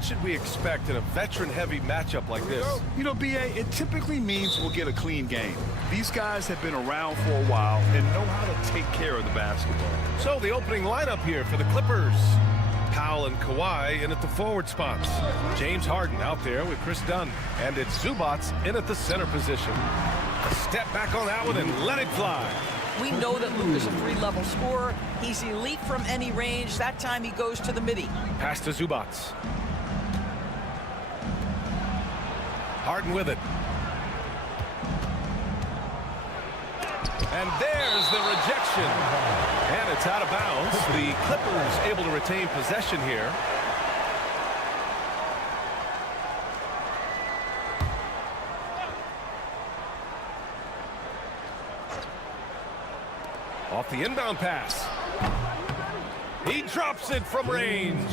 What should we expect in a veteran-heavy matchup like this? You know, B.A., it typically means we'll get a clean game. These guys have been around for a while and know how to take care of the basketball. So the opening lineup here for the Clippers. Powell and Kawhi in at the forward spots. James Harden out there with Chris Dunn. And it's Zubats in at the center position. A step back on that one and let it fly. We know that Luke is a three-level scorer. He's elite from any range. That time he goes to the midi. Pass to Zubats. Harden with it. And there's the rejection. And it's out of bounds. The Clippers able to retain possession here. Off the inbound pass. He drops it from range.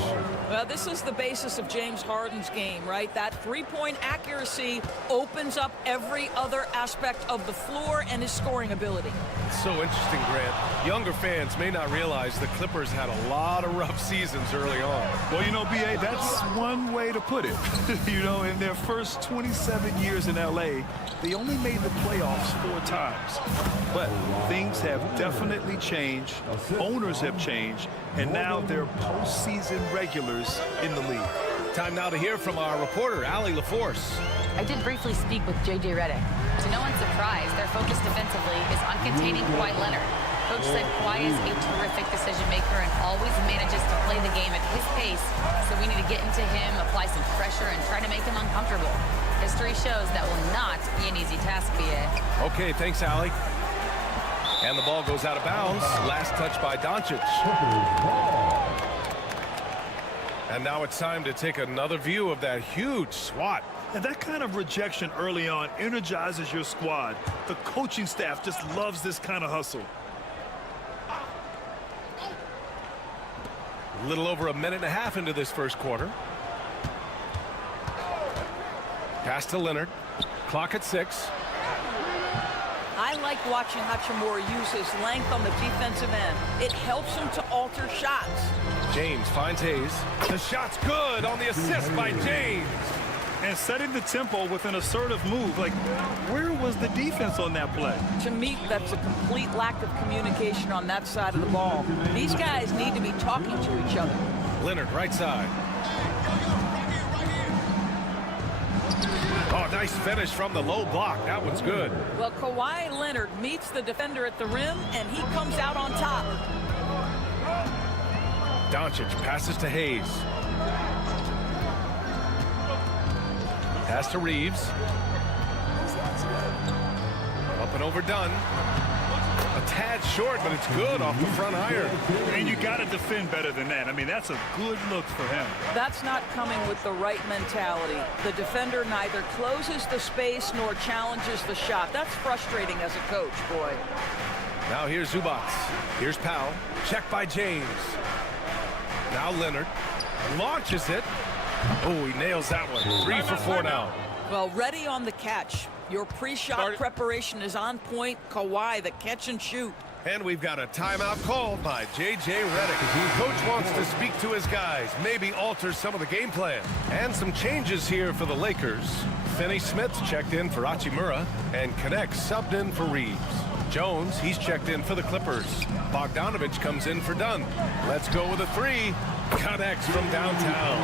Well, this is the basis of James Harden's game, right? That three-point accuracy opens up every other aspect of the floor and his scoring ability. It's so interesting, Grant. Younger fans may not realize the Clippers had a lot of rough seasons early on. Well, you know, B.A., that's one way to put it. You know, in their first 27 years in L.A., they only made the playoffs 4 times. But things have definitely changed. Owners have changed. And now they're postseason regulars in the league. Time now to hear from our reporter, Allie LaForce. I did briefly speak with J.J. Redick. To no one's surprise, their focus defensively is on containing Kawhi Leonard. Coach said Kawhi is a terrific decision maker and always manages to play the game at his pace, so we need to get into him, apply some pressure, and try to make him uncomfortable. History shows that will not be an easy task, B.A. Okay, thanks, Allie. And the ball goes out of bounds. Last touch by Doncic. And now it's time to take another view of that huge swat. And that kind of rejection early on energizes your squad. The coaching staff just loves this kind of hustle. A little over a minute and a half into this first quarter. Pass to Leonard. Clock at 6. I like watching Hachimura use his length on the defensive end. It helps him to alter shots. James finds Hayes. The shot's good on the assist by James. And setting the tempo with an assertive move. Like, where was the defense on that play? To me, that's a complete lack of communication on that side of the ball. These guys need to be talking to each other. Leonard, right side. Oh, nice finish from the low block. That one's good. Well, Kawhi Leonard meets the defender at the rim, and he comes out on top. Doncic passes to Hayes. Pass to Reeves. Up and over Dunn. A tad short, but it's good off the front iron. And you got to defend better than that. I mean, that's a good look for him. That's not coming with the right mentality. The defender neither closes the space nor challenges the shot. That's frustrating as a coach, boy. Now here's Zubats. Here's Powell. Check by James. Now Leonard launches it. Oh, he nails that one. 3 for 4 now. Well, ready on the catch. Your pre-shot preparation is on point. Kawhi, the catch and shoot. And we've got a timeout called by J.J. Redick. Coach wants to speak to his guys, maybe alter some of the game plan. And some changes here for the Lakers. Finney-Smith checked in for Hachimura, and Connect subbed in for Reeves. Jones, he's checked in for the Clippers. Bogdanovich comes in for Dunn. Let's go with a 3. Connects from downtown.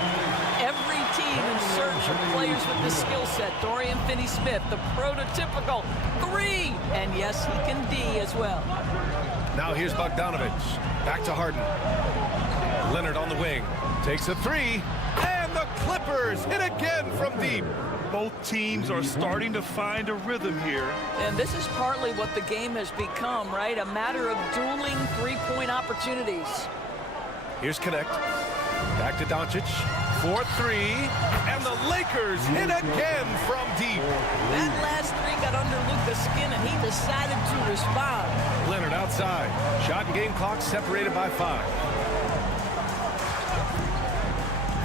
Every team in search of players with this skill set. Dorian Finney-Smith, the prototypical 3. And yes, he can D as well. Now here's Bogdanovich. Back to Harden. Leonard on the wing. Takes a 3. And the Clippers hit again from deep. Both teams are starting to find a rhythm here. And this is partly what the game has become, right? A matter of dueling three-point opportunities. Here's Connect. Back to Doncic. 4-3. And the Lakers hit again from deep. That last 3 got under Luka's skin, and he decided to respond. Leonard outside. Shot and game clock separated by 5.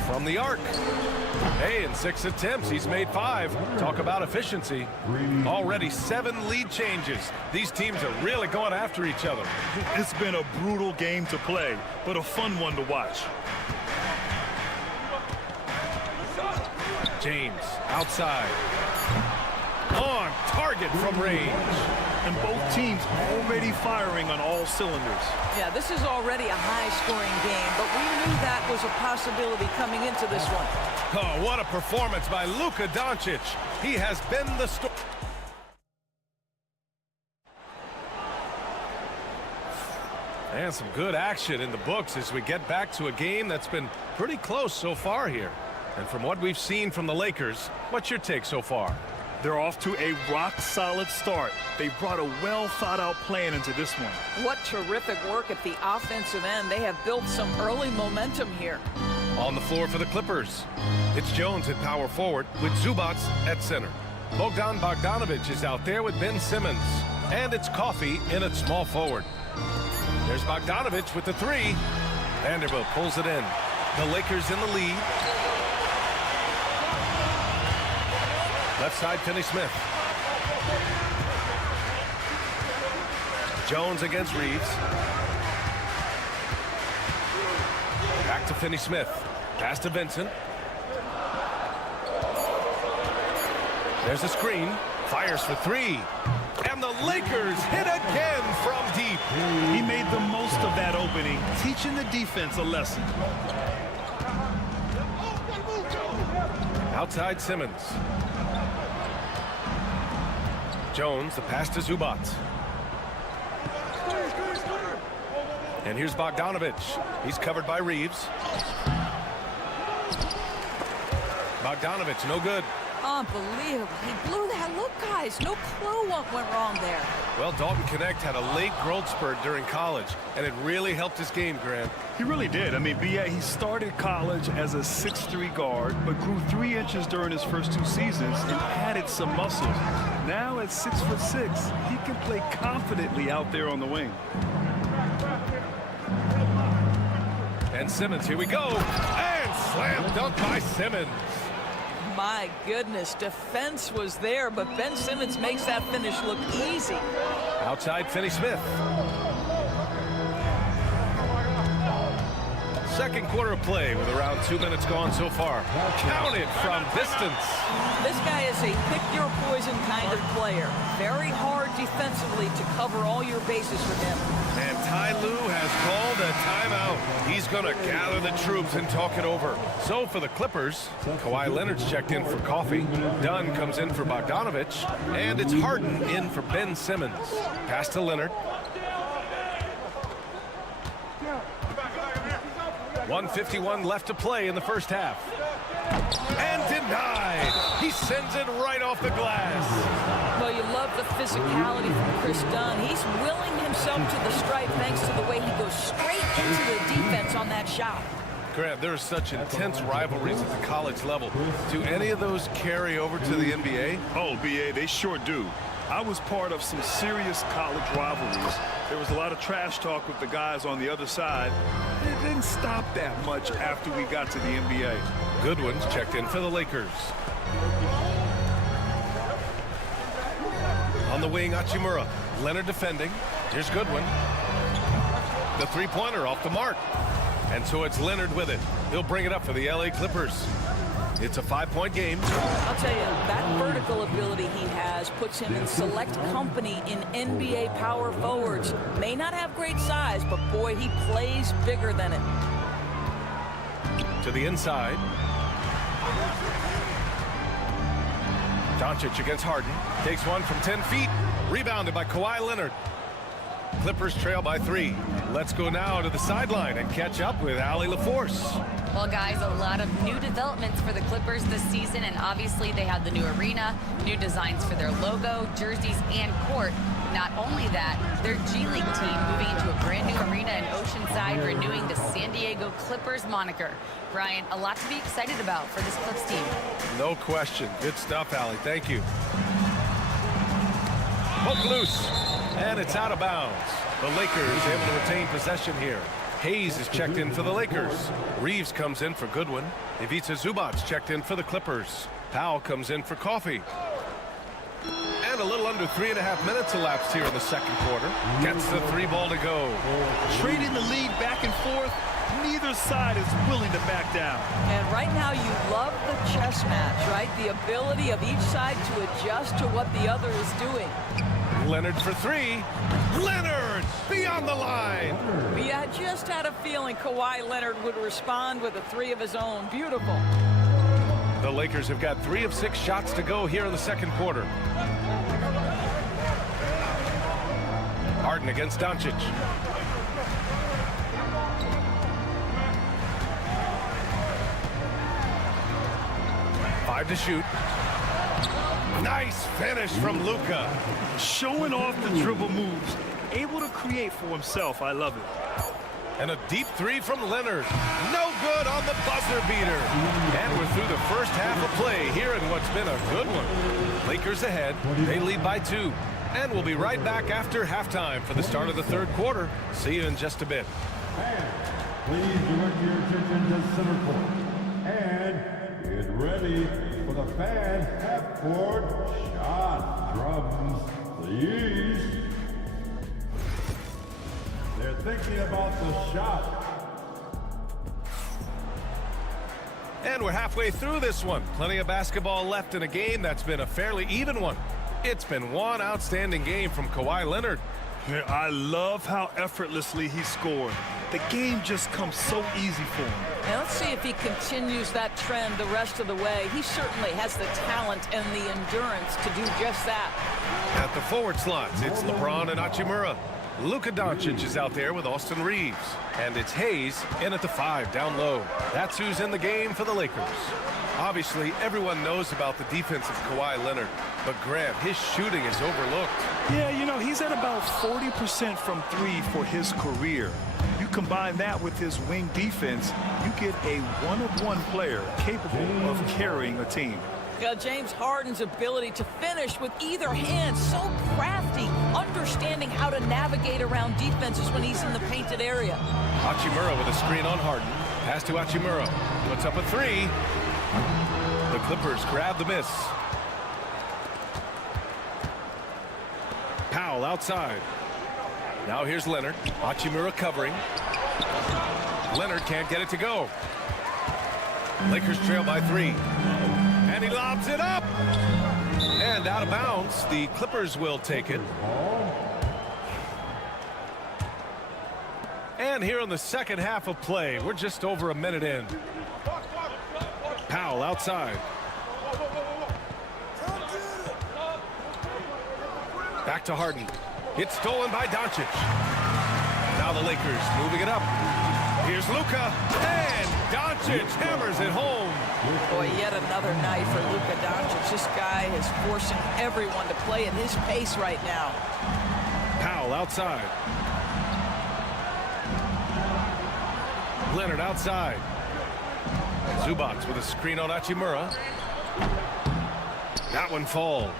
From the arc. Hey, in 6 attempts, he's made 5. Talk about efficiency. Already 7 lead changes. These teams are really going after each other. It's been a brutal game to play, but a fun one to watch. James outside. On target from range. And both teams already firing on all cylinders. Yeah, this is already a high-scoring game, but we knew that was a possibility coming into this one. Oh, what a performance by Luka Doncic. He has been the story. And some good action in the books as we get back to a game that's been pretty close so far here. And from what we've seen from the Lakers, what's your take so far? They're off to a rock-solid start. They brought a well-thought-out plan into this one. What terrific work at the offensive end. They have built some early momentum here. On the floor for the Clippers, it's Jones at power forward with Zubac at center. Bogdan Bogdanovic is out there with Ben Simmons. And it's Coffey in at small forward. There's Bogdanovic with the three. Vanderbilt pulls it in. The Lakers in the lead. Left side, Finney-Smith. Jones against Reeves. Back to Finney-Smith. Pass to Vincent. There's a screen. Fires for three. And the Lakers hit again from deep. He made the most of that opening, teaching the defense a lesson. Outside Simmons. Jones, the pass to Zubac. And here's Bogdanovic. He's covered by Reeves. Bogdanovic, no good. Unbelievable. He blew that. Look, guys, no clue what went wrong there. Well, Dalton Connect had a late growth spurt during college, and it really helped his game, Grant. He really did. I mean, B.A., he started college as a 6'3" guard, but grew 3 inches during his first 2 seasons and added some muscles. Now at 6'6", he can play confidently out there on the wing. And Simmons, here we go. And slam dunk by Simmons. My goodness, defense was there, but Ben Simmons makes that finish look easy. Outside Finney-Smith. Second quarter of play with around 2 minutes gone so far. Counted from distance. This guy is a pick-your-poison kind of player. Very hard defensively to cover all your bases with him. And Ty Lue has called a timeout. He's going to gather the troops and talk it over. So for the Clippers, Kawhi Leonard's checked in for Coffey. Dunn comes in for Bogdanovic. And it's Harden in for Ben Simmons. Pass to Leonard. 1:51 left to play in the first half. And denied. He sends it right off the glass. Well, you love the physicality from Chris Dunn. He's willing himself to the stripe thanks to the way he goes straight into the defense on that shot. Grant, there are such intense rivalries at the college level. Do any of those carry over to the NBA? Oh, B.A., they sure do. I was part of some serious college rivalries. There was a lot of trash talk with the guys on the other side. It didn't stop that much after we got to the NBA. Goodwin's checked in for the Lakers. On the wing, Hachimura. Leonard defending. Here's Goodwin. The three-pointer off the mark. And so it's Leonard with it. He'll bring it up for the LA Clippers. It's a 5-point game. I'll tell you, that vertical ability he has puts him in select company in NBA power forwards. May not have great size, but boy, he plays bigger than it. To the inside. Doncic against Harden. Takes one from 10 feet. Rebounded by Kawhi Leonard. Clippers trail by 3. Let's go now to the sideline and catch up with Allie LaForce. Well, guys, a lot of new developments for the Clippers this season, and obviously they have the new arena, new designs for their logo, jerseys, and court. Not only that, their G League team moving into a brand new arena in Oceanside, renewing the San Diego Clippers moniker. Brian, a lot to be excited about for this Clips team. No question. Good stuff, Allie. Thank you. Poke loose. And it's out of bounds. The Lakers able to retain possession here. Hayes is checked in for the Lakers. Reeves comes in for Goodwin. Ivica Zubac checked in for the Clippers. Powell comes in for Coffey. And a little under 3.5 minutes elapsed here in the second quarter. Gets the 3 ball to go. Trading the lead back and forth, Neither side is willing to back down. And right now you love the chess match, right? The ability of each side to adjust to what the other is doing. Leonard for three. Leonard beyond the line. Yeah, I just had a feeling Kawhi Leonard would respond with a three of his own. Beautiful. The Lakers have got 3 of 6 shots to go here in the second quarter. Harden against Doncic. Five to shoot. Nice finish from Luka. Showing off the dribble moves. Able to create for himself. I love it. And a deep three from Leonard. No good on the buzzer beater. And we're through the first half of play here in what's been a good one. Lakers ahead. They lead by 2. And we'll be right back after halftime for the start of the third quarter. See you in just a bit. Please direct your attention to center court. And get ready for the fan half-court shot. Drums, please. They're thinking about the shot. And we're halfway through this one. Plenty of basketball left in a game that's been a fairly even one. It's been one outstanding game from Kawhi Leonard. Yeah, I love how effortlessly he scored. The game just comes so easy for him. Now let's see if he continues that trend the rest of the way. He certainly has the talent and the endurance to do just that. At the forward slots, it's LeBron and Hachimura. Luka Doncic is out there with Austin Reeves. And it's Hayes in at the 5 down low. That's who's in the game for the Lakers. Obviously, everyone knows about the defense of Kawhi Leonard. But Grant, his shooting is overlooked. Yeah, you know, he's at about 40% from 3 for his career. You combine that with his wing defense, you get a one-of-one player capable of carrying a team. James Harden's ability to finish with either hand, so crafty, understanding how to navigate around defenses when he's in the painted area. Hachimura with a screen on Harden. Pass to Hachimura. Puts up a 3. The Clippers grab the miss. Powell outside. Now here's Leonard. Hachimura covering. Leonard can't get it to go. Lakers trail by 3. And he lobs it up. And out of bounds. The Clippers will take it. And here in the second half of play, we're just over a minute in. Powell outside. Back to Harden. It's stolen by Doncic. Now the Lakers moving it up. Here's Luka. And Doncic hammers it home. Boy, yet another night for Luka Doncic. This guy is forcing everyone to play at his pace right now. Powell outside. Leonard outside. Zubac with a screen on Hachimura. That one falls.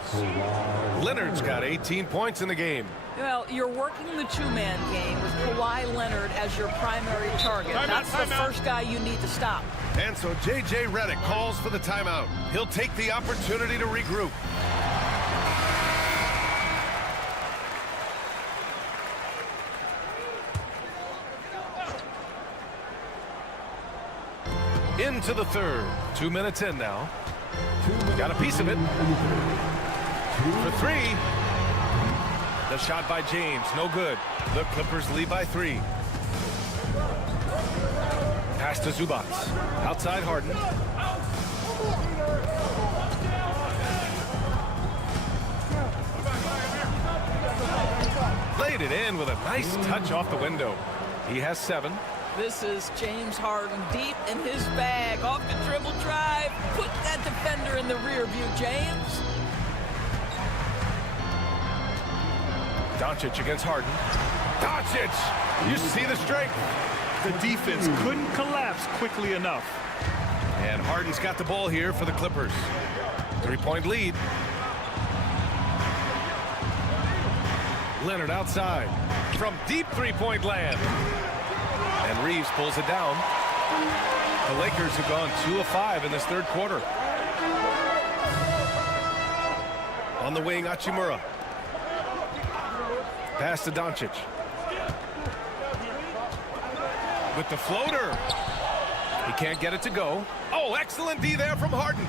Leonard's got 18 points in the game. Well, you're working the two-man game with Kawhi Leonard as your primary target. That's the first guy you need to stop. And so J.J. Redick calls for the timeout. He'll take the opportunity to regroup. Into the third. 2 minutes in now. Got a piece of it. For 3. The shot by James, no good. The Clippers lead by 3. Pass to Zubac. Outside Harden. Laid it in with a nice touch off the window. He has 7. This is James Harden deep in his bag. Off the dribble drive. Put that defender in the rear view, James. Doncic against Harden. Doncic! You see the strength. The defense couldn't collapse quickly enough. And Harden's got the ball here for the Clippers. 3-point lead. Leonard outside. From deep 3-point land. And Reeves pulls it down. The Lakers have gone 2 of 5 in this third quarter. On the wing, Hachimura. Pass to Doncic. with the floater. He can't get it to go. Oh, excellent D there from Harden.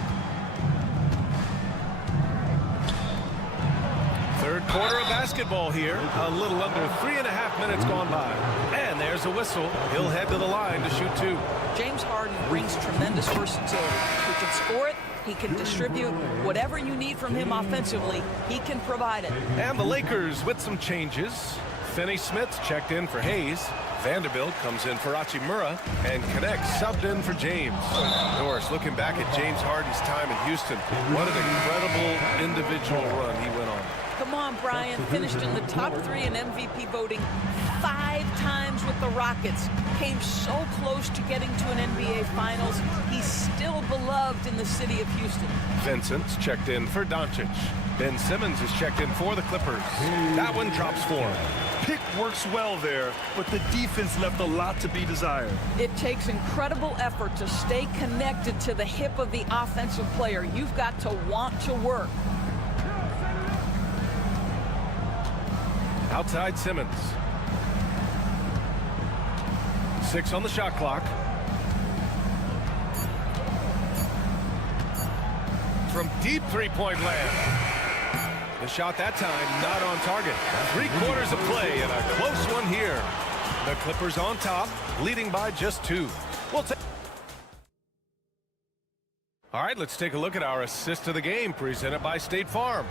Third quarter of basketball here. A little under 3.5 minutes gone by. And there's a whistle. He'll head to the line to shoot 2. James Harden brings tremendous versatility. He can score it. He can distribute. Whatever you need from him offensively, he can provide it. And the Lakers with some changes. Finney Smith checked in for Hayes. Vanderbilt comes in for Hachimura, and Connect subbed in for James. Norris, looking back at James Harden's time in Houston, what an incredible individual run he went on. Come on, Brian. Finished in the top 3 in MVP voting 5 times with the Rockets. Came so close to getting to an NBA Finals. He's still beloved in the city of Houston. Vincent's checked in for Doncic. Ben Simmons is checked in for the Clippers. That one drops for him. Pick works well there, but the defense left a lot to be desired. It takes incredible effort to stay connected to the hip of the offensive player. You've got to want to work. Outside Simmons. 6 on the shot clock. From deep three-point land. The shot that time not on target. 3/4 of play and a close one here. The Clippers on top, leading by just 2. All right, let's take a look at our assist of the game presented by State Farm.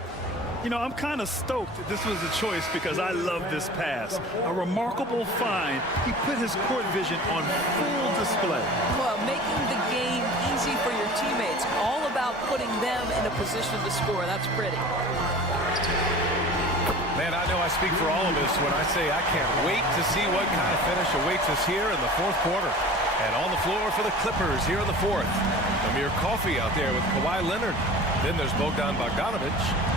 You know, I'm kind of stoked that this was a choice because I love this pass. A remarkable find. He put his court vision on full display. Well, making the game easy for your teammates. All about putting them in a position to score. That's pretty. Man, I know I speak for all of us when I say I can't wait to see what kind of finish awaits us here in the 4th quarter. And on the floor for the Clippers here in the 4th. Amir Coffey out there with Kawhi Leonard. Then there's Bogdan Bogdanovic.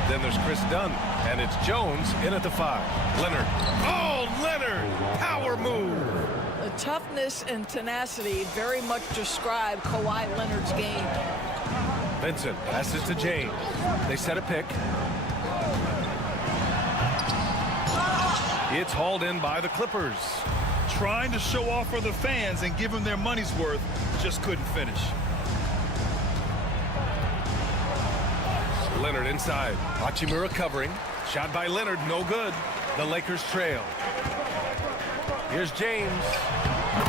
Then there's Chris Dunn. And it's Jones in at the 5. Leonard. Oh, Leonard! Power move! The toughness and tenacity very much describe Kawhi Leonard's game. Vincent passes to James. They set a pick. It's hauled in by the Clippers. Trying to show off for the fans and give them their money's worth, just couldn't finish. Leonard inside. Hachimura covering. Shot by Leonard, no good. The Lakers trail. Here's James.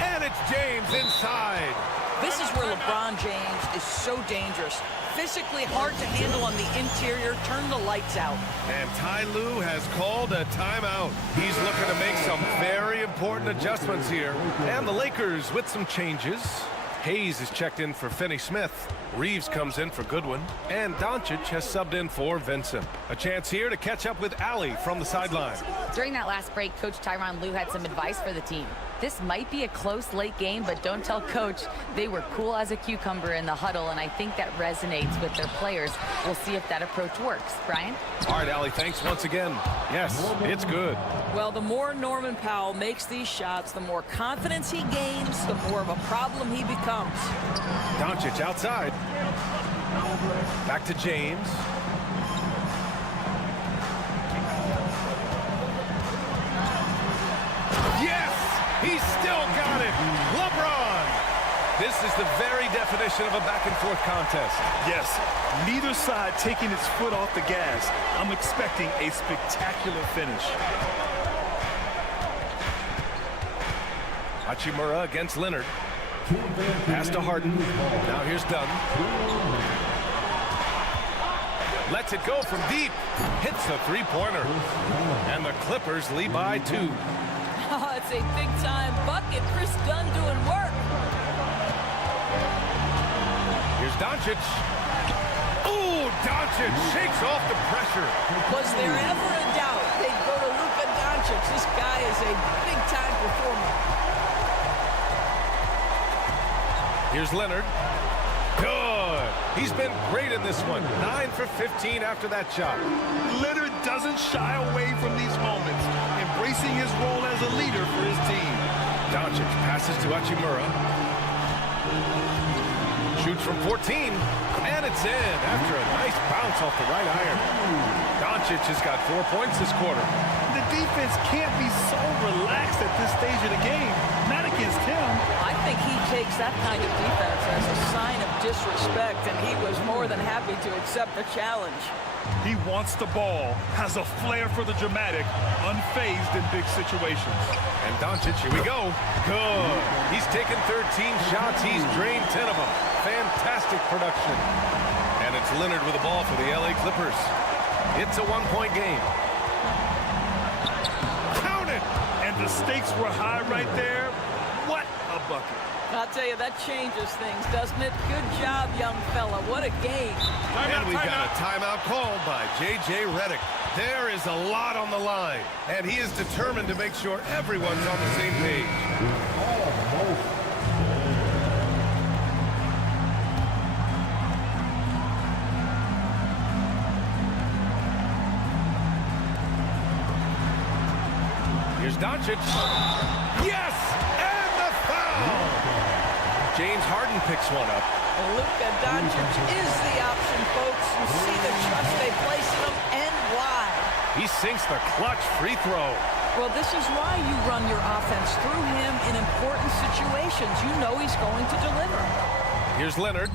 And it's James inside. This is where LeBron James is so dangerous. Physically hard to handle on the interior. Turn the lights out. And Ty Lue has called a timeout. He's looking to make some very important adjustments here. And the Lakers with some changes. Hayes is checked in for Finney Smith. Reeves comes in for Goodwin. And Doncic has subbed in for Vincent. A chance here to catch up with Allie from the sideline. During that last break, Coach Tyronn Lue had some advice for the team. This might be a close late game, but don't tell Coach. They were cool as a cucumber in the huddle, and I think that resonates with their players. We'll see if that approach works. Brian? All right, Allie, thanks once again. Yes, it's good. Well, the more Norman Powell makes these shots, the more confidence he gains, the more of a problem he becomes. Doncic outside. Back to James. Yes! He's still got it! LeBron! This is the very definition of a back-and-forth contest. Yes, neither side taking its foot off the gas. I'm expecting a spectacular finish. Hachimura against Leonard. Pass to Harden. Now here's Dunn. Lets it go from deep. Hits the three-pointer. And the Clippers lead by 2. Oh, it's a big-time bucket. Chris Dunn doing work. Here's Doncic. Ooh, Doncic shakes off the pressure. Was there ever a doubt they'd go to Luka Doncic? This guy is a big-time performer. Here's Leonard. Good. He's been great in this one. 9 for 15 after that shot. Leonard doesn't shy away from these moments, embracing his role as a leader for his team. Doncic passes to Hachimura. Shoots from 14, and it's in after a nice bounce off the right iron. Doncic has got 4 points this quarter. And the defense can't be so relaxed at this stage of the game. Not against him. I think he takes that kind of defense as a sign of disrespect, and he was more than happy to accept the challenge. He wants the ball, has a flair for the dramatic, unfazed in big situations. And Doncic, here we go. Good. He's taken 13 shots. He's drained 10 of them. Fantastic production. And it's Leonard with the ball for the LA Clippers. It's a one-point game. Count it! And the stakes were high right there. What a bucket. I'll tell you, that changes things, doesn't it? Good job, young fella. What a game. And we've got a timeout called by J.J. Redick. There is a lot on the line, and he is determined to make sure everyone's on the same page. Here's Doncic. Yes! And the foul! James Harden picks one up. Luka Doncic is the option, folks. You see the trust they place in him and why. He sinks the clutch free throw. Well, this is why you run your offense through him in important situations. You know he's going to deliver. Here's Leonard.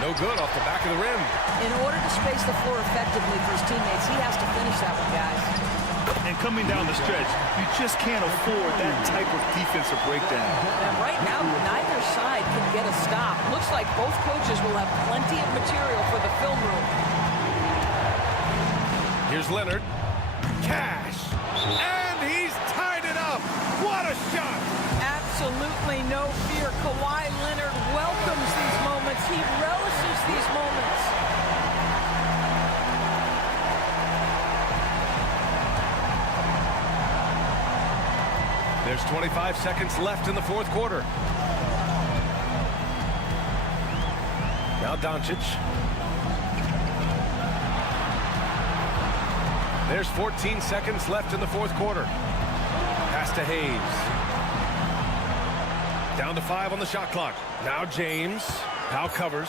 No good off the back of the rim. In order to space the floor effectively for his teammates, he has to finish that one, guys. And coming down the stretch, you just can't afford that type of defensive breakdown. And right now, neither side can get a stop. Looks like both coaches will have plenty of material for the film room. Here's Leonard. Cash. And he's tied it up. What a shot. Absolutely no fear. Kawhi Leonard welcomes these moments. He relishes these moments. There's 25 seconds left in the fourth quarter. Now Doncic. There's 14 seconds left in the fourth quarter. Pass to Hayes. Down to 5 on the shot clock. Now James. Now covers.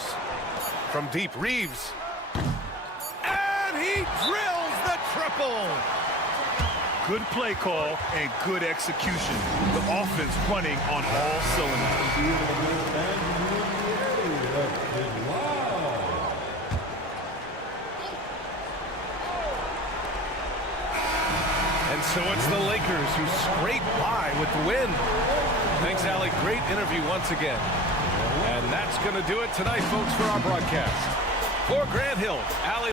From deep, Reeves. And he drills the triple. Good play call and good execution. The offense running on all cylinders. And so it's the Lakers who scrape by with the win. Thanks, Allie. Great interview once again. And that's going to do it tonight, folks, for our broadcast. For Grant Hill, Allie.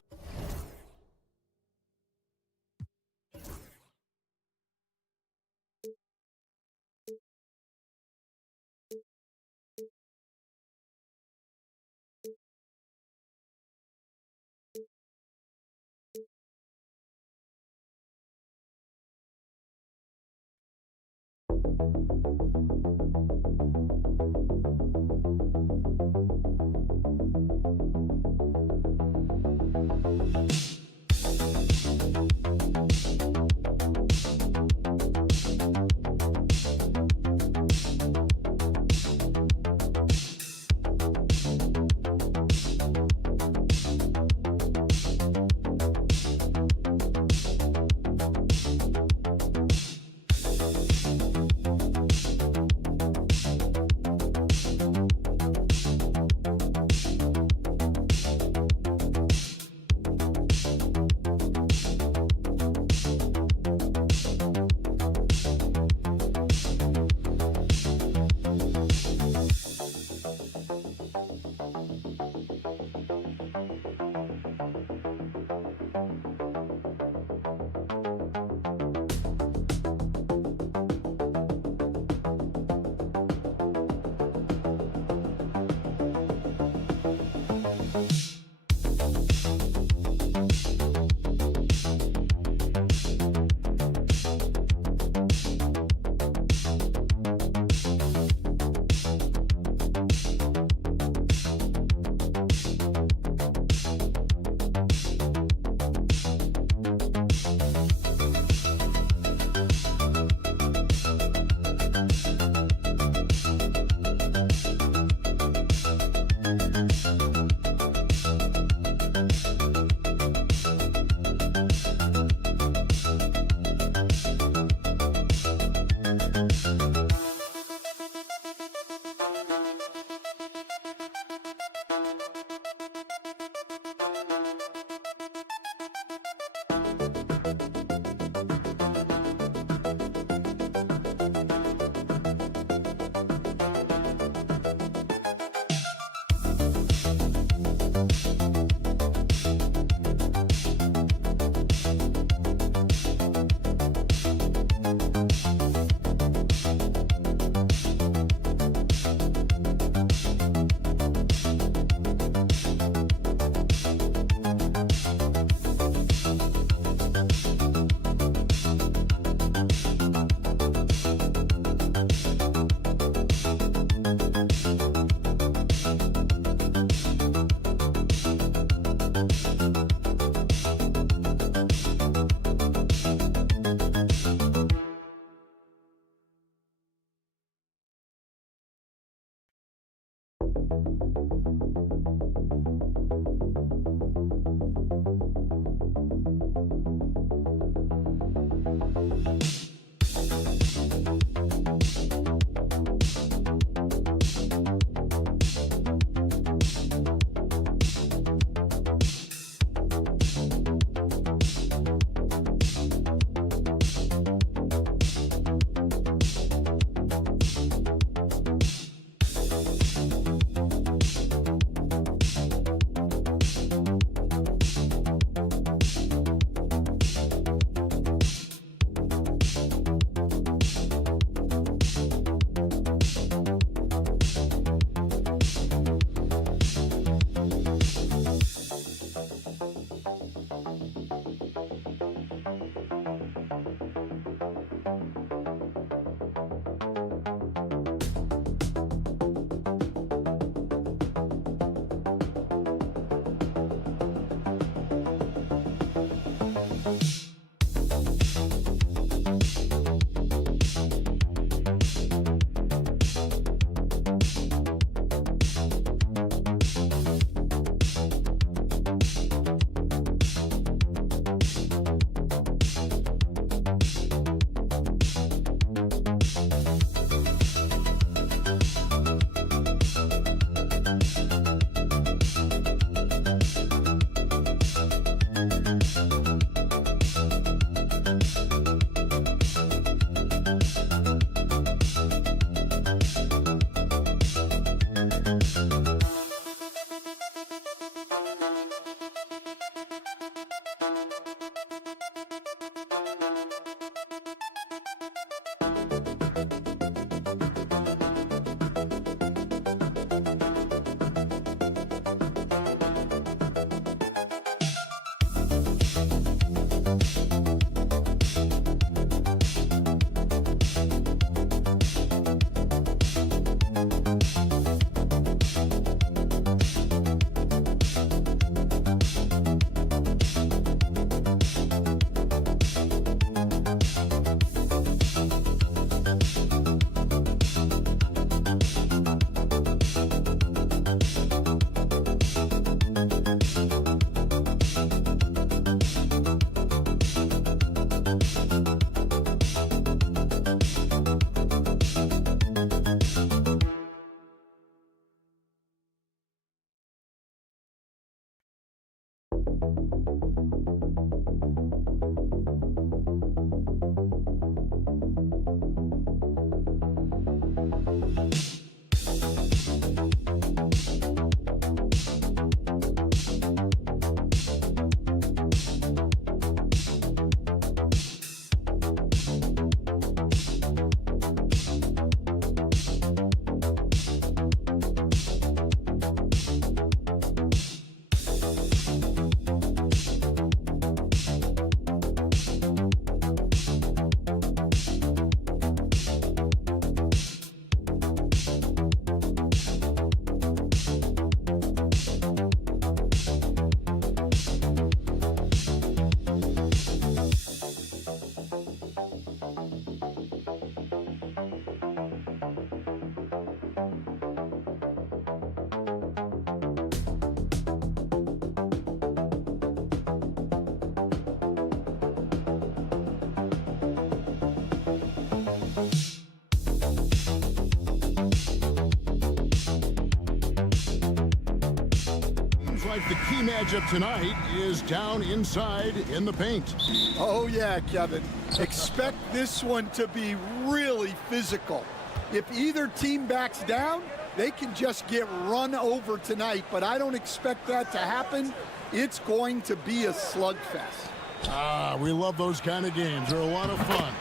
like the key matchup tonight is down inside in the paint. Oh, yeah, Kevin. Expect this one to be really physical. If either team backs down, they can just get run over tonight, but I don't expect that to happen. It's going to be a slugfest. Ah, we love those kind of games. They're a lot of fun.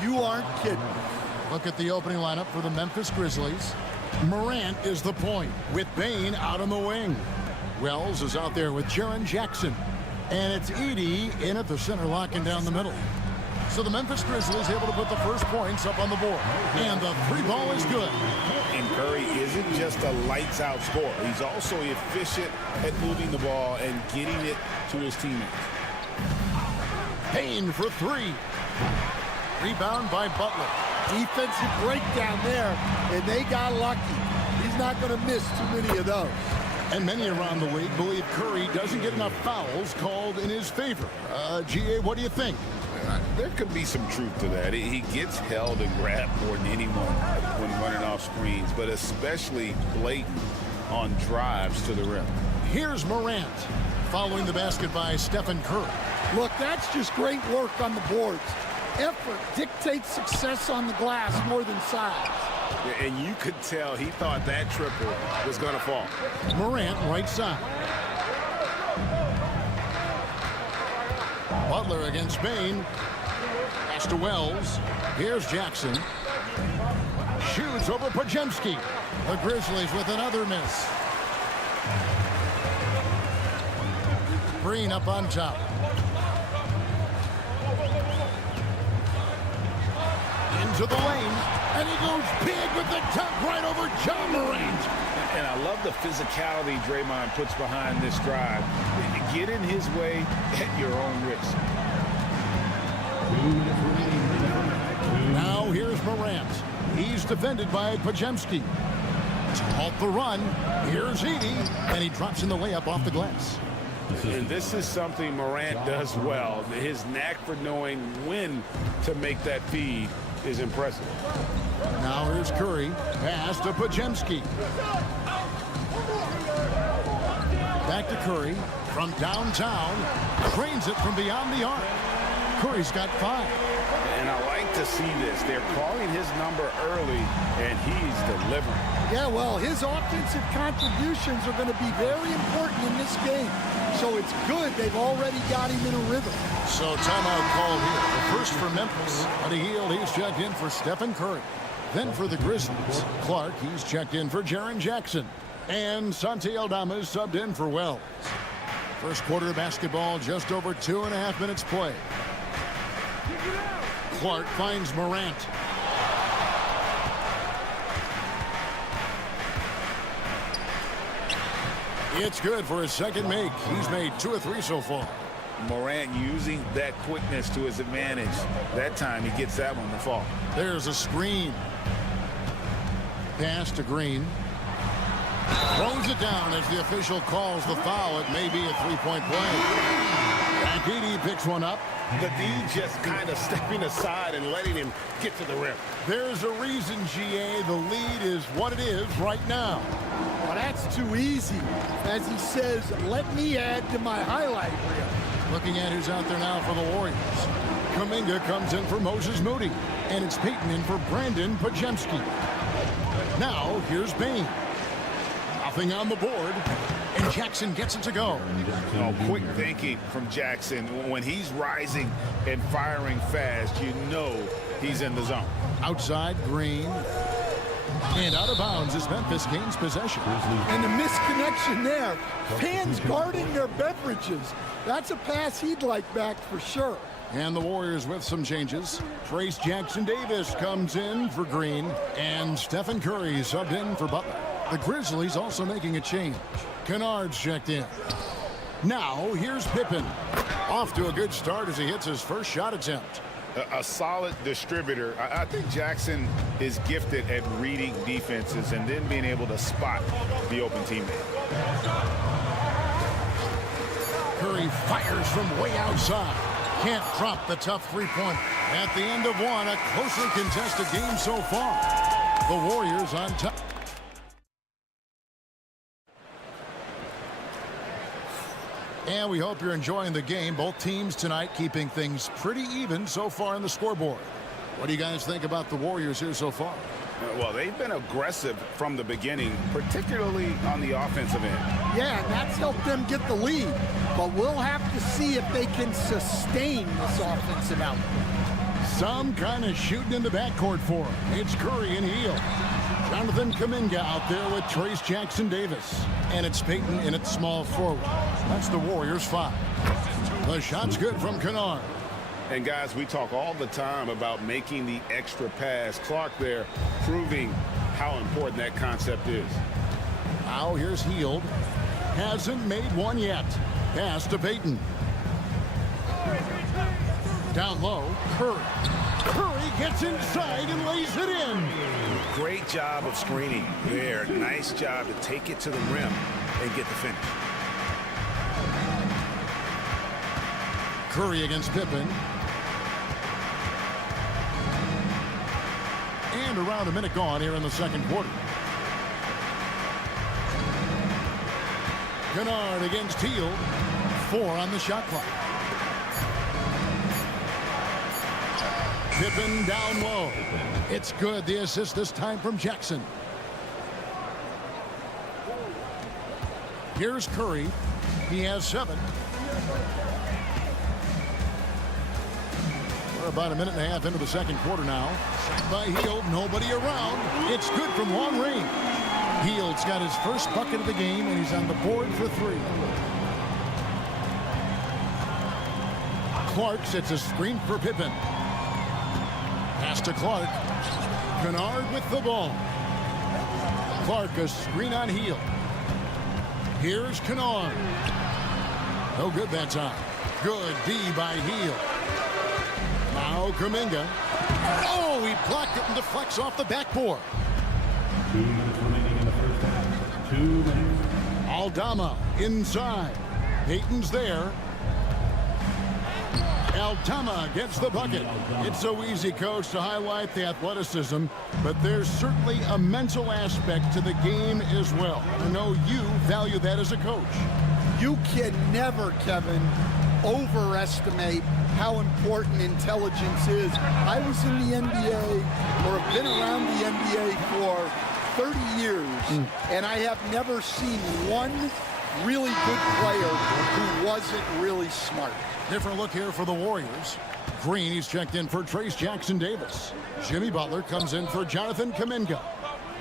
You aren't kidding. Look at the opening lineup for the Memphis Grizzlies. Morant is the point with Bane out on the wing. Wells is out there with Jaren Jackson. And it's Edey in at the center, locking down the middle. So the Memphis Grizzlies able to put the first points up on the board. And the three ball is good. And Curry isn't just a lights-out scorer. He's also efficient at moving the ball and getting it to his teammates. Payne for three. Rebound by Butler. Defensive breakdown there, and they got lucky. He's not going to miss too many of those. And many around the league believe Curry doesn't get enough fouls called in his favor. GA, what do you think? There could be some truth to that. He gets held and grabbed more than anyone when running off screens, but especially blatant on drives to the rim. Here's Morant following the basket by Stephen Curry. Look, that's just great work on the boards. Effort dictates success on the glass more than size. And you could tell he thought that triple was going to fall. Morant right side. Butler against Bane. Pass to Wells. Here's Jackson. Shoots over Podziemski. The Grizzlies with another miss. Green up on top. Into the lane. And he goes big with the top right over John Morant. And I love the physicality Draymond puts behind this drive. Get in his way at your own risk. Now here's Morant. He's defended by Podziemski. To halt the run, here's Edey, and he drops in the layup off the glass. And this is something Morant does well. His knack for knowing when to make that feed is impressive. Now here's Curry. Pass to Podziemski. Back to Curry from downtown. Drains it from beyond the arc. Curry's got 5. And I like to see this. They're calling his number early, and he's delivering. Yeah, well, his offensive contributions are going to be very important in this game. So it's good they've already got him in a rhythm. So timeout called here. The first for Memphis. On a heel, he's checked in for Stephen Curry. Then for the Grizzlies, Clark, he's checked in for Jaren Jackson. And Santi Aldama is subbed in for Wells. First quarter of basketball, just over 2.5 minutes play. Clark finds Morant. It's good for his second make. He's made 2 of 3 so far. Morant using that quickness to his advantage. That time he gets that one to fall. There's a screen. Pass to Green. Throws it down as the official calls the foul. It may be a 3-point play. Edey picks one up. The D just kind of stepping aside and letting him get to the rim. There's a reason, GA. The lead is what it is right now. Well, that's too easy. As he says, let me add to my highlight reel. Looking at who's out there now for the Warriors. Kuminga comes in for Moses Moody. And it's Payton in for Brandon Podziemski. Now, here's Bane. Nothing on the board. And Jackson gets it to go. Oh, quick thinking from Jackson. When he's rising and firing fast, you know he's in the zone. Outside, Green. And out of bounds as Memphis gains possession. And the misconnection there. Fans guarding their beverages. That's a pass he'd like back for sure. And the Warriors with some changes. Trace Jackson-Davis comes in for Green. And Stephen Curry subbed in for Butler. The Grizzlies also making a change. Kennard's checked in. Now, here's Pippen. Off to a good start as he hits his first shot attempt. A solid distributor. I think Jackson is gifted at reading defenses and then being able to spot the open teammate. Curry fires from way outside. Can't drop the tough three-pointer. At the end of one, a closely contested game so far. The Warriors on top. And we hope you're enjoying the game. Both teams tonight keeping things pretty even so far in the scoreboard. What do you guys think about the Warriors here so far? Well, they've been aggressive from the beginning, particularly on the offensive end. Yeah, and that's helped them get the lead. But we'll have to see if they can sustain this offensive output. Some kind of shooting in the backcourt for him. It's Curry and Heel. Jonathan Kuminga out there with Trace Jackson-Davis. And it's Payton in at small forward. That's the Warriors 5. The shot's good from Kennard. And guys, we talk all the time about making the extra pass. Clark there proving how important that concept is. Now here's Hield. Hasn't made one yet. Pass to Payton. Down low, Curry. Curry gets inside and lays it in. Great job of screening there. Nice job to take it to the rim and get the finish. Curry against Pippen. And around a minute gone here in the second quarter. Kennard against Hield. 4 on the shot clock. Pippen down low. It's good. The assist this time from Jackson. Here's Curry. He has 7. We're about a minute and a half into the second quarter now. Shot by Hield. Nobody around. It's good from long range. Hield's got his first bucket of the game, and he's on the board for 3. Clark sets a screen for Pippen. Pass to Clark. Kennard with the ball. Clark a screen on Hield. Here's Kennard. No good that time. Good D by Hield. Now Kuminga. Oh, he blocked it and deflects off the backboard. 2 minutes remaining in the first half. 2 minutes. Aldama inside. Payton's there. Aldama gets the bucket. It's so easy, Coach, to highlight the athleticism, but there's certainly a mental aspect to the game as well. I know you value that as a coach. You can never, Kevin, overestimate how important intelligence is. I was in the NBA, or have been around the NBA for 30 years, and I have never seen one really good player who wasn't really smart. Different look here for the Warriors. Green, he's checked in for Trace Jackson-Davis. Jimmy Butler comes in for Jonathan Kuminga.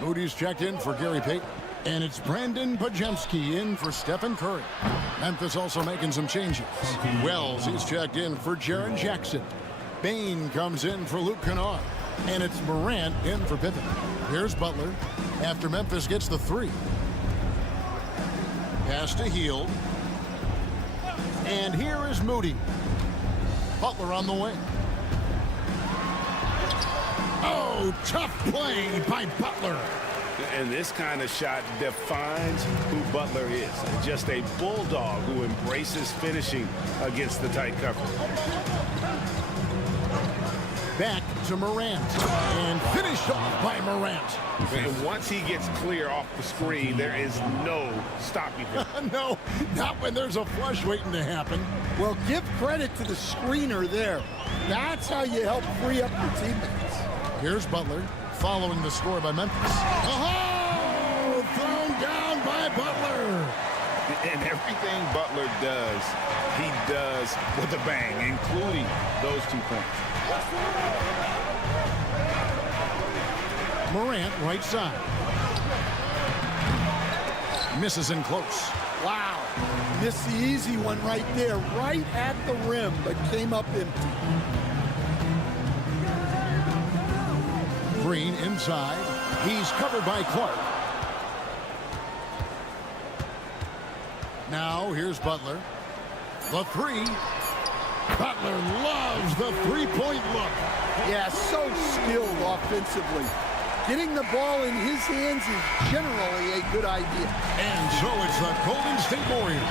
Moody's checked in for Gary Payton. And it's Brandon Pajemski in for Stephen Curry. Memphis also making some changes. Wells, he's checked in for Jaren Jackson. Bain comes in for Luke Kennard. And it's Morant in for Pippen. Here's Butler after Memphis gets the 3. Pass to Hield. And here is Moody. Butler on the wing. Oh, tough play by Butler. And this kind of shot defines who Butler is. Just a bulldog who embraces finishing against the tight cover. Back to Morant. And finished off by Morant. And once he gets clear off the screen, there is no stopping him. No, not when there's a flush waiting to happen. Well, give credit to the screener there. That's how you help free up your teammates. Here's Butler following the score by Memphis. Oh, thrown down by Butler. And everything Butler does, he does with a bang, including those 2 points. Morant, right side. Misses in close. Wow. Missed the easy one right there, right at the rim, but came up empty. Green inside. He's covered by Clark. Now here's Butler. The 3. Butler loves the three-point look. Yeah, so skilled offensively. Getting the ball in his hands is generally a good idea. And so it's the Golden State Warriors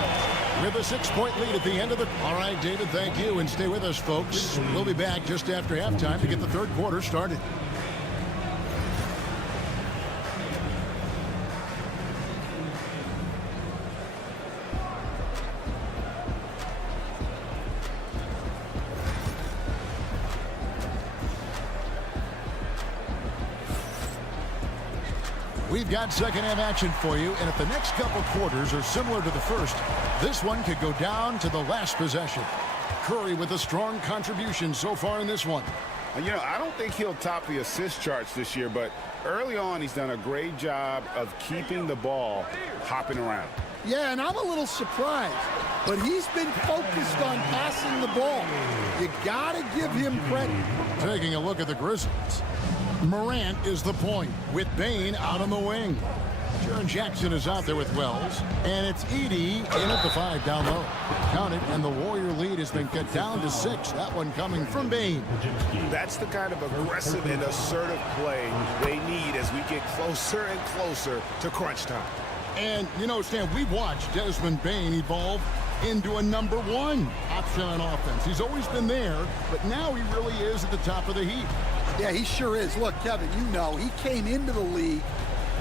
with a 6-point lead at the end of the... All right, David, thank you. And stay with us, folks. We'll be back just after halftime to get the third quarter started. We've got second half action for you, and if the next couple quarters are similar to the first, this one could go down to the last possession. Curry with a strong contribution so far in this one. You know, I don't think he'll top the assist charts this year, but early on he's done a great job of keeping the ball hopping around. Yeah, and I'm a little surprised, but he's been focused on passing the ball. You got to give him credit. Taking a look at the Grizzlies. Morant is the point with Bane out on the wing. Jaren Jackson is out there with Wells, and it's Edey in at the 5 down low. Count it, and the Warrior lead has been cut down to 6. That one coming from Bane. That's the kind of aggressive and assertive play they need as we get closer and closer to crunch time. And, you know, Stan, we've watched Desmond Bane evolve into a number 1 option on offense. He's always been there, but now he really is at the top of the heap. Yeah, he sure is. Look, Kevin, you know, he came into the league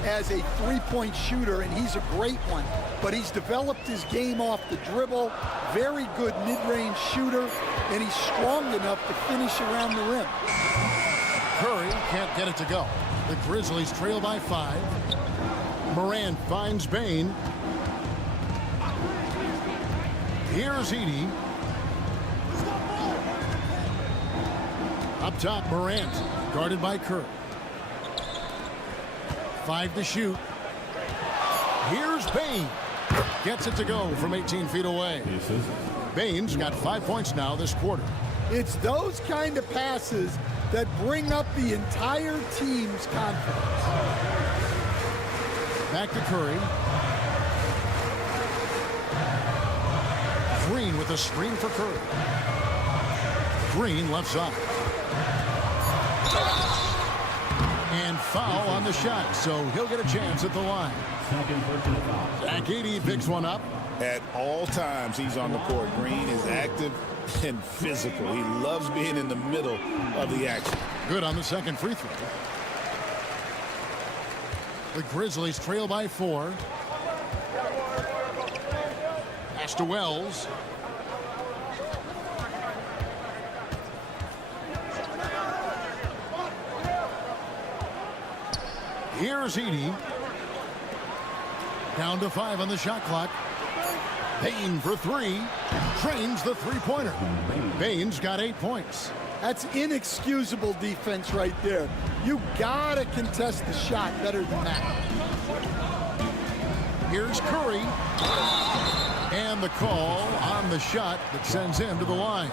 as a three-point shooter, and he's a great one. But he's developed his game off the dribble, very good mid-range shooter, and he's strong enough to finish around the rim. Curry can't get it to go. The Grizzlies trail by 5. Morant finds Bane. Here's Edey. Up top, Morant, guarded by Curry. 5 to shoot. Here's Bane. Gets it to go from 18 feet away. Bane's got 5 points now this quarter. It's those kind of passes that bring up the entire team's confidence. Back to Curry. Green with a screen for Curry. Green left side. And foul on the shot, so he'll get a chance at the line. Zach Edey picks one up. At all times he's on the court. Green is active and physical. He loves being in the middle of the action. Good on the second free throw. The Grizzlies trail by 4. Pass to Wells. Here's Edey. Down to 5 on the shot clock. Bane for 3. Trains the three-pointer. Bane's got 8 points. That's inexcusable defense right there. You gotta contest the shot better than that. Here's Curry. And the call on the shot that sends him to the line.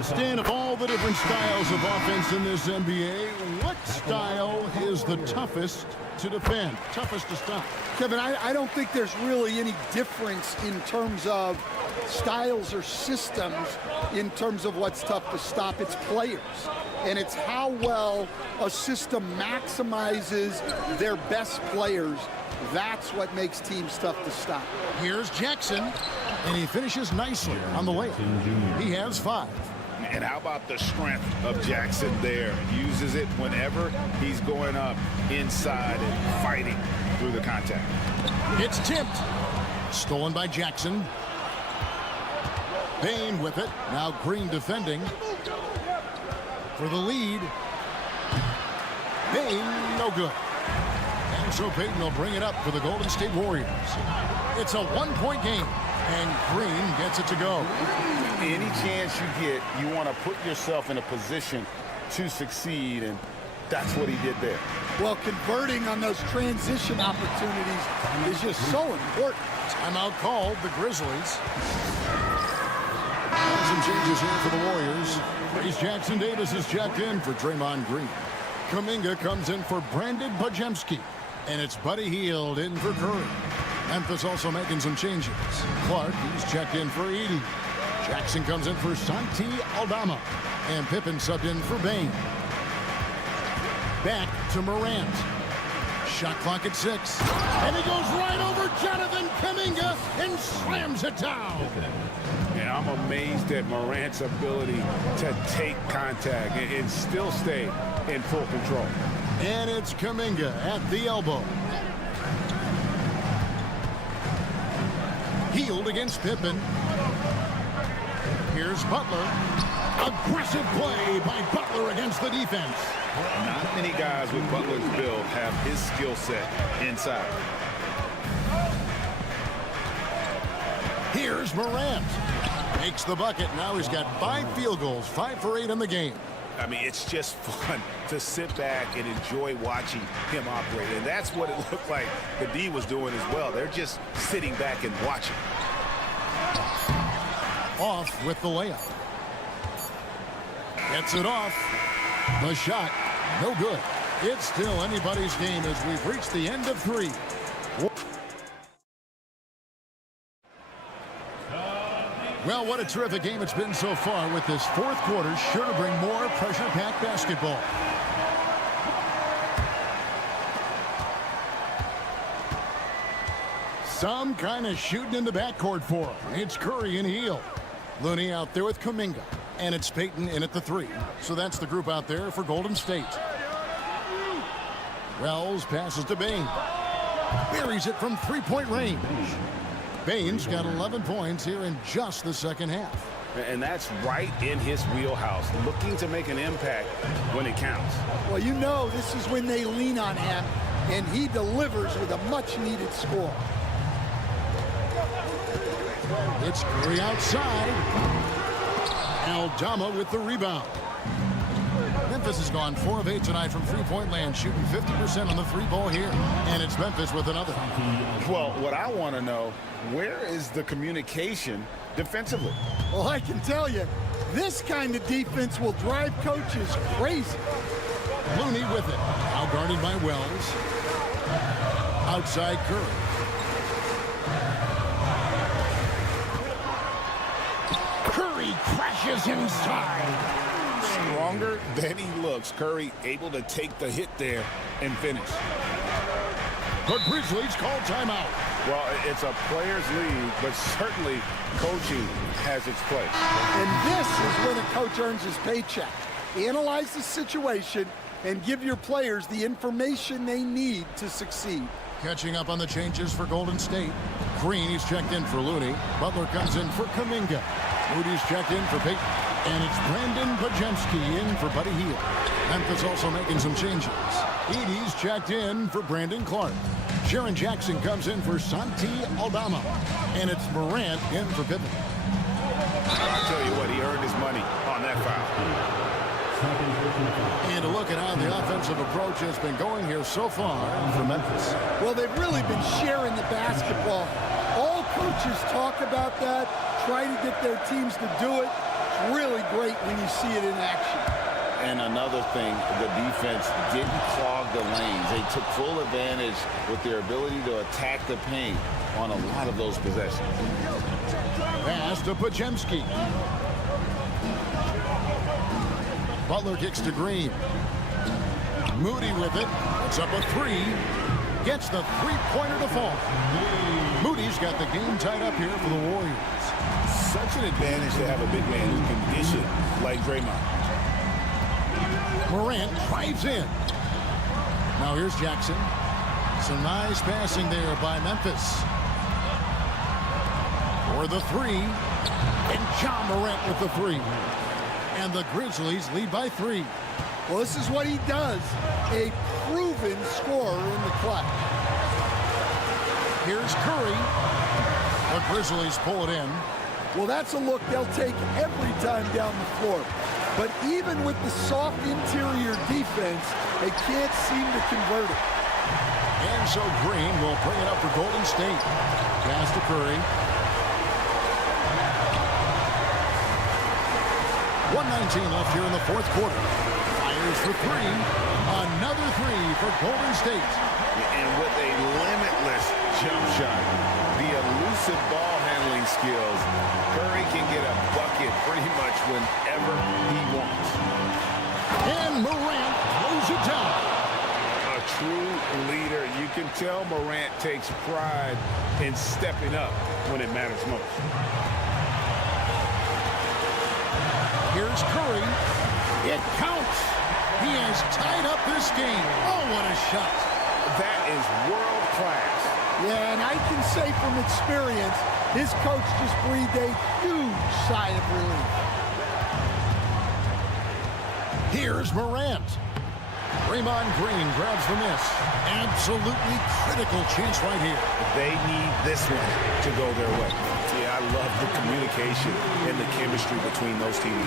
Stan, of all the different styles of offense in this NBA, what style is the toughest to defend, toughest to stop? Kevin, I don't think there's really any difference in terms of styles or systems in terms of what's tough to stop. It's players, and it's how well a system maximizes their best players. That's what makes teams tough to stop. Here's Jackson, and he finishes nicely on the layup. He has 5. And how about the strength of Jackson there? Uses it whenever he's going up inside and fighting through the contact. It's tipped. Stolen by Jackson. Bane with it. Now Green defending. For the lead. Bane, no good. And so Payton will bring it up for the Golden State Warriors. It's a 1-point game, and Green gets it to go. Any chance you get, you want to put yourself in a position to succeed, and that's what he did there. Well, converting on those transition opportunities is just so important. Timeout called, the Grizzlies. Some changes here for the Warriors. Trace Jackson Davis is checked in for Draymond Green. Kuminga comes in for Brandon Bajemski. And it's Buddy Hield in for Curry. Memphis also making some changes. Clark, he's checked in for Edey. Jackson comes in for Santi Aldama. And Pippen subbed in for Bane. Back to Morant. Shot clock at 6. And he goes right over Jonathan Kuminga and slams it down. And I'm amazed at Morant's ability to take contact and still stay in full control. And it's Kuminga at the elbow. Hield against Pippen. Here's Butler. Aggressive play by Butler against the defense. Not many guys with Butler's build have his skill set inside. Here's Morant. Makes the bucket. Now he's got 5 field goals, 5 for 8 in the game. I mean, it's just fun to sit back and enjoy watching him operate. And that's what it looked like the D was doing as well. They're just sitting back and watching. Off with the layup. Gets it off. The shot, no good. It's still anybody's game as we've reached the end of 3. Well, what a terrific game it's been so far, with this 4th quarter sure to bring more pressure-packed basketball. Some kind of shooting in the backcourt for him. It's Curry and Hield. Looney out there with Kuminga. And it's Payton in at the 3. So that's the group out there for Golden State. Wells passes to Bain. Buries it from 3-point range. Bain's got 11 points here in just the second half. And that's right in his wheelhouse, looking to make an impact when it counts. Well, you know this is when they lean on him, and he delivers with a much-needed score. It's Curry outside. Aldama with the rebound. Memphis has gone 4 of 8 tonight from 3-point land, shooting 50% on the 3-ball here. And it's Memphis with another. Well, what I want to know, where is the communication defensively? Well, I can tell you, this kind of defense will drive coaches crazy. Looney with it. Now guarded by Wells. Outside Curry. Curry crashes inside. Stronger than he looks. Curry able to take the hit there and finish. The Grizzlies call timeout. Well, it's a players' league, but certainly coaching has its place. And this is when a coach earns his paycheck. Analyze the situation and give your players the information they need to succeed. Catching up on the changes for Golden State. Green is checked in for Looney. Butler comes in for Kuminga. Moody's checked in for Payton. And it's Brandon Bajemski in for Buddy Hield. Memphis also making some changes. Edey's checked in for Brandon Clark. Jaren Jackson comes in for Santi Aldama. And it's Morant in for Pippen. I'll tell you what, he earned his money on that foul. And a look at how the offensive approach has been going here so far for Memphis. Well, they've really been sharing the basketball. All coaches talk about that, try to get their teams to do it. It's really great when you see it in action. And another thing, the defense didn't clog the lanes. They took full advantage with their ability to attack the paint on a lot of those possessions. Pass to Bajemski. Butler kicks to Green. Moody with it. It's up a 3. Gets the 3-pointer to fall. Moody's got the game tied up here for the Warriors. Such an advantage to have a big man who can dish it like Draymond. Morant drives in. Now here's Jackson. Some nice passing there by Memphis. For the 3. And John Morant with the 3. And the Grizzlies lead by 3. Well, this is what he does. A proven scorer in the clutch. Here's Curry. The Grizzlies pull it in. Well, that's a look they'll take every time down the floor. But even with the soft interior defense, they can't seem to convert it. And so Green will bring it up for Golden State. Pass to Curry. 1:19 left here in the 4th quarter. Fires for 3. Another 3 for Golden State. And with a limitless jump shot, the elusive ball handling skills, Curry can get a bucket pretty much whenever he wants. And Morant throws it down. A true leader. You can tell Morant takes pride in stepping up when it matters most. Here's Curry. It counts. He has tied up this game. Oh, what a shot. That is world class. Yeah, and I can say from experience, his coach just breathed a huge sigh of relief. Here's Morant. Draymond Green grabs the miss. Absolutely critical chance right here. They need this one to go their way. Yeah, I love the communication and the chemistry between those teams.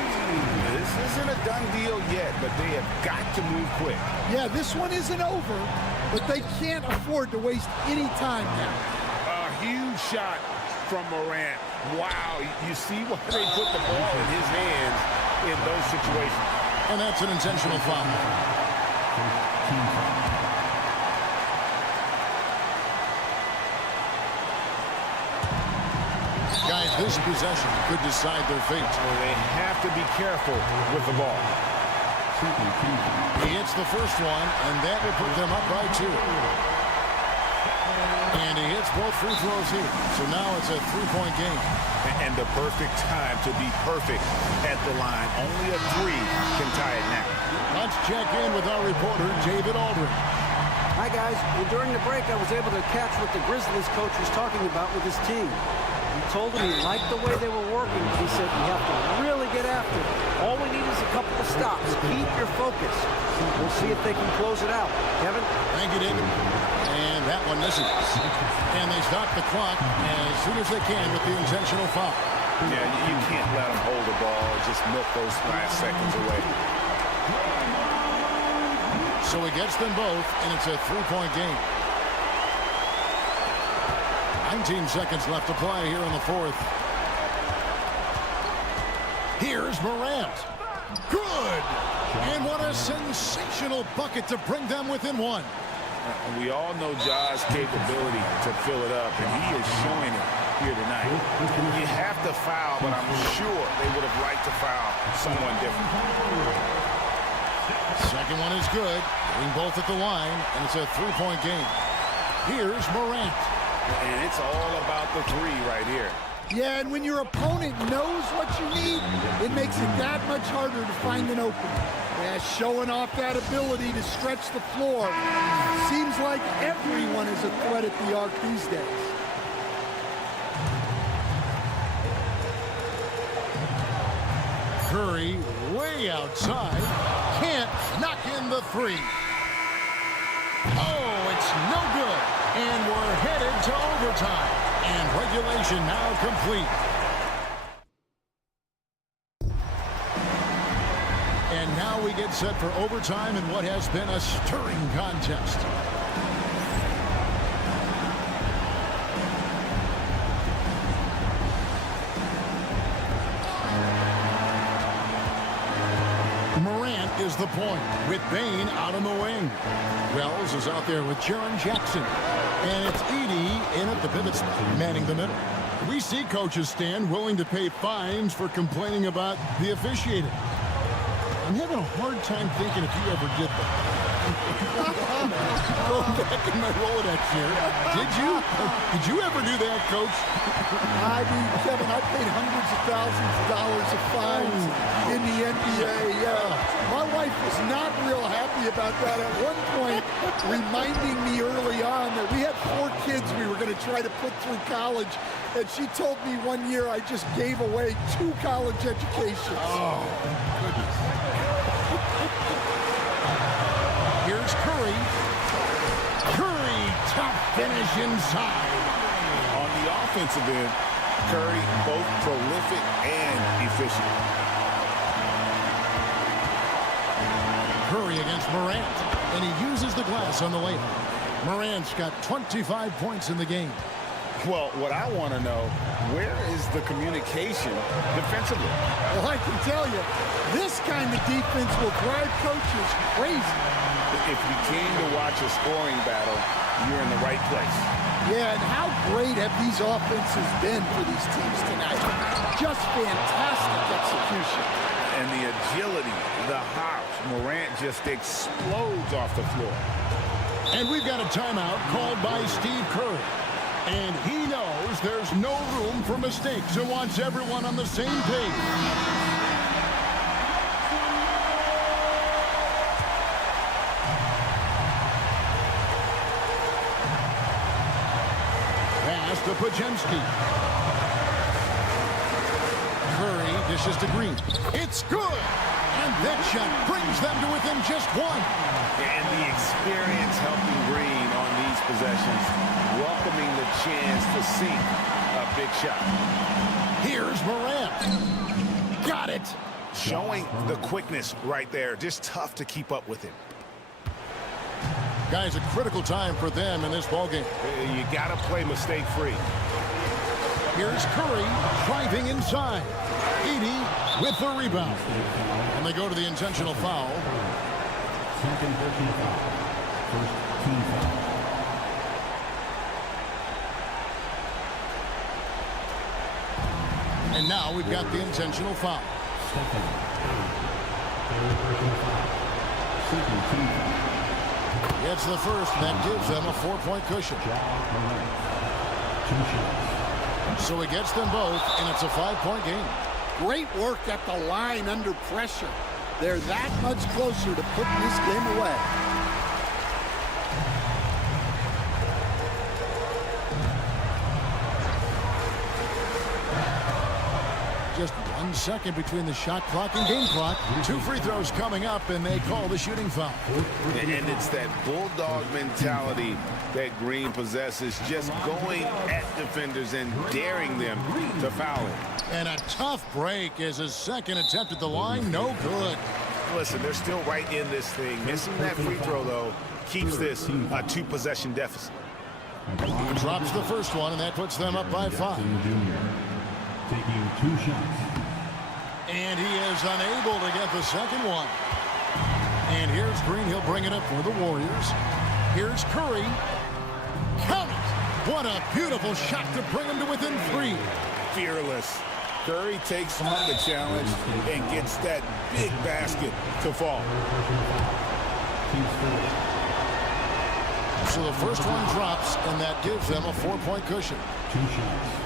This isn't a done deal yet, but they have got to move quick. Yeah, this one isn't over, but they can't afford to waste any time now. A huge shot from Morant. Wow, you see why they put the ball in his hands in those situations. And that's an intentional foul. Guys, this possession could decide their fate. Well, they have to be careful with the ball. He hits the first one, and that will put them up by 2. And he hits both free throws here. So now it's a 3-point game. And the perfect time to be perfect at the line. Only a 3 can tie it now. Let's check in with our reporter, David Aldridge. Hi, guys. Well, during the break, I was able to catch what the Grizzlies coach was talking about with his team. He told him he liked the way they were working. He said, you have to really get after it. All we need is a couple of stops. Keep your focus. We'll see if they can close it out. Kevin? Thank you, David. And that one misses. And they stop the clock as soon as they can with the intentional foul. Yeah, you can't let them hold the ball. Just milk those last seconds away. So he gets them both, and it's a 3-point game. 19 seconds left to play here in the 4th. Here's Morant. Good! And what a sensational bucket to bring them within 1. We all know Ja's capability to fill it up, and he is showing it here tonight. You have to foul, but I'm sure they would have liked to foul someone different. Second one is good. Getting both at the line, and it's a 3-point game. Here's Morant. And it's all about the 3 right here. Yeah, and when your opponent knows what you need, it makes it that much harder to find an opening. Yeah, showing off that ability to stretch the floor. Seems like everyone is a threat at the arc these days. Curry way outside. Can't knock in the 3. Oh, it's no good. And we're headed to overtime. And regulation now complete. And now we get set for overtime in what has been a stirring contest. Morant is the point with Bane out on the wing. Wells is out there with Jaren Jackson. And it's Edey in at the pivot spot, manning the middle. We see coaches stand willing to pay fines for complaining about the officiating. I'm having a hard time thinking if you ever did that. Going back in my Rolodex here. Did you ever do that, Coach? I mean, Kevin, I paid hundreds of thousands of dollars of fines in the NBA. My wife was not real happy about that at one point, reminding me early on that we had 4 kids we were going to try to put through college. And she told me one year I just gave away 2 college educations. Oh, goodness. Here's Curry. Curry, tough finish inside. On the offensive end, Curry both prolific and efficient. Curry against Morant, and he uses the glass on the layup. Morant's got 25 points in the game. Well, what I want to know, where is the communication defensively? Well, I can tell you, this kind of defense will drive coaches crazy. If you came to watch a scoring battle, you're in the right place. Yeah, and how great have these offenses been for these teams tonight? Just fantastic execution. And the agility, the hops, Morant just explodes off the floor. And we've got a timeout called by Steve Kerr. And he knows there's no room for mistakes and wants everyone on the same page. Pass to Pajemski. Curry dishes to Green. It's good. And that shot brings them to within just one. And the experience helping Green on these possessions, welcoming the chance to sink a big shot. Here's Morant. Got it. Showing the quickness right there. Just tough to keep up with him. Guys, a critical time for them in this ballgame. You got to play mistake-free. Here's Curry driving inside. 80 with the rebound. And they go to the intentional foul. Second personal foul. First team foul. And now we've got the intentional foul. Second. Third personal foul. Second team foul. Gets the first, and that gives them a 4-point cushion. Two shots. So he gets them both, and it's a 5-point game. Great work at the line under pressure. They're that much closer to putting this game away. Just 1 second between the shot clock and game clock. 2 free throws coming up, and they call the shooting foul. And it's that bulldog mentality that Green possesses, just going at defenders and daring them to foul him. And a tough break as his second attempt at the line, no good. Listen, they're still right in this thing. Missing that free throw, though, keeps this a 2-possession deficit. He drops the first one, and that puts them up by 5. Taking 2 shots. And he is unable to get the second one. And here's Green. He'll bring it up for the Warriors. Here's Curry. Count it! What a beautiful shot to bring him to within 3. Fearless. Curry takes on the challenge and gets that big basket to fall. So the first one drops, and that gives them a 4-point cushion. 2 shots.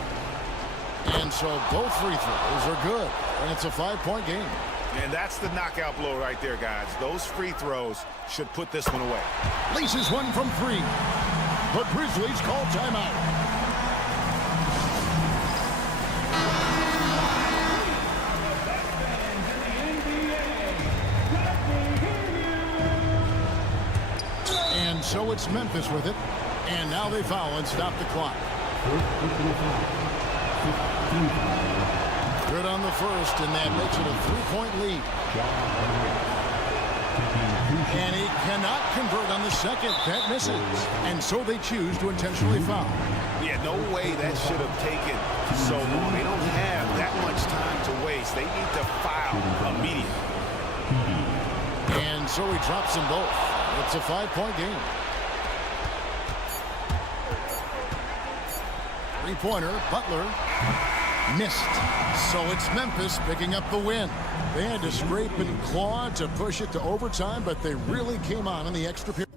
And so both free throws are good, and it's a 5-point game. And that's the knockout blow right there, guys. Those free throws should put this one away. Laces one from 3. The Grizzlies call timeout. And so it's Memphis with it. And now they foul and stop the clock. Good on the first, and that makes it a 3-point lead. And he cannot convert on the second. That misses. And so they choose to intentionally foul. Yeah, no way that should have taken so long. They don't have that much time to waste. They need to foul immediately. And so he drops them both. It's a 5-point game. 3-pointer, Butler. Missed. So it's Memphis picking up the win. They had to scrape and claw to push it to overtime, but they really came on in the extra period.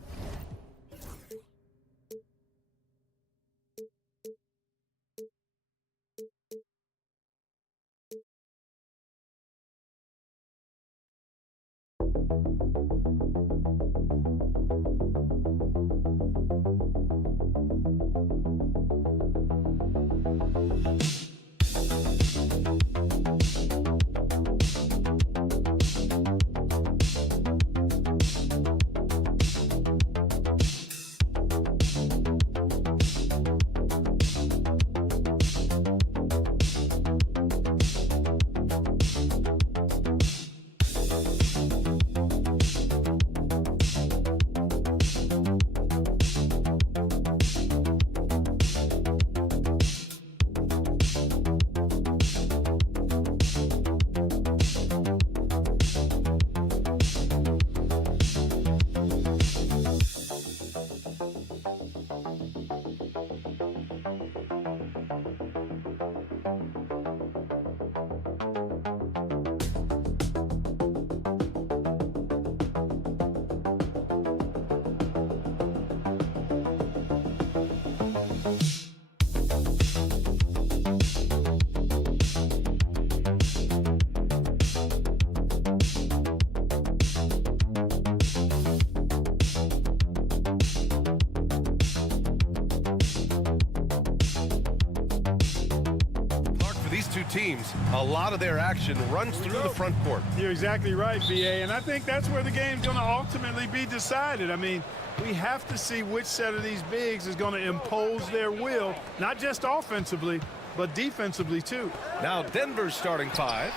teams, a lot of their action runs through the front court. You're exactly right, B.A., and I think that's where the game's going to ultimately be decided. I mean, we have to see which set of these bigs is going to impose their will, not just offensively, but defensively, too. Now Denver's starting five.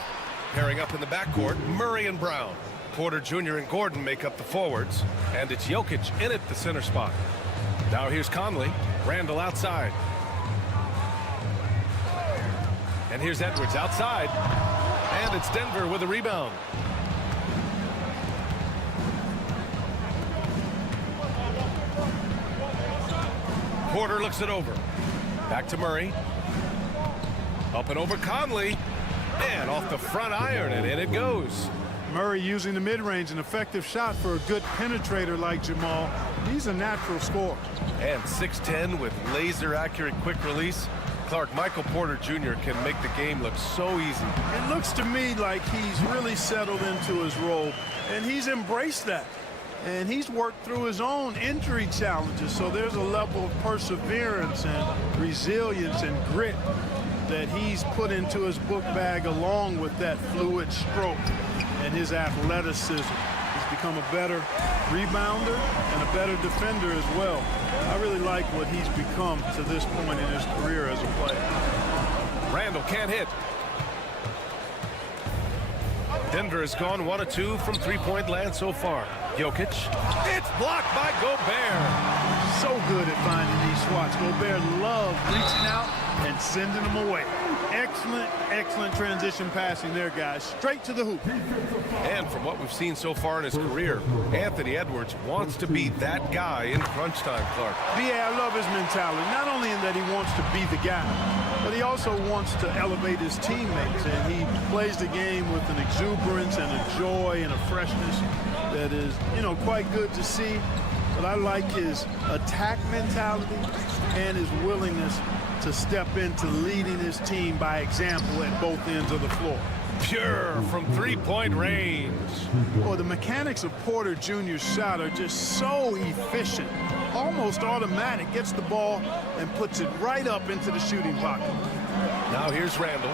Pairing up in the backcourt, Murray and Brown. Porter Jr. and Gordon make up the forwards, and it's Jokic in at the center spot. Now here's Conley. Randall outside. And here's Edwards outside. And it's Denver with a rebound. Porter looks it over. Back to Murray. Up and over Conley. And off the front iron, and in it goes. Murray using the mid-range, an effective shot for a good penetrator like Jamal. He's a natural scorer. And 6'10" with laser-accurate quick release. Clark, Michael Porter Jr. can make the game look so easy. It looks to me like he's really settled into his role, and he's embraced that. And he's worked through his own injury challenges, so there's a level of perseverance and resilience and grit that he's put into his book bag, along with that fluid stroke and his athleticism. He's become a better rebounder and a better defender as well. I really like what he's become to this point in his career as a player. Randall can't hit. Denver has gone 1 of 2 from three-point land so far. Jokic. It's blocked by Gobert. So good at finding these swats. Gobert loves reaching out and sending them away. Excellent, excellent transition passing there, guys. Straight to the hoop. And from what we've seen so far in his career, Anthony Edwards wants to be that guy in crunch time, Clark. B.A., I love his mentality. Not only in that he wants to be the guy, but he also wants to elevate his teammates. And he plays the game with an exuberance and a joy and a freshness that is, quite good to see. But I like his attack mentality and his willingness to step into leading his team by example at both ends of the floor. Pure from three-point range. Boy, the mechanics of Porter Jr.'s shot are just so efficient, almost automatic. Gets the ball and puts it right up into the shooting pocket. Now here's Randall,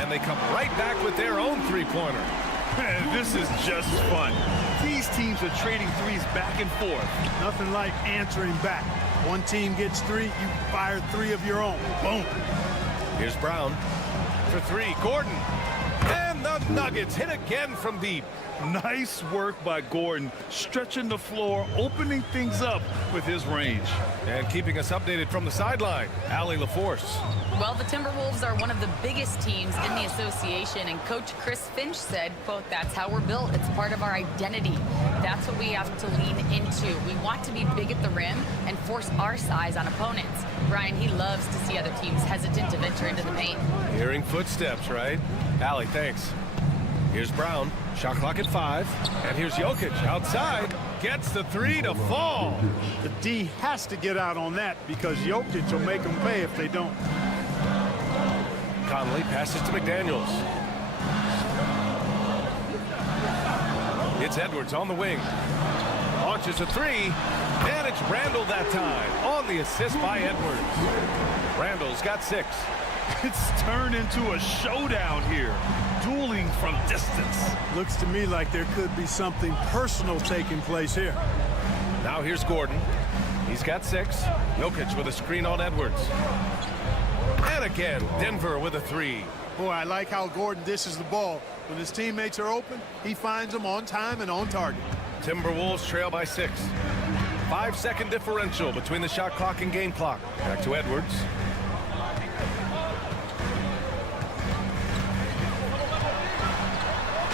and they come right back with their own three-pointer. This is just fun. These teams are trading threes back and forth. Nothing like answering back. One team gets 3, you fire 3 of your own. Boom. Here's Brown for 3. Gordon. And the Nuggets hit again from deep. Nice work by Gordon, stretching the floor, opening things up with his range. And keeping us updated from the sideline, Allie LaForce. Well, the Timberwolves are one of the biggest teams in the association, and Coach Chris Finch said, quote, "That's how we're built. It's part of our identity. That's what we have to lean into. We want to be big at the rim and force our size on opponents." Brian, he loves to see other teams hesitant to venture into the paint. Hearing footsteps, right? Allie, thanks. Here's Brown, shot clock at 5, and here's Jokic outside, gets the 3 to fall. The D has to get out on that because Jokic will make them pay if they don't. Conley passes to McDaniels. It's Edwards on the wing. Launches a 3, and it's Randall that time on the assist by Edwards. Randall's got 6. It's turned into a showdown here. Dueling from distance. Looks to me like there could be something personal taking place here. Now here's Gordon. He's got 6. Jokic with a screen on Edwards. And again, Denver with a 3. Boy, I like how Gordon dishes the ball. When his teammates are open, he finds them on time and on target. Timberwolves trail by 6. 5-second differential between the shot clock and game clock. Back to Edwards.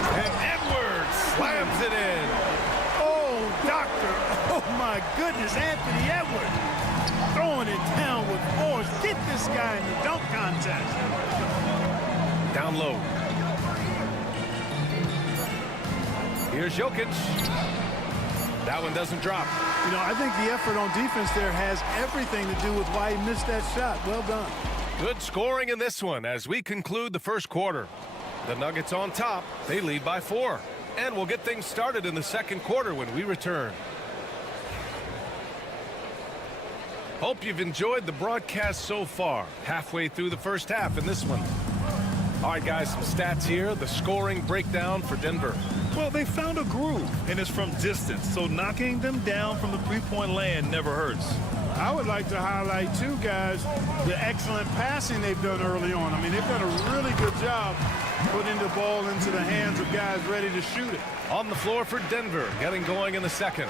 And Edwards slams it in. Oh, doctor. Oh, my goodness, Anthony Edwards. Throwing it down with force. Get this guy in the dunk contest. Down low. Here's Jokic. That one doesn't drop. I think the effort on defense there has everything to do with why he missed that shot. Well done. Good scoring in this one as we conclude the first quarter. The Nuggets on top. They lead by 4. And we'll get things started in the second quarter when we return. Hope you've enjoyed the broadcast so far. Halfway through the first half in this one. All right, guys, some stats here. The scoring breakdown for Denver. Well, they found a groove, and it's from distance, so knocking them down from the three-point land never hurts. I would like to highlight, too, guys, the excellent passing they've done early on. I mean, they've done a really good job putting the ball into the hands of guys ready to shoot it. On the floor for Denver, getting going in the second.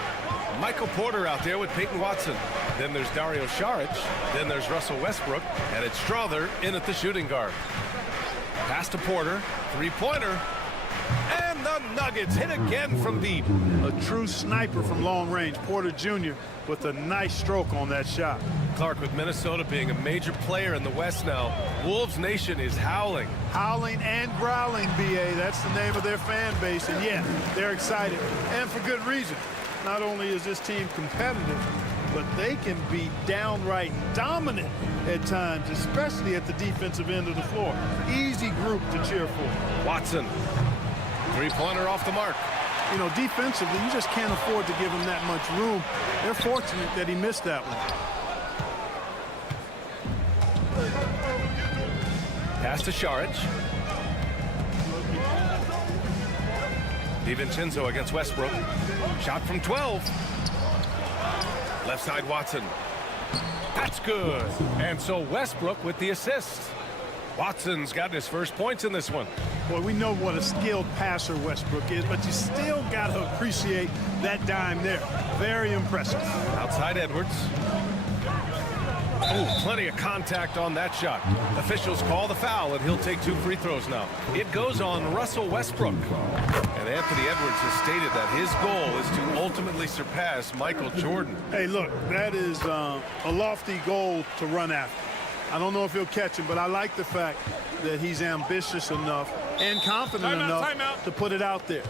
Michael Porter out there with Peyton Watson. Then there's Dario Saric. Then there's Russell Westbrook. And it's Strother in at the shooting guard. Pass to Porter. Three-pointer. And the Nuggets hit again from deep. A true sniper from long range. Porter Jr. with a nice stroke on that shot. Clark, with Minnesota being a major player in the West now, Wolves Nation is howling. Howling and growling, B.A. That's the name of their fan base. And, yeah, they're excited. And for good reason. Not only is this team competitive, but they can be downright dominant at times, especially at the defensive end of the floor. Easy group to cheer for. Watson. Three-pointer off the mark. You know, defensively, you just can't afford to give him that much room. They're fortunate that he missed that one. Pass to Saric. DiVincenzo against Westbrook. Shot from 12. Left side Watson. That's good. And so Westbrook with the assist. Watson's got his first points in this one. Boy, we know what a skilled passer Westbrook is, but you still got to appreciate that dime there. Very impressive. Outside Edwards. Oh, plenty of contact on that shot. Officials call the foul, and he'll take 2 free throws now. It goes on Russell Westbrook. And Anthony Edwards has stated that his goal is to ultimately surpass Michael Jordan. Hey, look, that is a lofty goal to run after. I don't know if he'll catch him, but I like the fact that he's ambitious enough and confident enough to put it out there.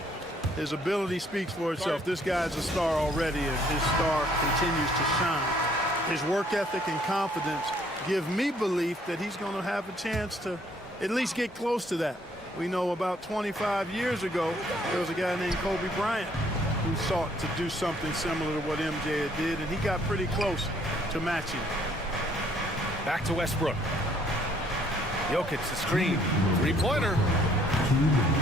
His ability speaks for itself. This guy's a star already, and his star continues to shine. His work ethic and confidence give me belief that he's going to have a chance to at least get close to that. We know about 25 years ago, there was a guy named Kobe Bryant who sought to do something similar to what MJ did, and he got pretty close to matching. Back to Westbrook. Jokic, the screen. Three-pointer.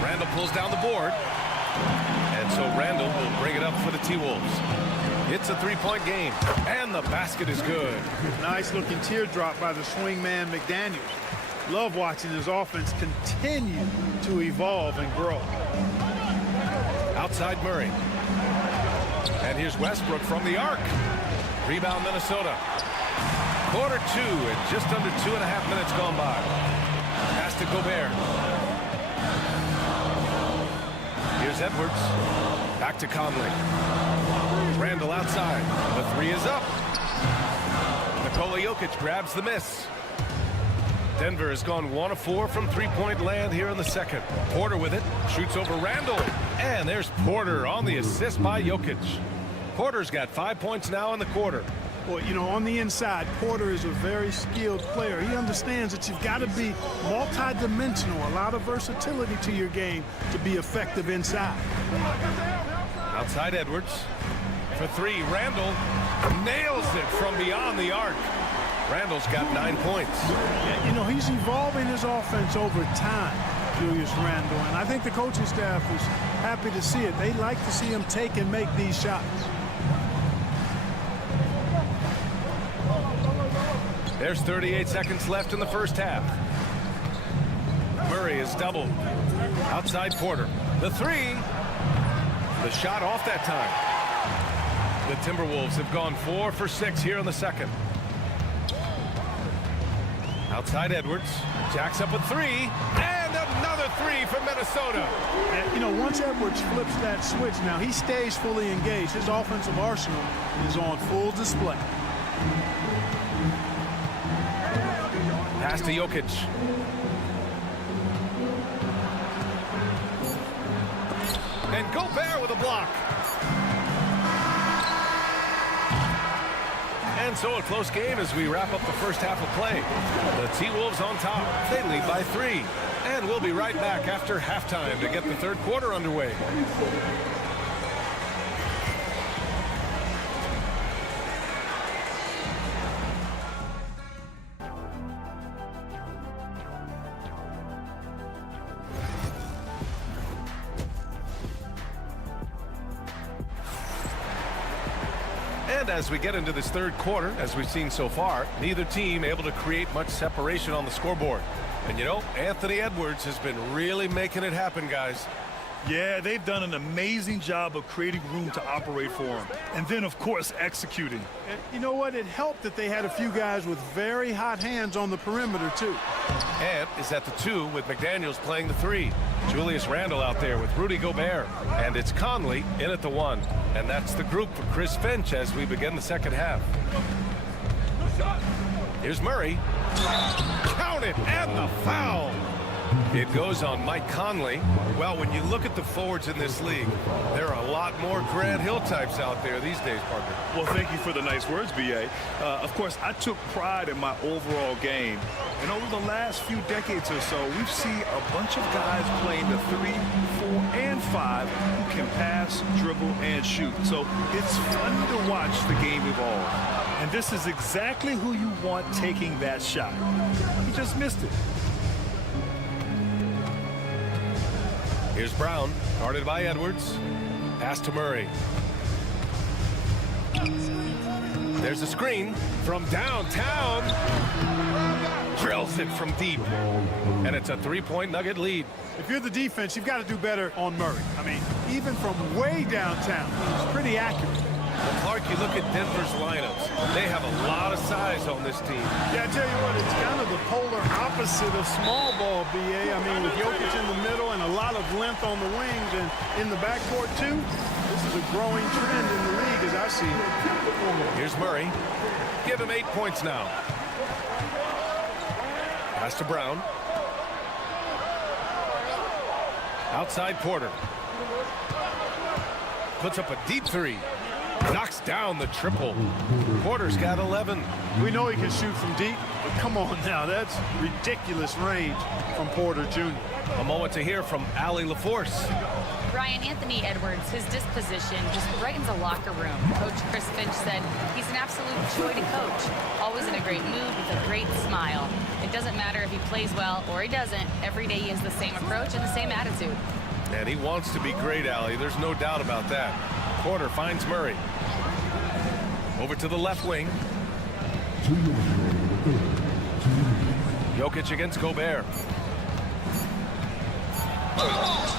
Randall pulls down the board. And so Randall will bring it up for the T-Wolves. It's a three-point game, and the basket is good. Nice-looking teardrop by the swingman McDaniels. Love watching his offense continue to evolve and grow. Outside Murray. And here's Westbrook from the arc. Rebound Minnesota. Quarter 2 and just under 2.5 minutes gone by. Pass to Gobert. Here's Edwards. Back to Conley. Randall outside. The three is up. Nikola Jokic grabs the miss. Denver has gone 1 of 4 from three-point land here in the second. Porter with it. Shoots over Randall. And there's Porter on the assist by Jokic. Porter's got 5 points now in the quarter. Well, you know, on the inside, Porter is a very skilled player. He understands that you've got to be multi-dimensional, a lot of versatility to your game to be effective inside. Outside Edwards. For 3, Randall nails it from beyond the arc. Randall's got 9 points. Yeah, you know, he's evolving his offense over time, Julius Randall, and I think the coaching staff is happy to see it. They like to see him take and make these shots. There's 38 seconds left in the first half. Murray is doubled. Outside Porter. The 3. The shot off that time. The Timberwolves have gone 4 for 6 here in the second. Outside Edwards. Jacks up a 3. And another 3 from Minnesota. And, you know, once Edwards flips that switch, now he stays fully engaged. His offensive arsenal is on full display. Pass to Jokic. And Gobert with a block. And so a close game as we wrap up the first half of play. The T-Wolves on top. They lead by 3. And we'll be right back after halftime to get the third quarter underway. And as we get into this third quarter, as we've seen so far, neither team able to create much separation on the scoreboard. And you know, Anthony Edwards has been really making it happen, guys. Yeah, they've done an amazing job of creating room to operate for him. And then, of course, executing. And you know what? It helped that they had a few guys with very hot hands on the perimeter, too. Ant is at the 2 with McDaniels playing the 3. Julius Randle out there with Rudy Gobert. And it's Conley in at the 1. And that's the group for Chris Finch as we begin the second half. Here's Murray. Count it, and the foul. It goes on Mike Conley. Well, when you look at the forwards in this league, there are a lot more Grant Hill types out there these days, partner. Well, thank you for the nice words, B.A. Of course, I took pride in my overall game. And over the last few decades or so, we've seen a bunch of guys playing the 3, 4, and 5 who can pass, dribble, and shoot. So it's fun to watch the game evolve. And this is exactly who you want taking that shot. He just missed it. Here's Brown, guarded by Edwards. Pass to Murray. There's a screen from downtown. Drills it from deep. And it's a 3-point Nugget lead. If you're the defense, you've got to do better on Murray. I mean, even from way downtown, he's pretty accurate. Well, Clark, you look at Denver's lineups. They have a lot of size on this team. Yeah, I tell you what, it's kind of the polar opposite of small ball, B.A. I mean, with Jokic in the middle and a lot of length on the wings and in the backcourt, too, this is a growing trend in the league as I see it. Here's Murray. Give him 8 points now. Pass to Brown. Outside Porter. Puts up a deep 3. Knocks down the triple. Porter's got 11. We know he can shoot from deep, but come on now, that's ridiculous range from Porter Jr. A moment to hear from Allie LaForce. Brian, Anthony Edwards, his disposition just brightens a locker room. Coach Chris Finch said he's an absolute joy to coach. Always in a great mood with a great smile. It doesn't matter if he plays well or he doesn't. Every day he has the same approach and the same attitude. And he wants to be great, Allie. There's no doubt about that. Porter finds Murray. Over to the left wing. Jokic against Gobert.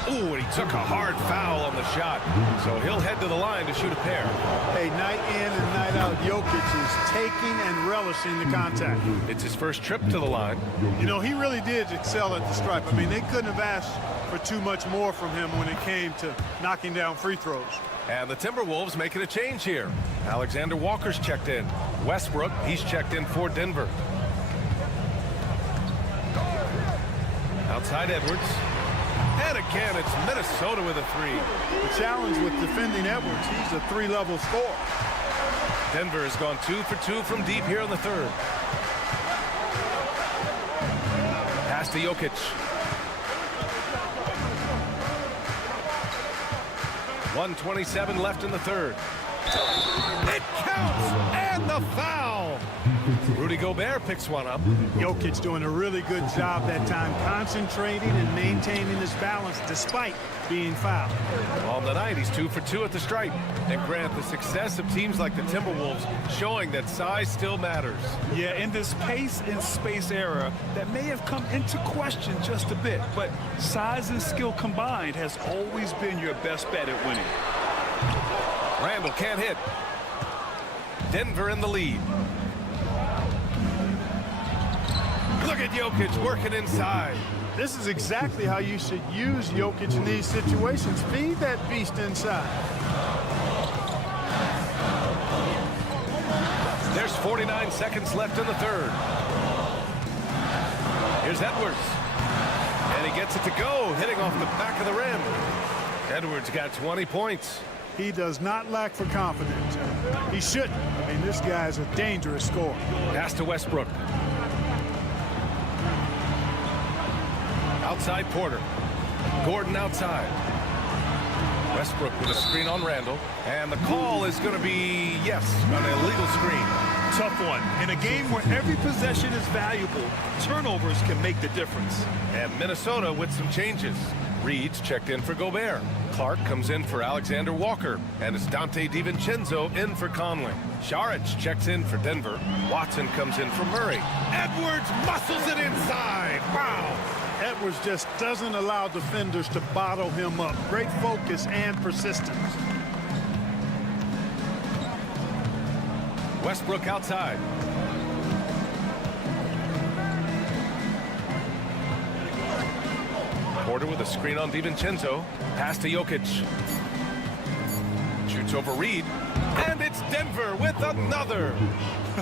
Ooh, and he took a hard foul on the shot. So he'll head to the line to shoot a pair. Hey, night in and night out, Jokic is taking and relishing the contact. It's his first trip to the line. You know, he really did excel at the stripe. I mean, they couldn't have asked for too much more from him when it came to knocking down free throws. And the Timberwolves making a change here. Alexander Walker's checked in. Westbrook, he's checked in for Denver. Outside Edwards. And again, it's Minnesota with a 3. The challenge with defending Edwards, he's a 3-level scorer. Denver has gone 2 for 2 from deep here in the third. Pass to Jokic. .127 left in the third. It counts, and the foul. Rudy Gobert picks one up. Jokic doing a really good job that time, concentrating and maintaining his balance despite being fouled. On the night, he's 2 for 2 at the stripe. And Grant, the success of teams like the Timberwolves showing that size still matters. Yeah, in this pace and space era, that may have come into question just a bit, but size and skill combined has always been your best bet at winning. Randle can't hit. Denver in the lead. Look at Jokic working inside. This is exactly how you should use Jokic in these situations. Feed that beast inside. There's 49 seconds left in the third. Here's Edwards. And he gets it to go, hitting off the back of the rim. Edwards got 20 points. He does not lack for confidence. He shouldn't. I mean, this guy's a dangerous scorer. Pass to Westbrook. Outside Porter. Gordon outside. Westbrook with a screen on Randle. And the call is going to be, yes, an illegal screen. tough one. In a game where every possession is valuable, turnovers can make the difference. And Minnesota with some changes. Reed's checked in for Gobert. Clark comes in for Alexander Walker. And it's Dante DiVincenzo in for Conley. Saric checks in for Denver. Watson comes in for Murray. Edwards muscles it inside. Wow. Edwards just doesn't allow defenders to bottle him up. Great focus and persistence. Westbrook outside. Porter with a screen on DiVincenzo. Pass to Jokic. Shoots over Reed. And it's Denver with another.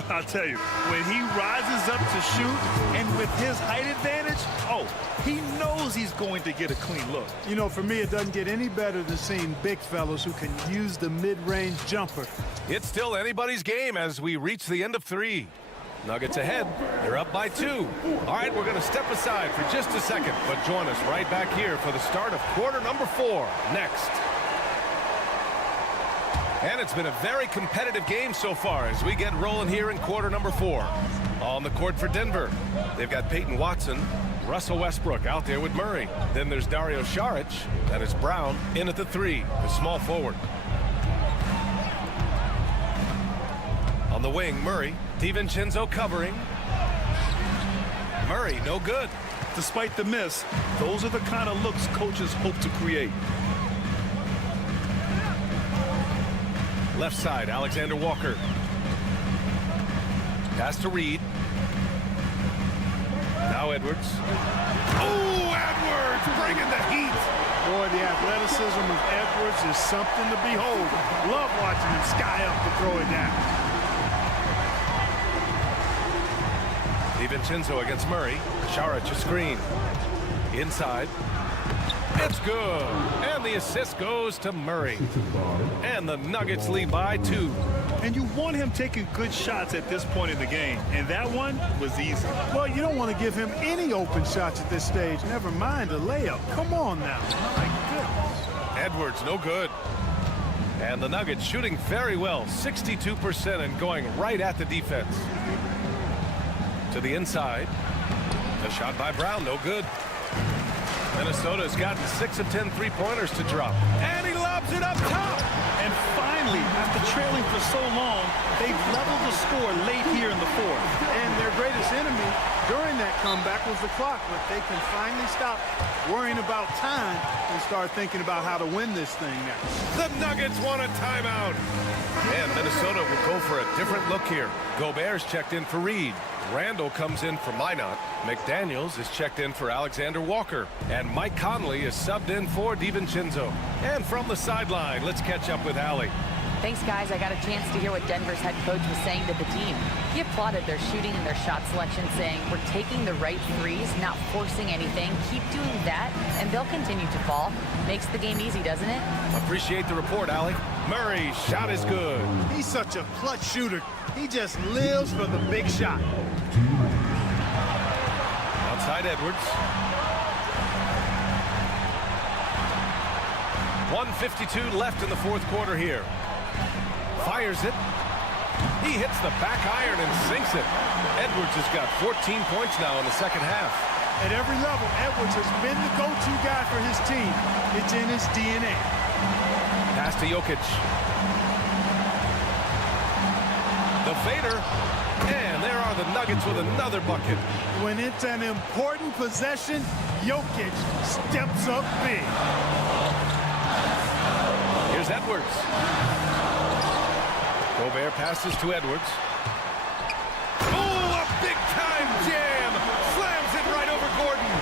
I'll tell you, when he rises up to shoot and with his height advantage, oh, he knows he's going to get a clean look. You know, for me, it doesn't get any better than seeing big fellas who can use the mid-range jumper. It's still anybody's game as we reach the end of 3. Nuggets ahead. They're up by 2. All right, we're going to step aside for just a second, but join us right back here for the start of quarter number 4 next. And it's been a very competitive game so far as we get rolling here in quarter number 4. On the court for Denver, they've got Peyton Watson, Russell Westbrook out there with Murray. Then there's Dario Saric. That is Brown in at the 3, the small forward. On the wing, Murray. DiVincenzo covering. Murray, no good. Despite the miss, those are the kind of looks coaches hope to create. Left side, Alexander Walker. Pass to Reed. Now Edwards. Oh, Edwards bringing the heat. Boy, the athleticism of Edwards is something to behold. Love watching him sky up to throw it down. DiVincenzo against Murray. Saric a screen. Inside. It's good. And the assist goes to Murray. And the Nuggets lead by 2. And you want him taking good shots at this point in the game. And that one was easy. Well, you don't want to give him any open shots at this stage. Never mind a layup. Come on now. My goodness. Edwards, no good. And the Nuggets shooting very well. 62% and going right at the defense. To the inside. A shot by Brown, no good. Minnesota's gotten 6 of 10 three-pointers to drop. And he lobs it up top. And finally, after trailing for so long, they've leveled the score late here in the 4th. And their greatest enemy during that comeback was the clock, but they can finally stop worrying about time and start thinking about how to win this thing now. The Nuggets want a timeout. And Minnesota will go for a different look here. Gobert's checked in for Reed. Randall comes in for Minot. McDaniels is checked in for Alexander Walker. And Mike Conley is subbed in for DiVincenzo. And from the sideline, let's catch up with Allie. Thanks, guys. I got a chance to hear what Denver's head coach was saying to the team. He applauded their shooting and their shot selection, saying, we're taking the right threes, not forcing anything. Keep doing that, and they'll continue to fall. Makes the game easy, doesn't it? Appreciate the report, Allie. Murray's shot is good. He's such a clutch shooter. He just lives for the big shot. Outside Edwards. 1:52 left in the 4th quarter here. Fires it. He hits the back iron and sinks it. Edwards has got 14 points now in the second half. At every level, Edwards has been the go-to guy for his team. It's in his DNA. Pass to Jokic. The fader. And there are the Nuggets with another bucket. When it's an important possession, Jokic steps up big. Here's Edwards. Gobert passes to Edwards. Oh, a big-time jam! Slams it right over Gordon.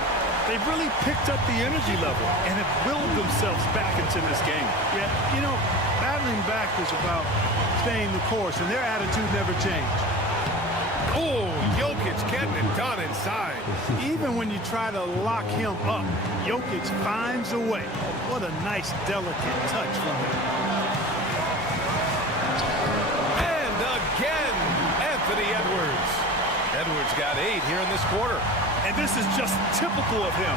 They've really picked up the energy level and have willed themselves back into this game. Yeah, you know, battling back is about staying the course, and their attitude never changed. Oh, Jokic getting it done inside. Even when you try to lock him up, Jokic finds a way. What a nice, delicate touch from him. And again, Anthony Edwards. Edwards got 8 here in this quarter. And this is just typical of him.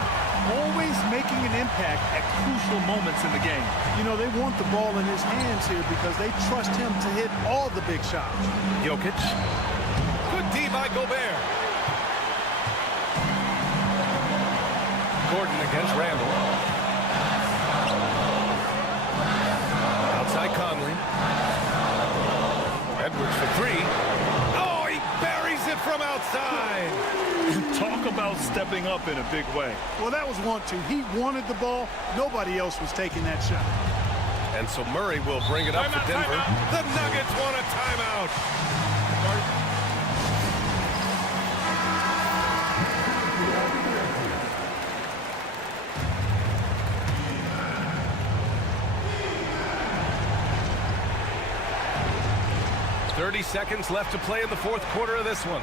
Always making making an impact at crucial moments in the game. You know, they want the ball in his hands here because they trust him to hit all the big shots. Jokic. Good D by Gobert. Gordon against Randall. Outside Conley. Edwards for three. Oh, he buries it from outside. Talk about stepping up in a big way. Well, that was 1-2. He wanted the ball. Nobody else was taking that shot. And so Murray will bring it up for Denver. The Nuggets want a timeout. 30 seconds left to play in the fourth quarter of this one.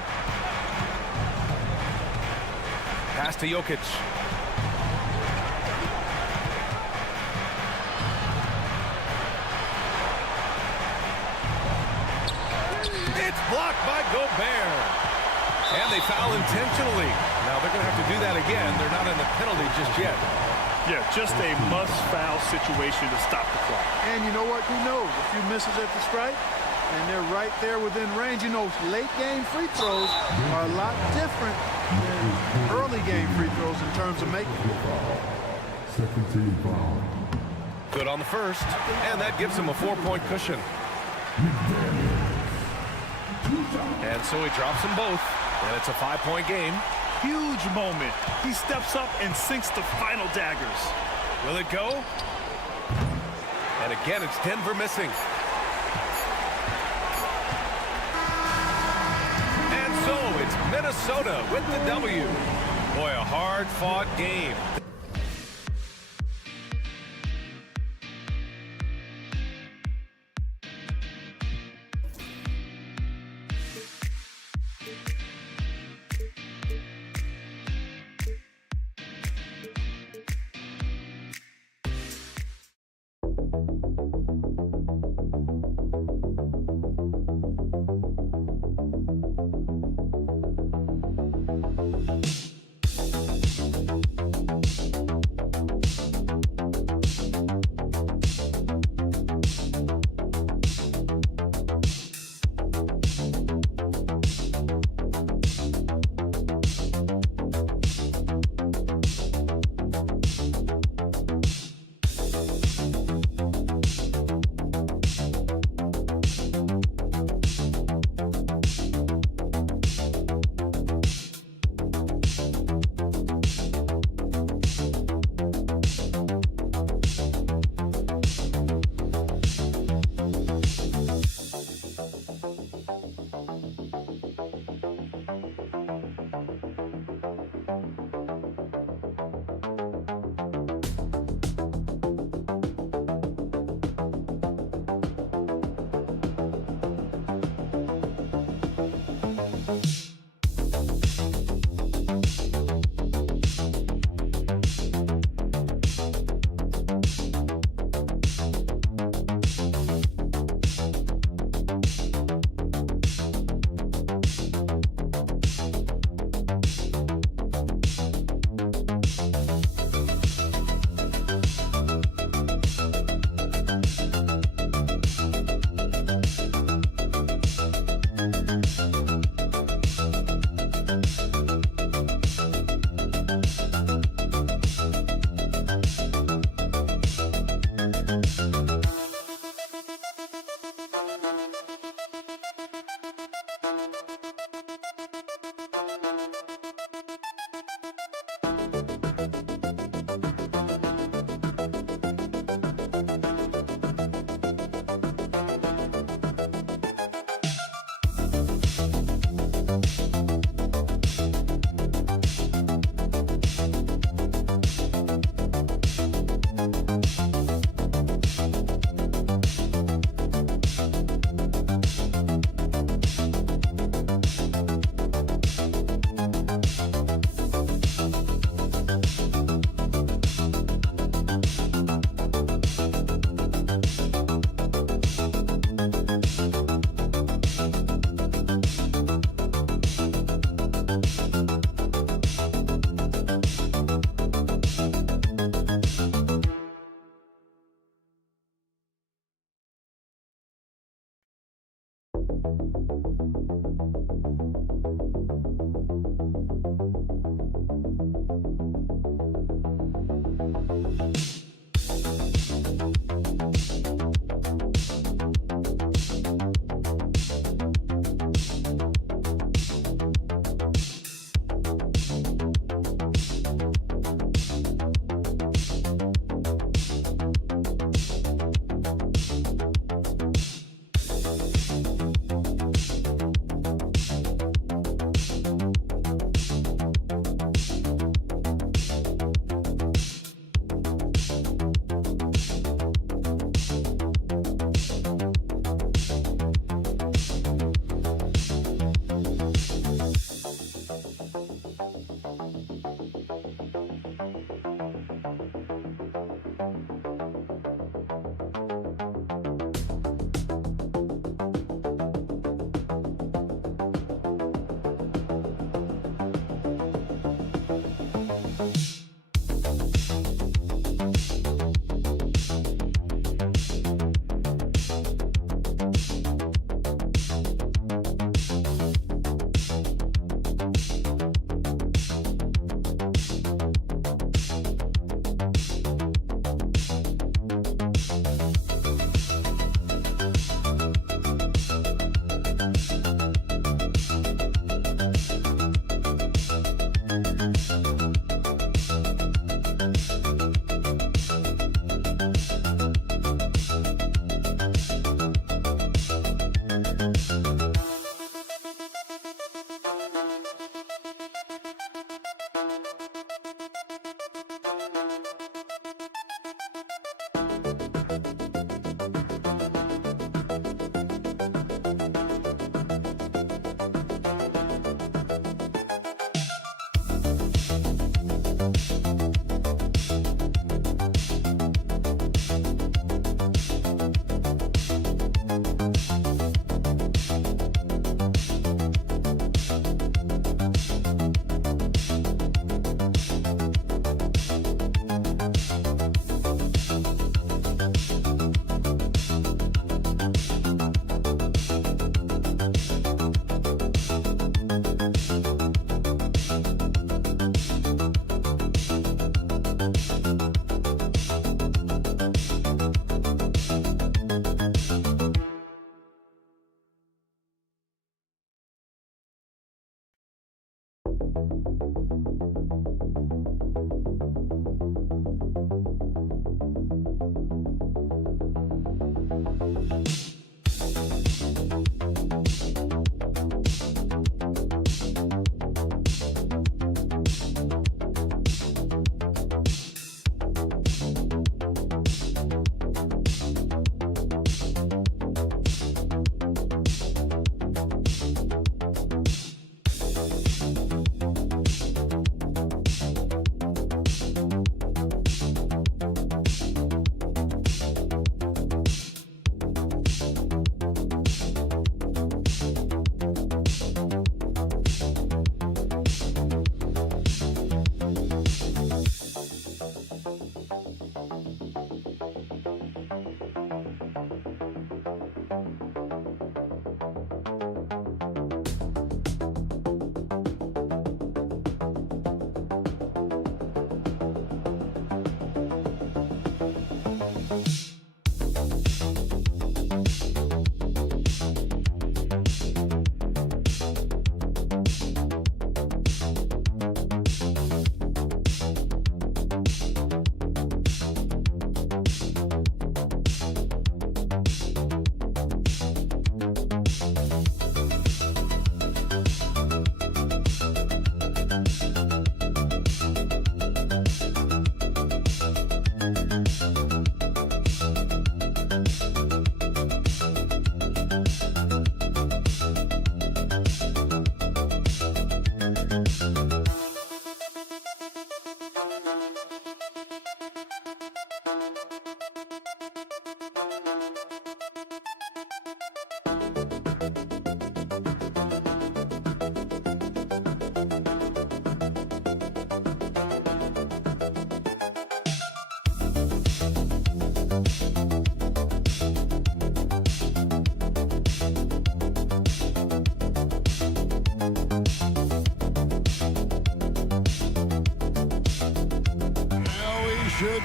Pass to Jokic. It's blocked by Gobert. And they foul intentionally. Now they're going to have to do that again. They're not in the penalty just yet. Yeah, just a must-foul situation to stop the clock. And you know what? Who knows? A few misses at the stripe, and they're right there within range. You know, late game free throws are a lot different than early game free throws in terms of making. Second team foul. Good on the first, and that gives him a 4-point cushion. And so he drops them both, and it's a 5-point game. Huge moment. He steps up and sinks the final daggers. Will it go? And again, it's Denver missing. And so it's Minnesota with the W. Boy, a hard-fought game.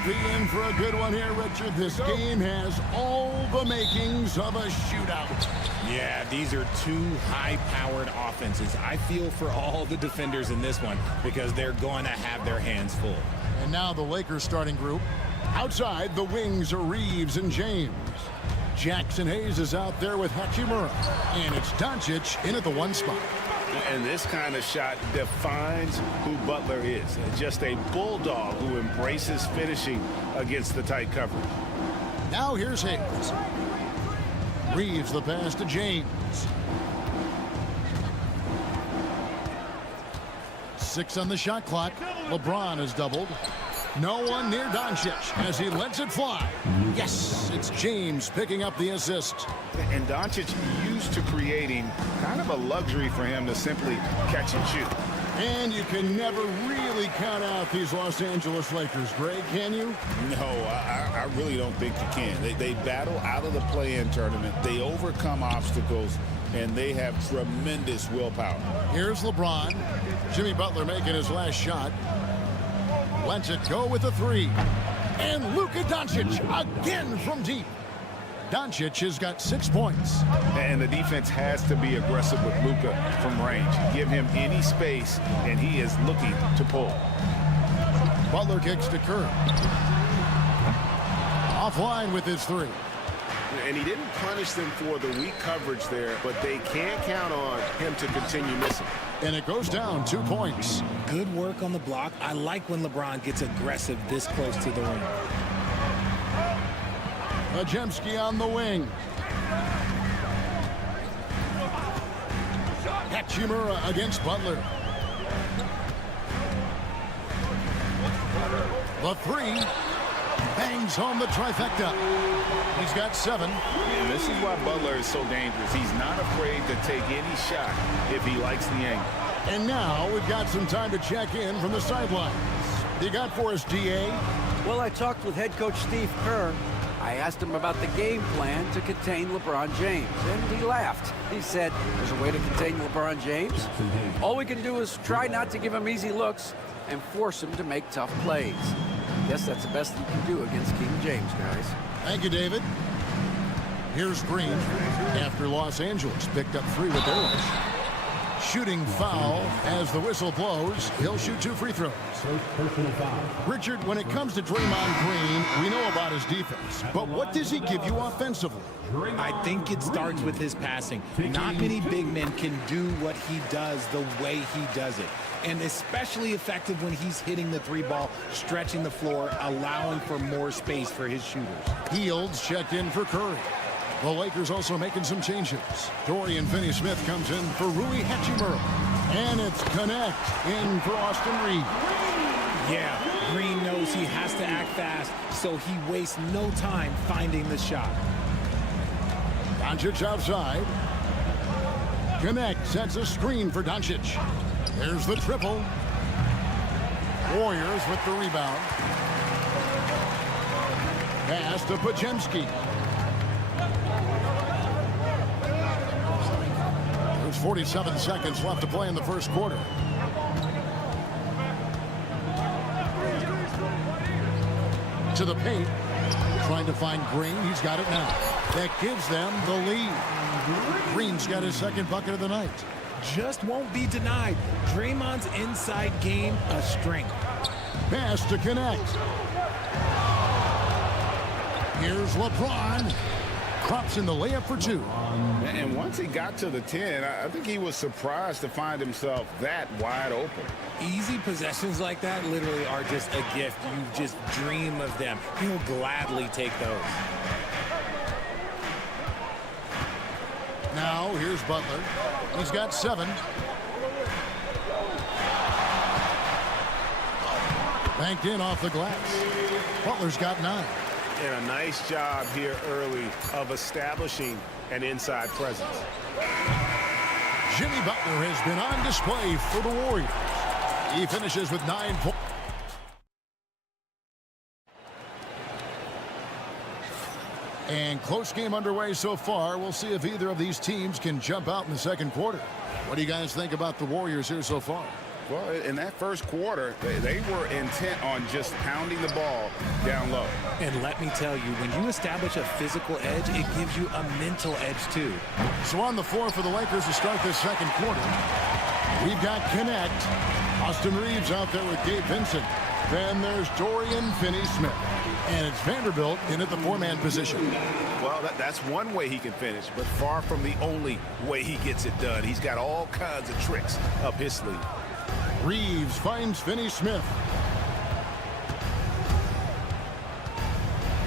be in for a good one here, Richard. This game has all the makings of a shootout. Yeah, these are two high-powered offenses. I feel for all the defenders in this one because they're going to have their hands full. And now the Lakers starting group. Outside, the wings are Reeves and James. Jackson Hayes is out there with Hachimura. And it's Doncic in at the 1 spot. And this kind of shot defines who Butler is. Just a bulldog who embraces finishing against the tight coverage. Now here's Hayes. Reeves the pass to James. 6 on the shot clock. LeBron is doubled. No one near Doncic as he lets it fly. Yes, it's James picking up the assist. And Doncic used to creating kind of a luxury for him to simply catch and shoot. And you can never really count out these Los Angeles Lakers, Greg, can you? No, I really don't think you can. They battle out of the play-in tournament. They overcome obstacles, and they have tremendous willpower. Here's LeBron. Jimmy Butler making his last shot. Lets it go with a 3. And Luka Doncic again from deep. Doncic has got 6 points. And the defense has to be aggressive with Luka from range. Give him any space, and he is looking to pull. Butler kicks to Curry. Offline with his 3. And he didn't punish them for the weak coverage there, but they can't count on him to continue missing. And it goes down 2 points. Good work on the block. I like when LeBron gets aggressive this close to the ring. Majemski on the wing. Hachimura against Butler. The 3 bangs home the trifecta. He's got 7. And this is why Butler is so dangerous. He's not afraid to take any shot if he likes the angle. And now we've got some time to check in from the sidelines. You got for us, DA? Well, I talked with head coach Steve Kerr. I asked him about the game plan to contain LeBron James, and he laughed. He said, there's a way to contain LeBron James. All we can do is try not to give him easy looks and force him to make tough plays. Guess that's the best you can do against King James, guys. Thank you, David. Here's Green after Los Angeles picked up 3 with their rush. Shooting foul as the whistle blows. He'll shoot 2 free throws. Richard, when it comes to Draymond Green, we know about his defense. But what does he give you offensively? I think it starts with his passing. Not many big men can do what he does the way he does it. And especially effective when he's hitting the 3 ball, stretching the floor, allowing for more space for his shooters. Fields checked in for Curry. The Lakers also making some changes. Dorian Finney-Smith comes in for Rui Hachimura. And it's Connect in for Austin Reed. Yeah, Green knows he has to act fast, so he wastes no time finding the shot. Doncic outside. Connect sets a screen for Doncic. There's the triple. Warriors with the rebound. Pass to Majemski. There's 47 seconds left to play in the first quarter. To the paint. Trying to find Green. He's got it now. That gives them the lead. Green's got his second bucket of the night. Just won't be denied. Draymond's inside game, a strength. Pass to Connect. Here's LeBron. Crops in the layup for 2. And once he got to the 10, I think he was surprised to find himself that wide open. Easy possessions like that literally are just a gift. You just dream of them. He'll gladly take those. Now, here's Butler. He's got 7. Banked in off the glass. Butler's got 9. And a nice job here early of establishing an inside presence. Jimmy Butler has been on display for the Warriors. He finishes with 9 points. And close game underway so far. We'll see if either of these teams can jump out in the second quarter. What do you guys think about the Warriors here so far? Well, in that first quarter, they were intent on just pounding the ball down low. And let me tell you, when you establish a physical edge, it gives you a mental edge too. So on the floor for the Lakers to start this second quarter, we've got Connect. Austin Reeves out there with Gabe Vincent. Then there's Dorian Finney-Smith. And it's Vanderbilt in at the four-man position. Well, that's one way he can finish, but far from the only way he gets it done. He's got all kinds of tricks up his sleeve. Reeves finds Finney-Smith.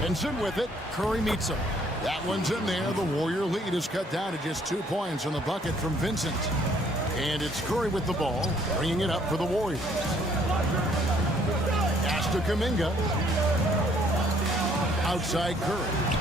Vincent with it. Curry meets him. That one's in there. The Warrior lead is cut down to just 2 points on the bucket from Vincent. And it's Curry with the ball, bringing it up for the Warriors. Pass to Kuminga. Outside Curry.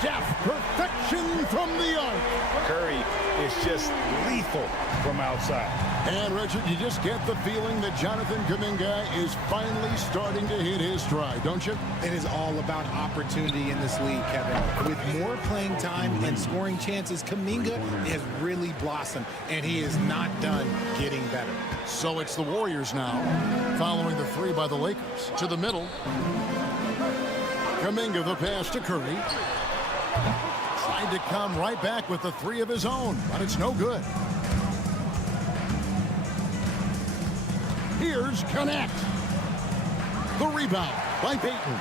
Steph, perfection from the arc. Curry is just lethal from outside. And, Richard, you just get the feeling that Jonathan Kuminga is finally starting to hit his stride, don't you? It is all about opportunity in this league, Kevin. With more playing time and scoring chances, Kuminga has really blossomed, and he is not done getting better. So it's the Warriors now, following the three by the Lakers. To the middle. Kuminga the pass to Curry. Tried to come right back with the three of his own, but it's no good. Here's Connect. The rebound by Payton.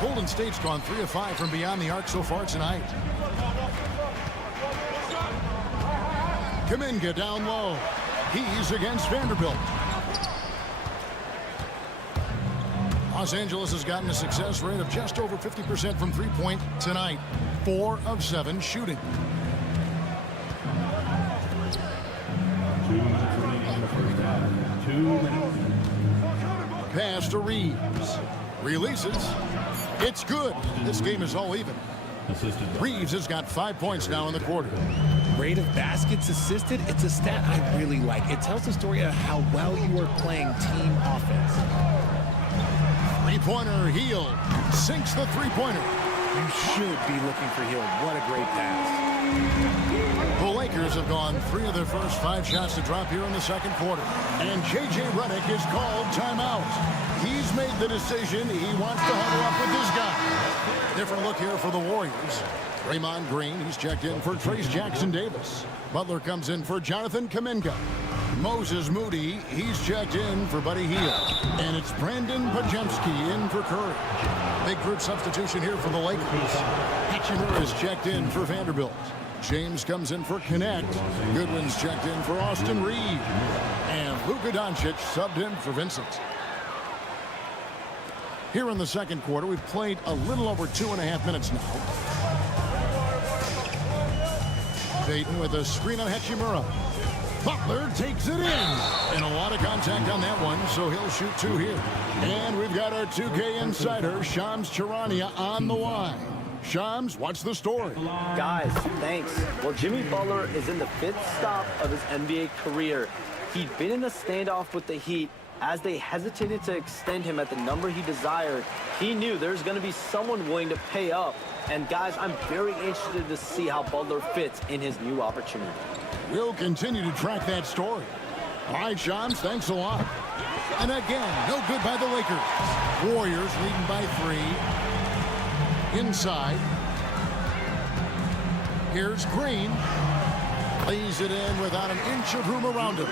Golden State's gone 3 of 5 from beyond the arc so far tonight. Kuminga down low. He's against Vanderbilt. Los Angeles has gotten a success rate of just over 50% from three-point tonight. 4 of 7 shooting. 2 minutes remaining in the first half. 2 minutes. Pass to Reeves. Releases. It's good. This game is all even. Reeves has got 5 points now in the quarter. Rate of baskets assisted, it's a stat I really like. It tells the story of how well you are playing team offense. Three-pointer, Hield sinks the three-pointer. You should be looking for Hield. What a great pass. The Lakers have gone 3 of their first 5 shots to drop here in the second quarter. And J.J. Redick is called timeout. He's made the decision. He wants to huddle up with his guy. Different look here for the Warriors. Draymond Green, he's checked in for Trace Jackson-Davis. Butler comes in for Jonathan Kuminga. Moses Moody, he's checked in for Buddy Hield. And it's Brandon Pajemski in for Curry. Big group substitution here for the Lakers. Hachimura is checked in for Vanderbilt. James comes in for Connect. Goodwin's checked in for Austin Reeves. And Luka Doncic subbed in for Vincent. Here in the second quarter, we've played a little over 2.5 minutes now. Payton with a screen on Hachimura. Butler takes it in. And a lot of contact on that one, so he'll shoot 2 here. And we've got our 2K insider, Shams Charania, on the line. Shams, what's the story? Guys, thanks. Well, Jimmy Butler is in the 5th stop of his NBA career. He'd been in a standoff with the Heat. As they hesitated to extend him at the number he desired, he knew there's going to be someone willing to pay up. And guys, I'm very interested to see how Butler fits in his new opportunity. We'll continue to track that story. All right, Shams, thanks a lot. And again, no good by the Lakers. Warriors leading by 3. Inside. Here's Green. Lays it in without an inch of room around him.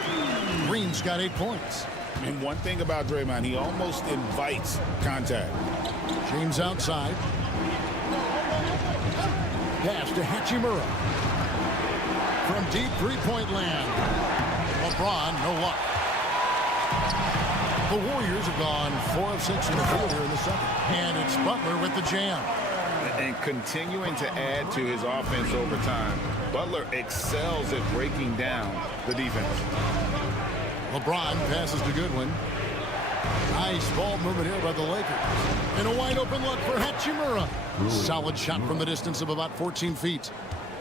Green's got 8 points. And one thing about Draymond, he almost invites contact. James outside. Pass to Hachimura. From deep three-point land. LeBron, no luck. The Warriors have gone 4 of 6 in the field here in the second. And it's Butler with the jam. And continuing to add to his offense over time. Butler excels at breaking down the defense. LeBron passes to Goodwin. Nice ball movement here by the Lakers. And a wide open look for Hachimura. Solid shot from the distance of about 14 feet.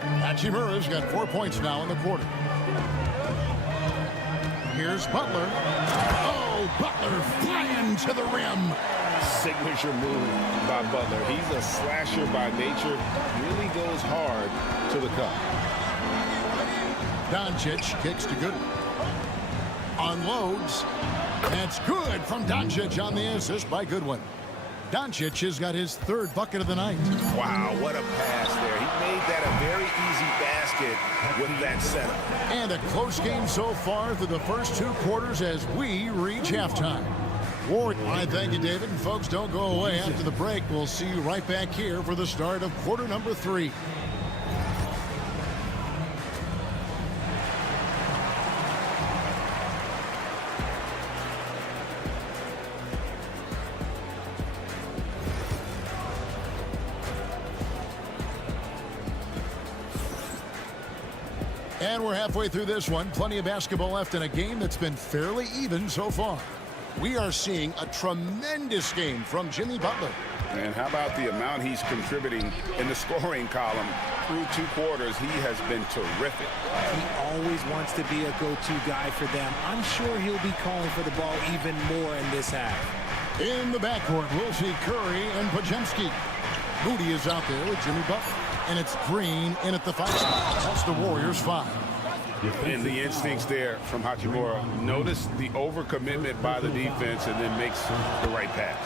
Hachimura's got 4 points now in the quarter. Here's Butler. Oh, Butler flying to the rim. Signature move by Butler. He's a slasher by nature. Really goes hard to the cup. Doncic kicks to Goodwin. Unloads. That's good from Doncic on the assist by Goodwin. Doncic has got his third bucket of the night. Wow, what a pass there. He made that a very easy basket with that setup. And a close game so far through the first 2 quarters as we reach halftime. Ward, I thank you, David. And folks, don't go away. After the break, we'll see you right back here for the start of quarter number 3. And we're halfway through this one. Plenty of basketball left in a game that's been fairly even so far. We are seeing a tremendous game from Jimmy Butler. And how about the amount he's contributing in the scoring column through 2 quarters? He has been terrific. He always wants to be a go-to guy for them. I'm sure he'll be calling for the ball even more in this half. In the backcourt, we'll see Curry and Podziemski. Moody is out there with Jimmy Butler. And it's Green in at the 5 spot. That's the Warriors' 5. And the instincts there from Hachimura. Notice the overcommitment by the defense and then makes the right pass.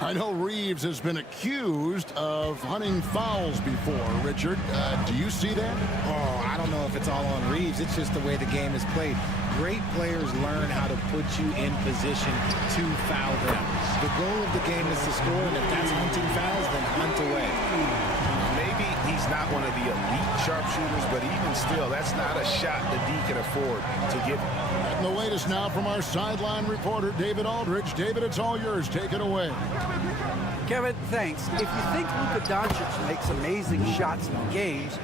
I know Reeves has been accused of hunting fouls before, Richard. Do you see that? Oh, I don't know if it's all on Reeves. It's just the way the game is played. Great players learn how to put you in position to foul them. The goal of the game is to score, and if that's hunting fouls, then hunt away. Maybe he's not one of the elite sharpshooters, but even still, that's not a shot the D can afford to give him. And the latest now from our sideline reporter, David Aldridge. David, it's all yours. Take it away. Kevin, thanks. If you think Luka Doncic makes amazing shots in games,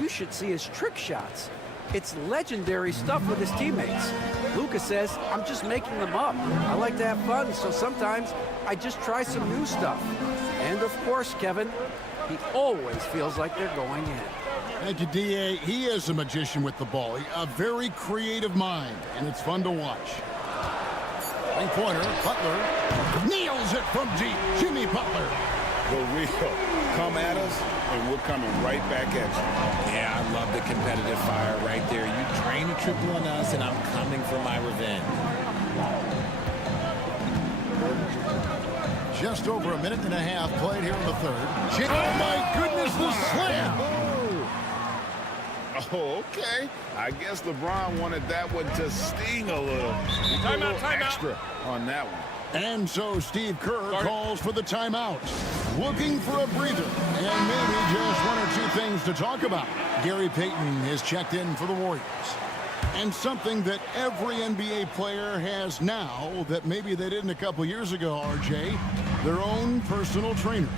you should see his trick shots. It's legendary stuff with his teammates. Luka says, I'm just making them up. I like to have fun, so sometimes I just try some new stuff. And of course, Kevin, he always feels like they're going in. Thank you, D.A. He is a magician with the ball. A very creative mind, and it's fun to watch. Three-pointer, Butler nails it from deep. Jimmy Butler. The real come at us, and we're coming right back at you. Yeah, I love the competitive fire right there. You drain a triple on us, and I'm coming for my revenge. Just over a minute and a half played here in the third. Oh, my goodness, the slam! Oh, okay. I guess LeBron wanted that one to sting a little. Timeout, extra on that one. And so Steve Kerr calls for the timeout. Looking for a breather. And maybe just 1 or 2 things to talk about. Gary Payton has checked in for the Warriors. And something that every NBA player has now that maybe they didn't a couple years ago, RJ, their own personal trainer.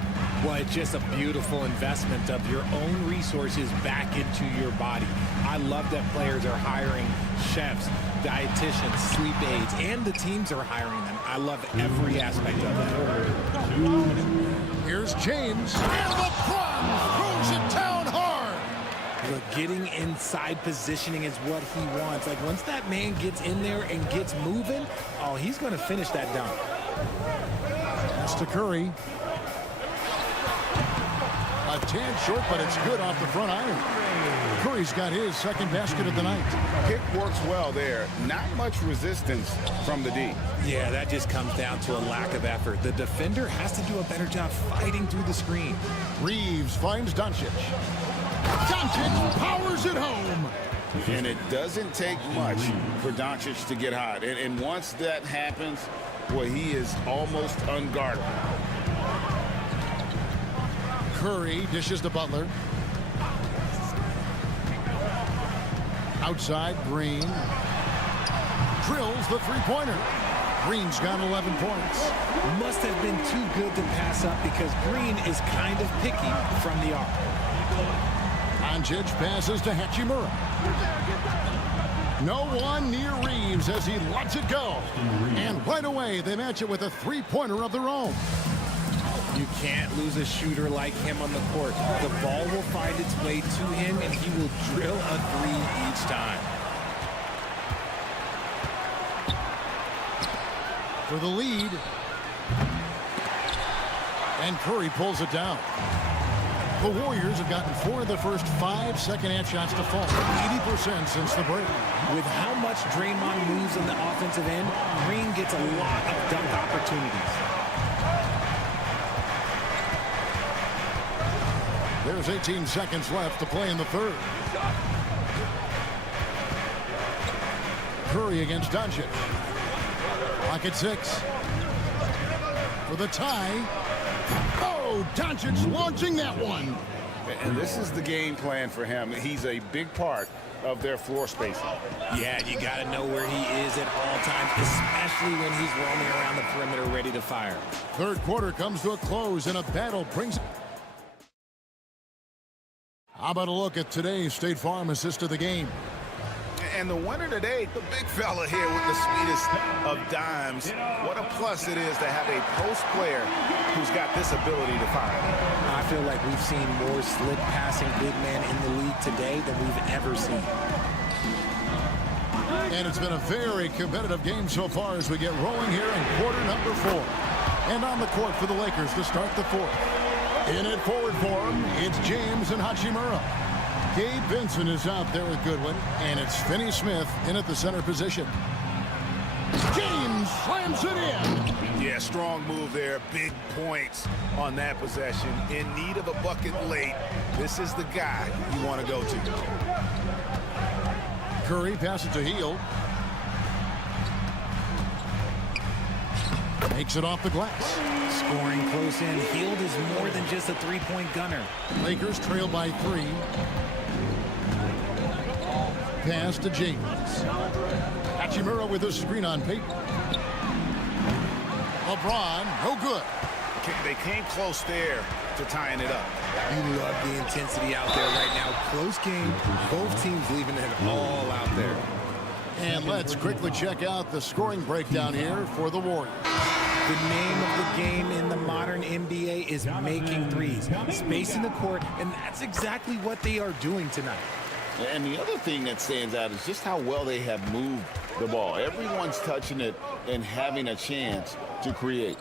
Well, it's just a beautiful investment of your own resources back into your body. I love that players are hiring chefs, dietitians, sleep aides, and the teams are hiring them. I love every aspect of that. Here's James. And LeBron throws it down hard. Look, getting inside positioning is what he wants. Like, once that man gets in there and gets moving, oh, he's going to finish that dunk. That's to Curry. A tad short, but it's good off the front iron. Curry's got his second basket of the night. Kick works well there. Not much resistance from the D. Yeah, that just comes down to a lack of effort. The defender has to do a better job fighting through the screen. Reeves finds Doncic. Doncic powers it home. And it doesn't take much for Doncic to get hot. And once that happens, well, he is almost unguardable. Curry dishes to Butler. Outside, Green drills the three-pointer. Green's got 11 points. Must have been too good to pass up because Green is kind of picky from the arc. Doncic passes to Hachimura. No one near Reeves as he lets it go. And right away, they match it with a three-pointer of their own. You can't lose a shooter like him on the court. The ball will find its way to him, and he will drill a three each time. For the lead. And Curry pulls it down. The Warriors have gotten 4 of the first 5 second-half shots to fall, 80% since the break. With how much Draymond moves on the offensive end, Green gets a lot of dunk opportunities. There's 18 seconds left to play in the third. Curry against Doncic. Clock at 6. For the tie. Oh, Doncic launching that one. And this is the game plan for him. He's a big part of their floor spacing. Yeah, you got to know where he is at all times, especially when he's roaming around the perimeter ready to fire. Third quarter comes to a close, and a battle brings... How about a look at today's State Farm assist of the game? And the winner today, the big fella here with the sweetest of dimes. What a plus it is to have a post player who's got this ability to fire. I feel like we've seen more slick passing big men in the league today than we've ever seen. And it's been a very competitive game so far as we get rolling here in quarter number 4. And on the court for the Lakers to start the fourth. In at forward form, it's James and Hachimura. Gabe Vincent is out there with Goodwin, and it's Finney Smith in at the center position. James slams it in. Yeah, strong move there. Big points on that possession. In need of a bucket late. This is the guy you want to go to. Curry passes to Hield. Makes it off the glass. Scoring close in. Hield is more than just a three-point gunner. Lakers trail by 3. Pass to James. Hachimura with a screen on Peyton. LeBron, no good. They came close there to tying it up. You love the intensity out there right now. Close game. Both teams leaving it all out there. And let's quickly check out the scoring breakdown here for the Warriors. The name of the game in the modern NBA is making threes, spacing the court, and that's exactly what they are doing tonight. And the other thing that stands out is just how well they have moved the ball. Everyone's touching it and having a chance to create.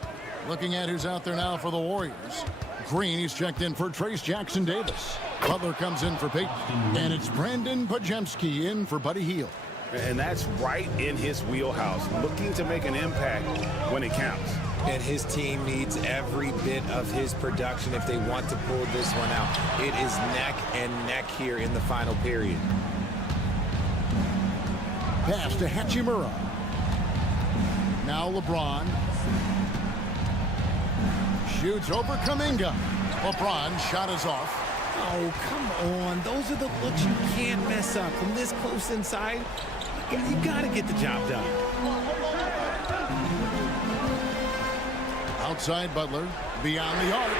Looking at who's out there now for the Warriors. Green, he's checked in for Trace Jackson Davis. Butler comes in for Peyton. And it's Brandon Pajemski in for Buddy Hield. And that's right in his wheelhouse, looking to make an impact when it counts. And his team needs every bit of his production if they want to pull this one out. It is neck and neck here in the final period. Pass to Hachimura. Now LeBron. Shoots over Kuminga. LeBron shot is off. Oh, come on. Those are the looks you can't mess up. From this close inside, you got to get the job done. Outside Butler, beyond the arc.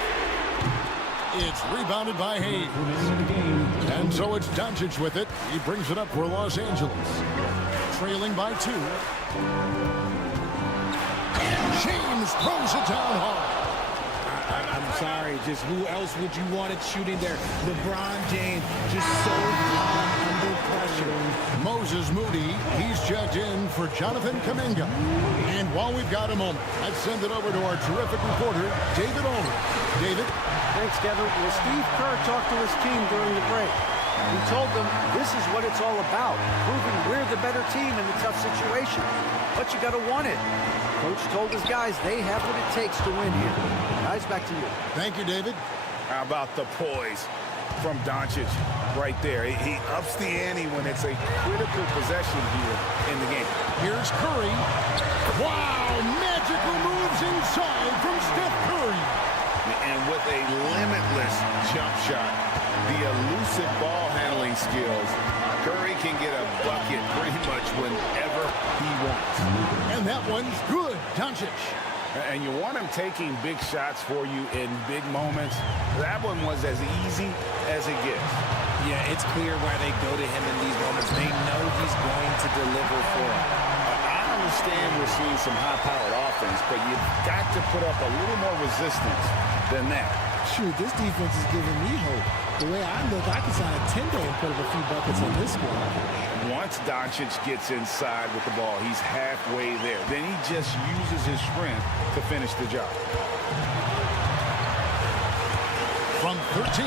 It's rebounded by Hayes. And so it's Doncic with it. He brings it up for Los Angeles. Trailing by 2. And James throws it down hard. I'm sorry, just who else would you want it shooting there? LeBron James, just so calm under pressure. Moses Moody, he's checked in for Jonathan Kuminga. And while we've got a moment, let's send it over to our terrific reporter, David Ulrich. David? Thanks, Kevin. Well, Steve Kerr talked to his team during the break. He told them this is what it's all about, proving we're the better team in a tough situation. But you got to want it. Coach told his guys they have what it takes to win here. Guys, back to you. Thank you, David. How about the poise from Doncic right there? He ups the ante when it's a critical possession here in the game. Here's Curry. Wow, magical moves inside from Steph Curry. And with a limitless jump shot, the elusive ball handling skills, Curry can get a bucket pretty much whenever he wants. And that one's good, Doncic. And you want him taking big shots for you in big moments. That one was as easy as it gets. Yeah, it's clear why they go to him in these moments. They know he's going to deliver for them. I understand we're seeing some high-powered offense, but you've got to put up a little more resistance than that. Shoot, this defense is giving me hope. The way I look, I can sign a 10-day and put up a few buckets on this squad. Once Doncic gets inside with the ball, he's halfway there. Then he just uses his strength to finish the job. from 13.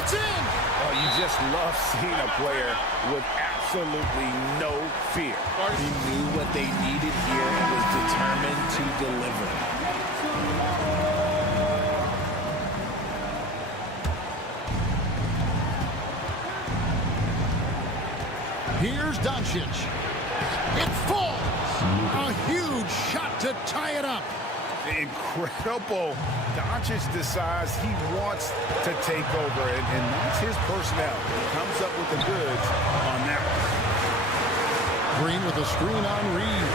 It's in! Oh, you just love seeing a player with absolutely no fear. He knew what they needed here and was determined to deliver. Here's Doncic. It falls! A huge shot to tie it up. Incredible. Doncic decides he wants to take over, and that's his personality. He comes up with the goods on that one. Green with a screen on Reed.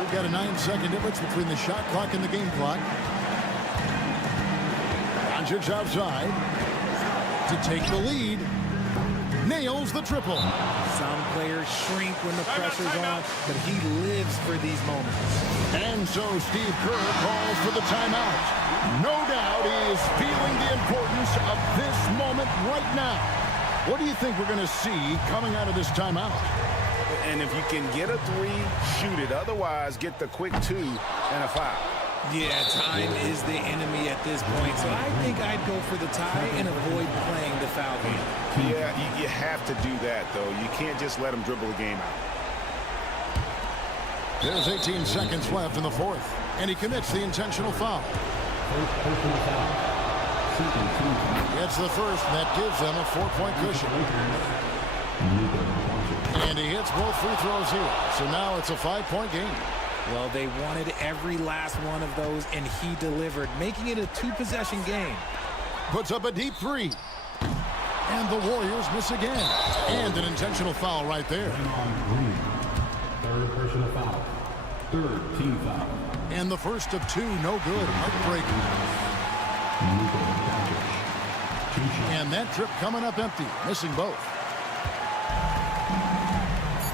We've got a 9-second difference between the shot clock and the game clock. Doncic outside to take the lead. Nails the triple. Some players shrink when the pressure's on, but he lives for these moments. And so Steve Kerr calls for the timeout. No doubt he is feeling the importance of this moment right now. What do you think we're going to see coming out of this timeout? And if you can get a three, shoot it. Otherwise, get the quick 2 and a foul. Yeah, time is the enemy at this point, so I think I'd go for the tie and avoid playing the foul game. Yeah, you have to do that, though. You can't just let him dribble the game out. There's 18 seconds left in the fourth, and he commits the intentional foul. Gets the first, and that gives them a 4-point cushion. And he hits both free throws here, so now it's a 5-point game. Well, they wanted every last one of those, and he delivered, making it a 2-possession game. Puts up a deep three. And the Warriors miss again. And an intentional foul right there. Third personal foul. Third team foul. And the first of 2, no good. Heartbreaking. And that trip coming up empty, missing both.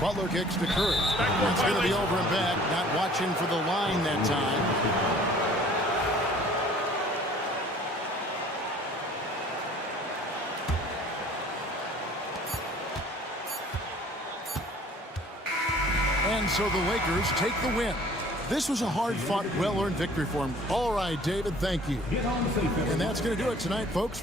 Butler kicks to Curry. It's going to be over and back. Not watching for the line that time. And so the Lakers take the win. This was a hard-fought, well-earned victory for him. All right, David, thank you. And that's going to do it tonight, folks.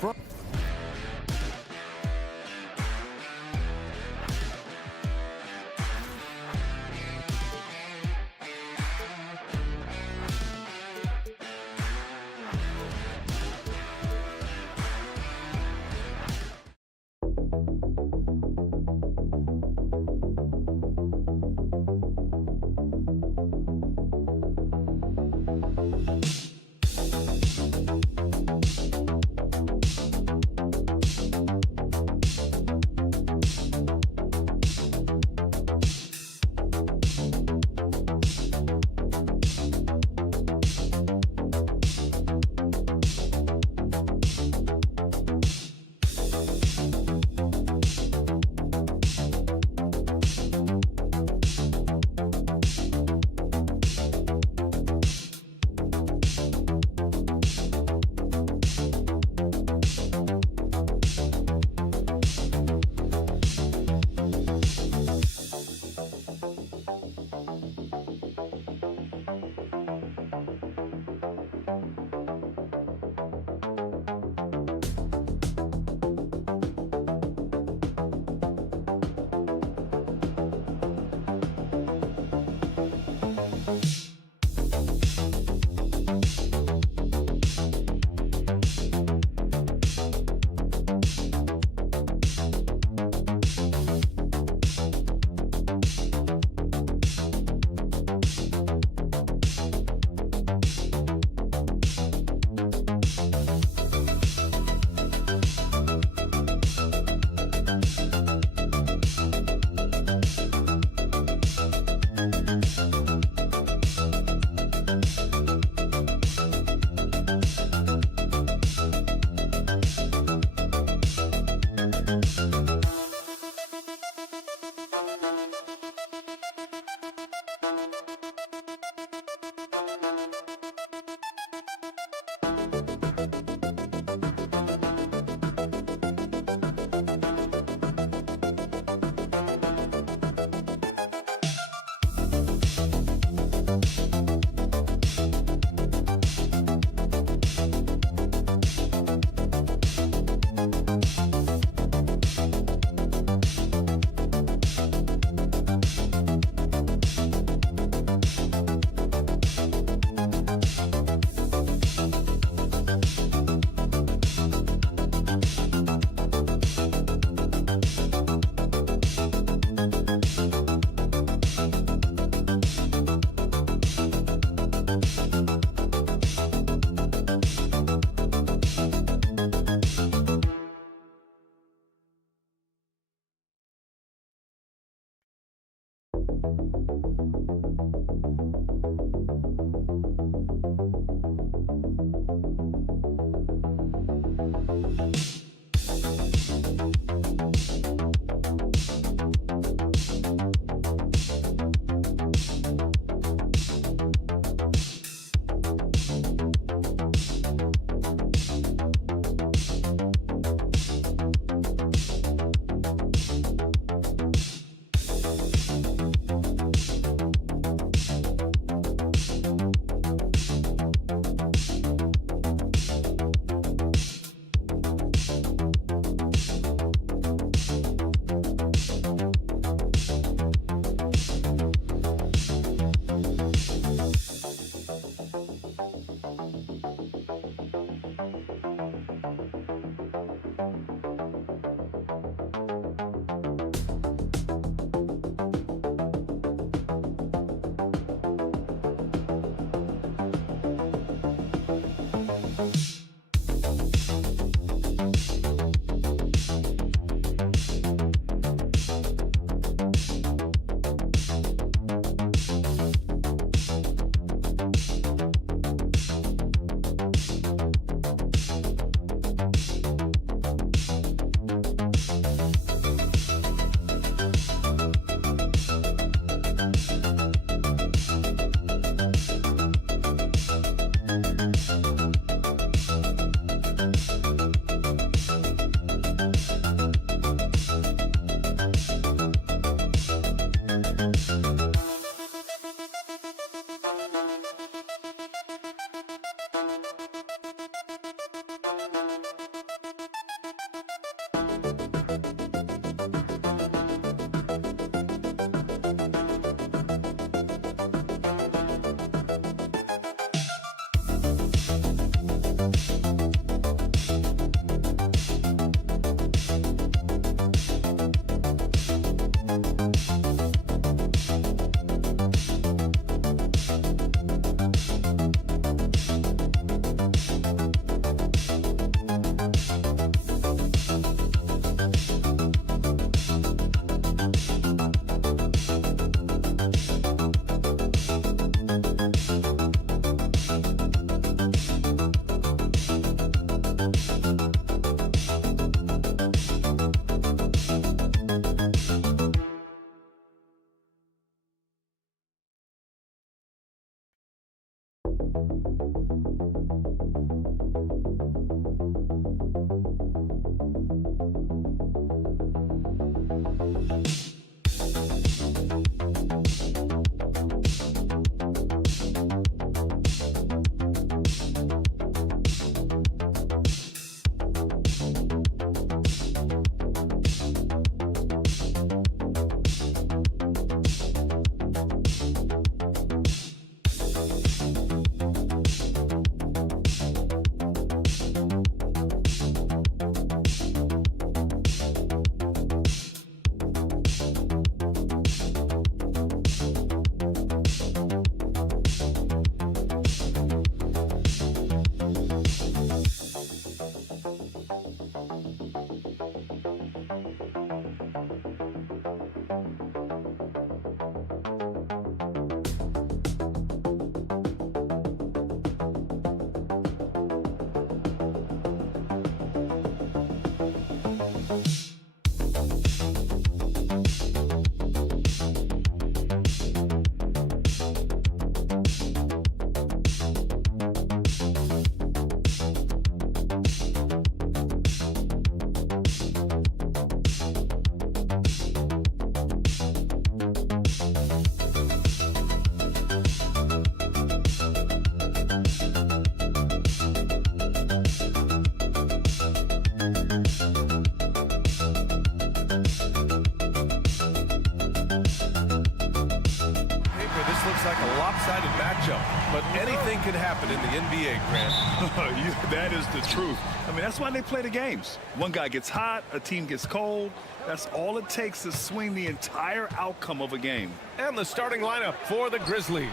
like a lopsided matchup, but anything can happen in the NBA, Grant. That is the truth. I mean, that's why they play the games. One guy gets hot, a team gets cold. That's all it takes to swing the entire outcome of a game. And the starting lineup for the Grizzlies.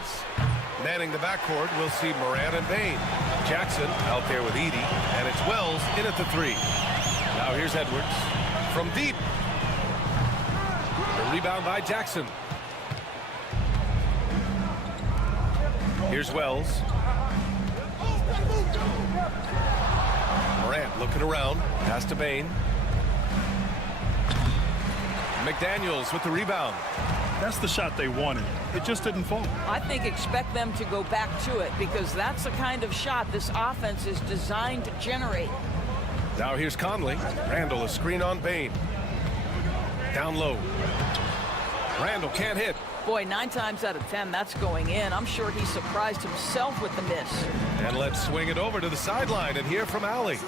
Manning the backcourt, we'll see Morant and Bane. Jackson out there with Edey, and it's Wells in at the three. Now here's Edwards from deep. The rebound by Jackson. Here's Wells. Morant looking around. Pass to Bane. McDaniels with the rebound. That's the shot they wanted. It just didn't fall. I think expect them to go back to it because that's the kind of shot this offense is designed to generate. Now here's Conley. Randall a screen on Bane. Down low. Randall can't hit. Boy, 9 times out of 10, that's going in. I'm sure he surprised himself with the miss. And let's swing it over to the sideline and hear from Allie.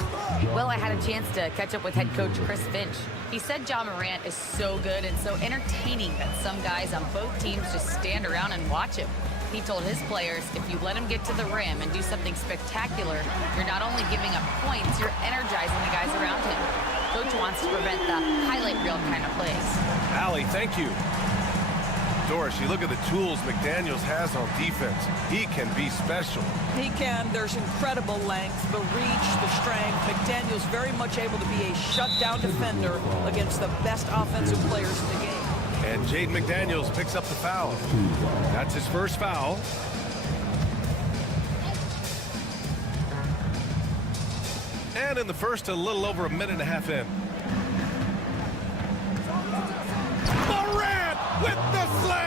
Well, I had a chance to catch up with head coach Chris Finch. He said Ja Morant is so good and so entertaining that some guys on both teams just stand around and watch him. He told his players, if you let him get to the rim and do something spectacular, you're not only giving up points, you're energizing the guys around him. Coach wants to prevent the highlight reel kind of plays. Allie, thank you. Doris, you look at the tools McDaniels has on defense. He can be special. He can. There's incredible length, the reach, the strength. McDaniels very much able to be a shutdown defender against the best offensive players in the game. And Jaden McDaniels picks up the foul. That's his first foul. And in the first, a little over a minute and a half in. Morant with the slam!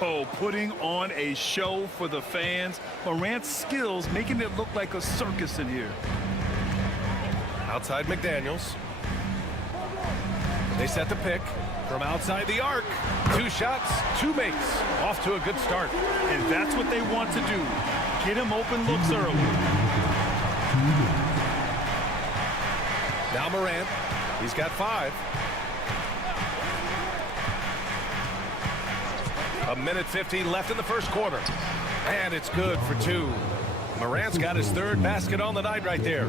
Oh, putting on a show for the fans. Morant's skills making it look like a circus in here. Outside McDaniels. They set the pick. From outside the arc. 2 shots, 2 makes. Off to a good start. And that's what they want to do. Get him open looks early. Now Morant. He's got 5. 1:50 left in the first quarter. And it's good for 2. Morant's got his 3rd basket on the night right there.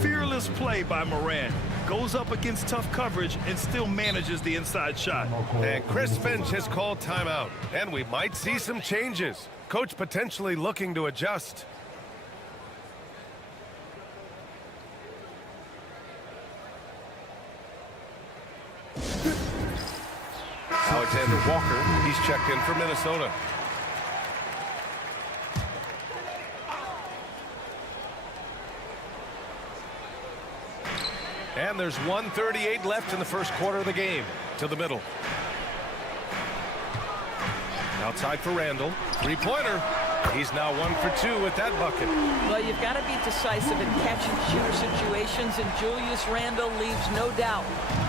Fearless play by Morant. Goes up against tough coverage and still manages the inside shot. And Chris Finch has called timeout. And we might see some changes. Coach potentially looking to adjust. Alexander Walker, he's checked in for Minnesota. And there's 1:38 left in the first quarter of the game. To the middle. Outside for Randall. 3-pointer. He's now 1 for 2 with that bucket. Well, you've got to be decisive in catch-and-shoot situations, and Julius Randle leaves no doubt.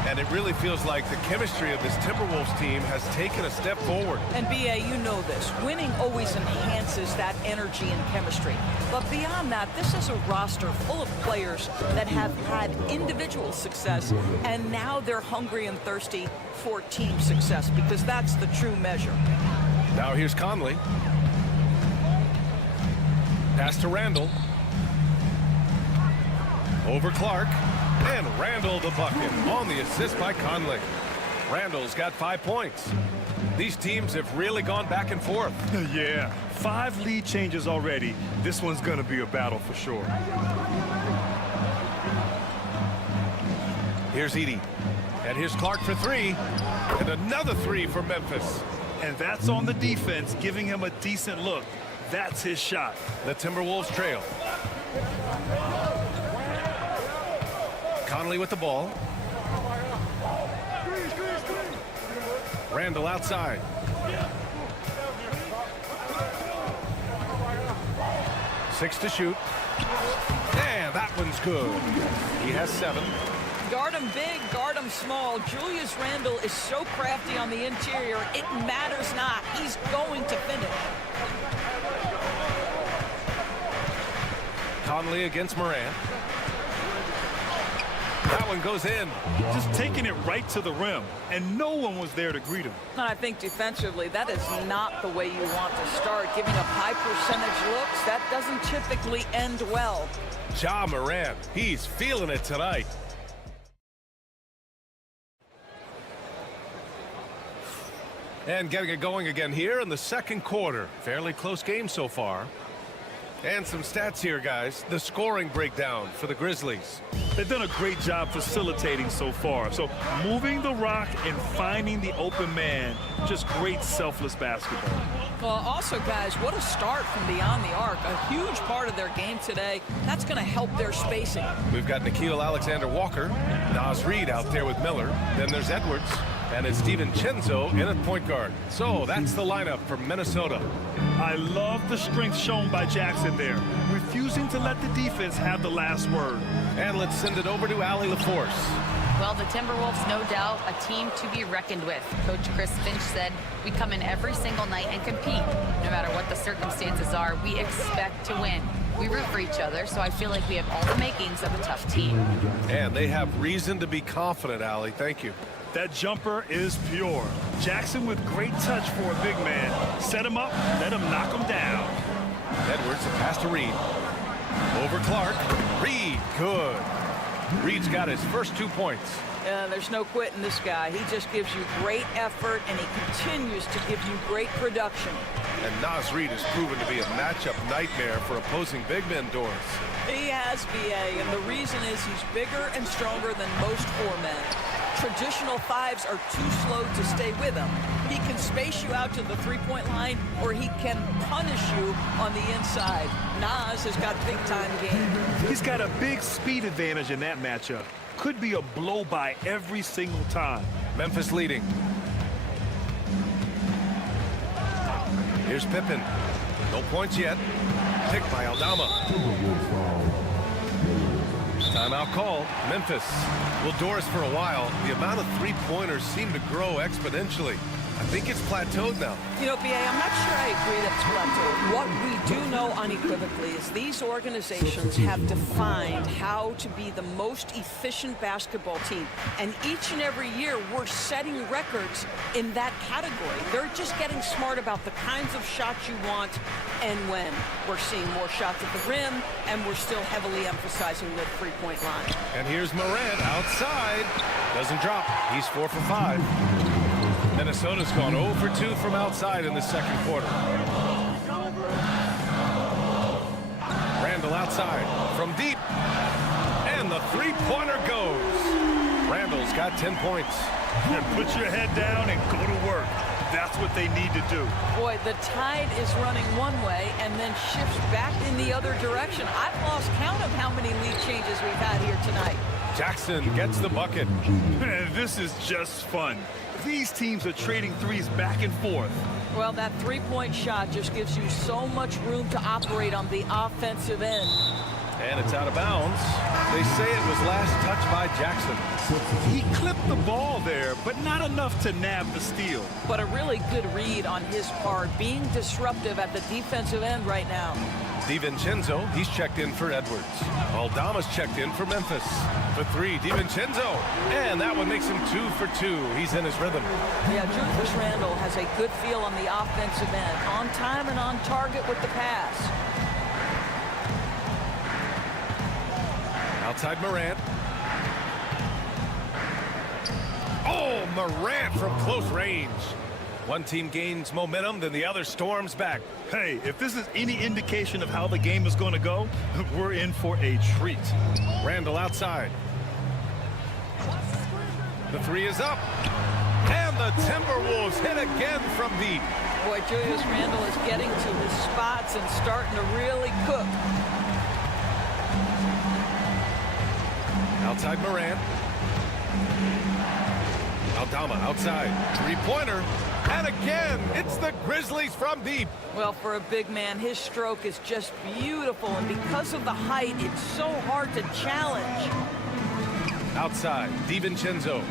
And it really feels like the chemistry of this Timberwolves team has taken a step forward. And, B.A., you know this. Winning always enhances that energy and chemistry. But beyond that, this is a roster full of players that have had individual success, and now they're hungry and thirsty for team success, because that's the true measure. Now here's Conley. Pass to Randall. Over Clark. And Randall the bucket on the assist by Conley. Randall's got 5 points. These teams have really gone back and forth. Yeah, 5 lead changes already. This one's going to be a battle for sure. Here's Edey. And here's Clark for 3. And another 3 for Memphis. And that's on the defense, giving him a decent look. That's his shot. The Timberwolves trail. Conley with the ball. Randall outside. Six to shoot. And that one's good. He has 7. Guard him big, guard him small. Julius Randle is so crafty on the interior, it matters not. He's going to finish. Conley against Morant. That one goes in. Just taking it right to the rim, and no one was there to greet him. And I think defensively, that is not the way you want to start. Giving up high percentage looks, that doesn't typically end well. Ja Morant, he's feeling it tonight. And getting it going again here in the second quarter. Fairly close game so far. And some stats here, guys. The scoring breakdown for the Grizzlies. They've done a great job facilitating so far. So moving the rock and finding the open man, just great selfless basketball. Well, also, guys, what a start from beyond the arc. A huge part of their game today. That's going to help their spacing. We've got Nickeil Alexander-Walker, Naz Reid out there with Miller. Then there's Edwards. And it's DiVincenzo in at point guard. So that's the lineup for Minnesota. I love the strength shown by Jackson there, refusing to let the defense have the last word. And let's send it over to Allie LaForce. Well, the Timberwolves, no doubt, a team to be reckoned with. Coach Chris Finch said, we come in every single night and compete. No matter what the circumstances are, we expect to win. We root for each other, so I feel like we have all the makings of a tough team. And they have reason to be confident, Allie. Thank you. That jumper is pure. Jackson with great touch for a big man. Set him up, let him knock him down. Edwards, a pass to Reid. Over Clark. Reid, good. Reid's got his first 2 points. There's no quitting this guy. He just gives you great effort, and he continues to give you great production. And Naz Reid has proven to be a matchup nightmare for opposing big men, Doris. He has, B.A., and the reason is he's bigger and stronger than most 4 men. Traditional 5s are too slow to stay with him. He can space you out to the three-point line, or he can punish you on the inside. Naz has got big-time game. He's got a big speed advantage in that matchup. Could be a blow-by every single time. Memphis leading. Here's Pippen. No points yet. Picked by Aldama. Timeout call, Memphis. Well, Doris, for a while, the amount of three-pointers seem to grow exponentially. I think it's plateaued now. You know, B.A., I'm not sure I agree that it's plateaued. What we do know unequivocally is these organizations have defined how to be the most efficient basketball team. And each and every year, we're setting records in that category. They're just getting smart about the kinds of shots you want and when. We're seeing more shots at the rim, and we're still heavily emphasizing the three-point line. And here's Morant outside. Doesn't drop. He's 4 for 5. Minnesota's gone 0 for 2 from outside in the second quarter. Randall outside from deep. And the three-pointer goes. Randall's got 10 points. Put your head down and go to work. That's what they need to do. Boy, the tide is running one way and then shifts back in the other direction. I've lost count of how many lead changes we've had here tonight. Jackson gets the bucket. Man, this is just fun. These teams are trading threes back and forth. Well, that three-point shot just gives you so much room to operate on the offensive end. And it's out of bounds. They say it was last touched by Jackson. He clipped the ball there, but not enough to nab the steal. But a really good read on his part, being disruptive at the defensive end right now. DiVincenzo, he's checked in for Edwards. Aldama's checked in for Memphis. For 3, DiVincenzo. And that one makes him 2 for 2. He's in his rhythm. Yeah, Julius Randle has a good feel on the offensive end. On time and on target with the pass. Outside Morant. Oh, Morant from close range. One team gains momentum, then the other storms back. Hey, if this is any indication of how the game is going to go, we're in for a treat. Randall outside. The 3 is up. And the Timberwolves hit again from deep. Boy, Julius Randle is getting to his spots and starting to really cook. Outside Morant. Aldama outside. Three-pointer. And again, it's the Grizzlies from deep. Well, for a big man, his stroke is just beautiful. And because of the height, it's so hard to challenge. Outside, DiVincenzo.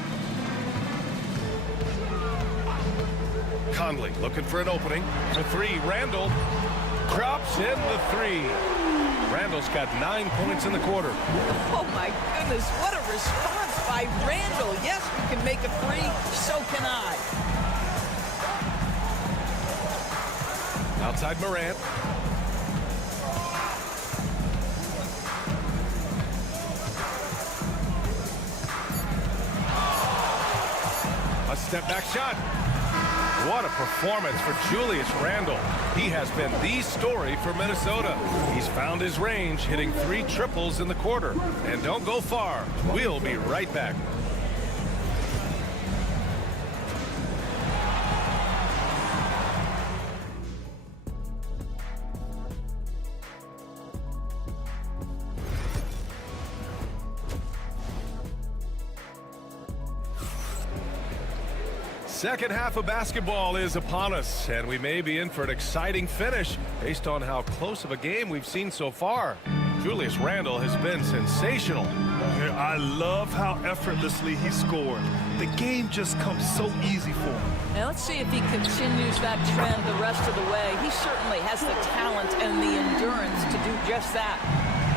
Conley looking for an opening. The 3, Randall drops in the 3. Randall's got 9 points in the quarter. Oh, my goodness, what a response by Randall. Yes, you can make a 3, so can I. Outside Morant. A step-back shot. What a performance for Julius Randle. He has been the story for Minnesota. He's found his range, hitting 3 triples in the quarter. And don't go far. We'll be right back. Second half of basketball is upon us, and we may be in for an exciting finish based on how close of a game we've seen so far. Julius Randle has been sensational. I love how effortlessly he scored. The game just comes so easy for him. Now let's see if he continues that trend the rest of the way. He certainly has the talent and the endurance to do just that.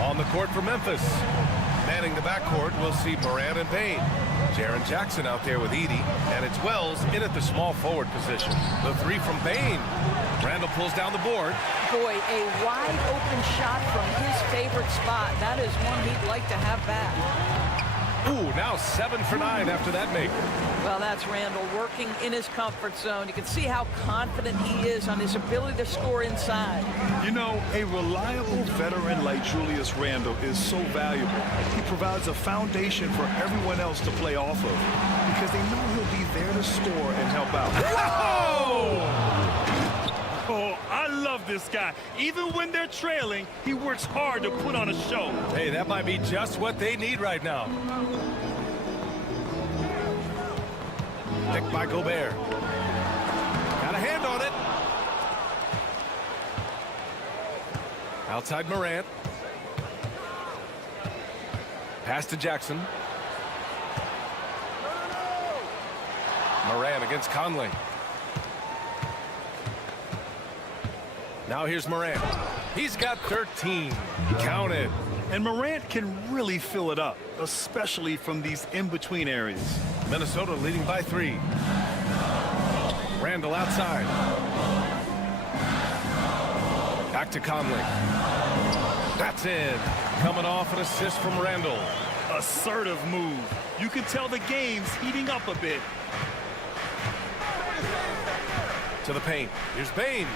On the court for Memphis. Manning the backcourt, we'll see Morant and Payne. Jaren Jackson out there with Edey, and it's Wells in at the small forward position. The 3 from Payne. Randall pulls down the board. Boy, a wide open shot from his favorite spot. That is one he'd like to have back. Ooh, now 7 for 9 after that make. Well, that's Randall working in his comfort zone. You can see how confident he is on his ability to score inside. You know, a reliable veteran like Julius Randle is so valuable. He provides a foundation for everyone else to play off of because they know he'll be there to score and help out. Whoa! Oh, I love this guy. Even when they're trailing, he works hard to put on a show. Hey, that might be just what they need right now. Picked by Gobert. Got a hand on it. Outside Morant. Pass to Jackson. Moran against Conley. Now here's Moran. He's got 13. Counted. And Morant can really fill it up, especially from these in-between areas. Minnesota leading by 3. Randall outside. Back to Conley. That's in. Coming off an assist from Randall. Assertive move. You can tell the game's heating up a bit. To the paint. Here's Bane.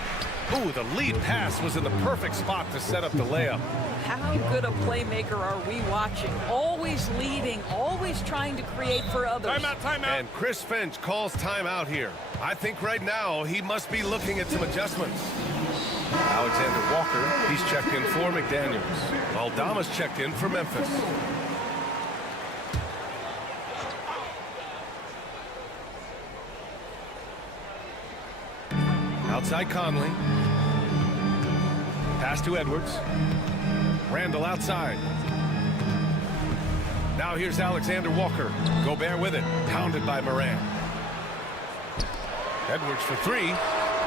Ooh, the lead pass was in the perfect spot to set up the layup. How good a playmaker are we watching? Always leading, always trying to create for others. Timeout. And Chris Finch calls timeout here. I think right now he must be looking at some adjustments. Alexander Walker, he's checked in for McDaniels. Aldama's checked in for Memphis. Outside Conley. Pass to Edwards. Randall outside. Now here's Alexander Walker. Gobert with it. Pounded by Moran. Edwards for 3.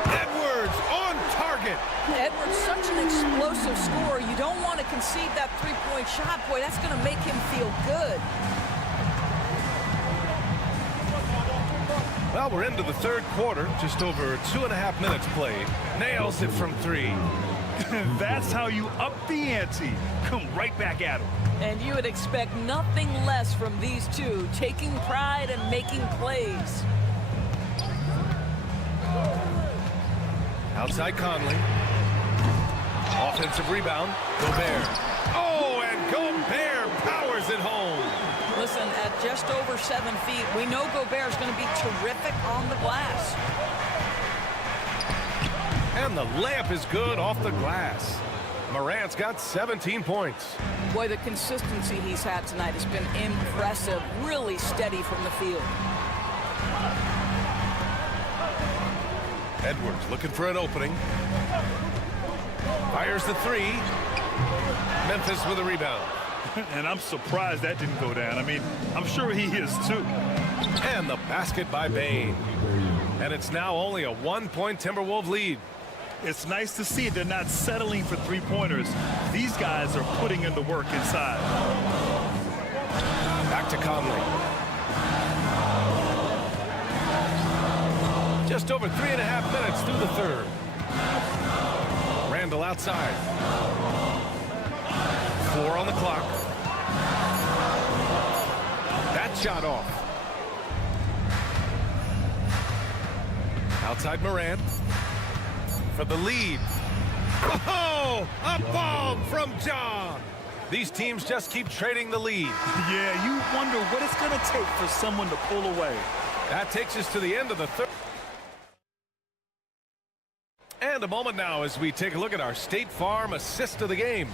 Edwards on target. Edwards, such an explosive scorer. You don't want to concede that three-point shot. Boy, that's going to make him feel good. Well, we're into the third quarter. Just over 2.5 minutes played. Nails it from 3. That's how you up the ante. Come right back at him. And you would expect nothing less from these two, taking pride and making plays. Outside Conley. Offensive rebound. Gobert. Oh, and Gobert powers it home. Listen, at just over 7 feet, we know Gobert is going to be terrific on the glass. And the layup is good off the glass. Morant's got 17 points. Boy, the consistency he's had tonight has been impressive. Really steady from the field. Edwards looking for an opening. Fires the 3. Memphis with a rebound. And I'm surprised that didn't go down. I mean, I'm sure he is too. And the basket by Bane. And it's now only a 1-point Timberwolves lead. It's nice to see they're not settling for three-pointers. These guys are putting in the work inside. Back to Conley. Just over 3.5 minutes through the third. Randall outside. 4 on the clock. That shot off. Outside Moran. For the lead. Oh, a bomb from John. These teams just keep trading the lead. Yeah, you wonder what it's going to take for someone to pull away. That takes us to the end of the third. And a moment now as we take a look at our State Farm assist of the game.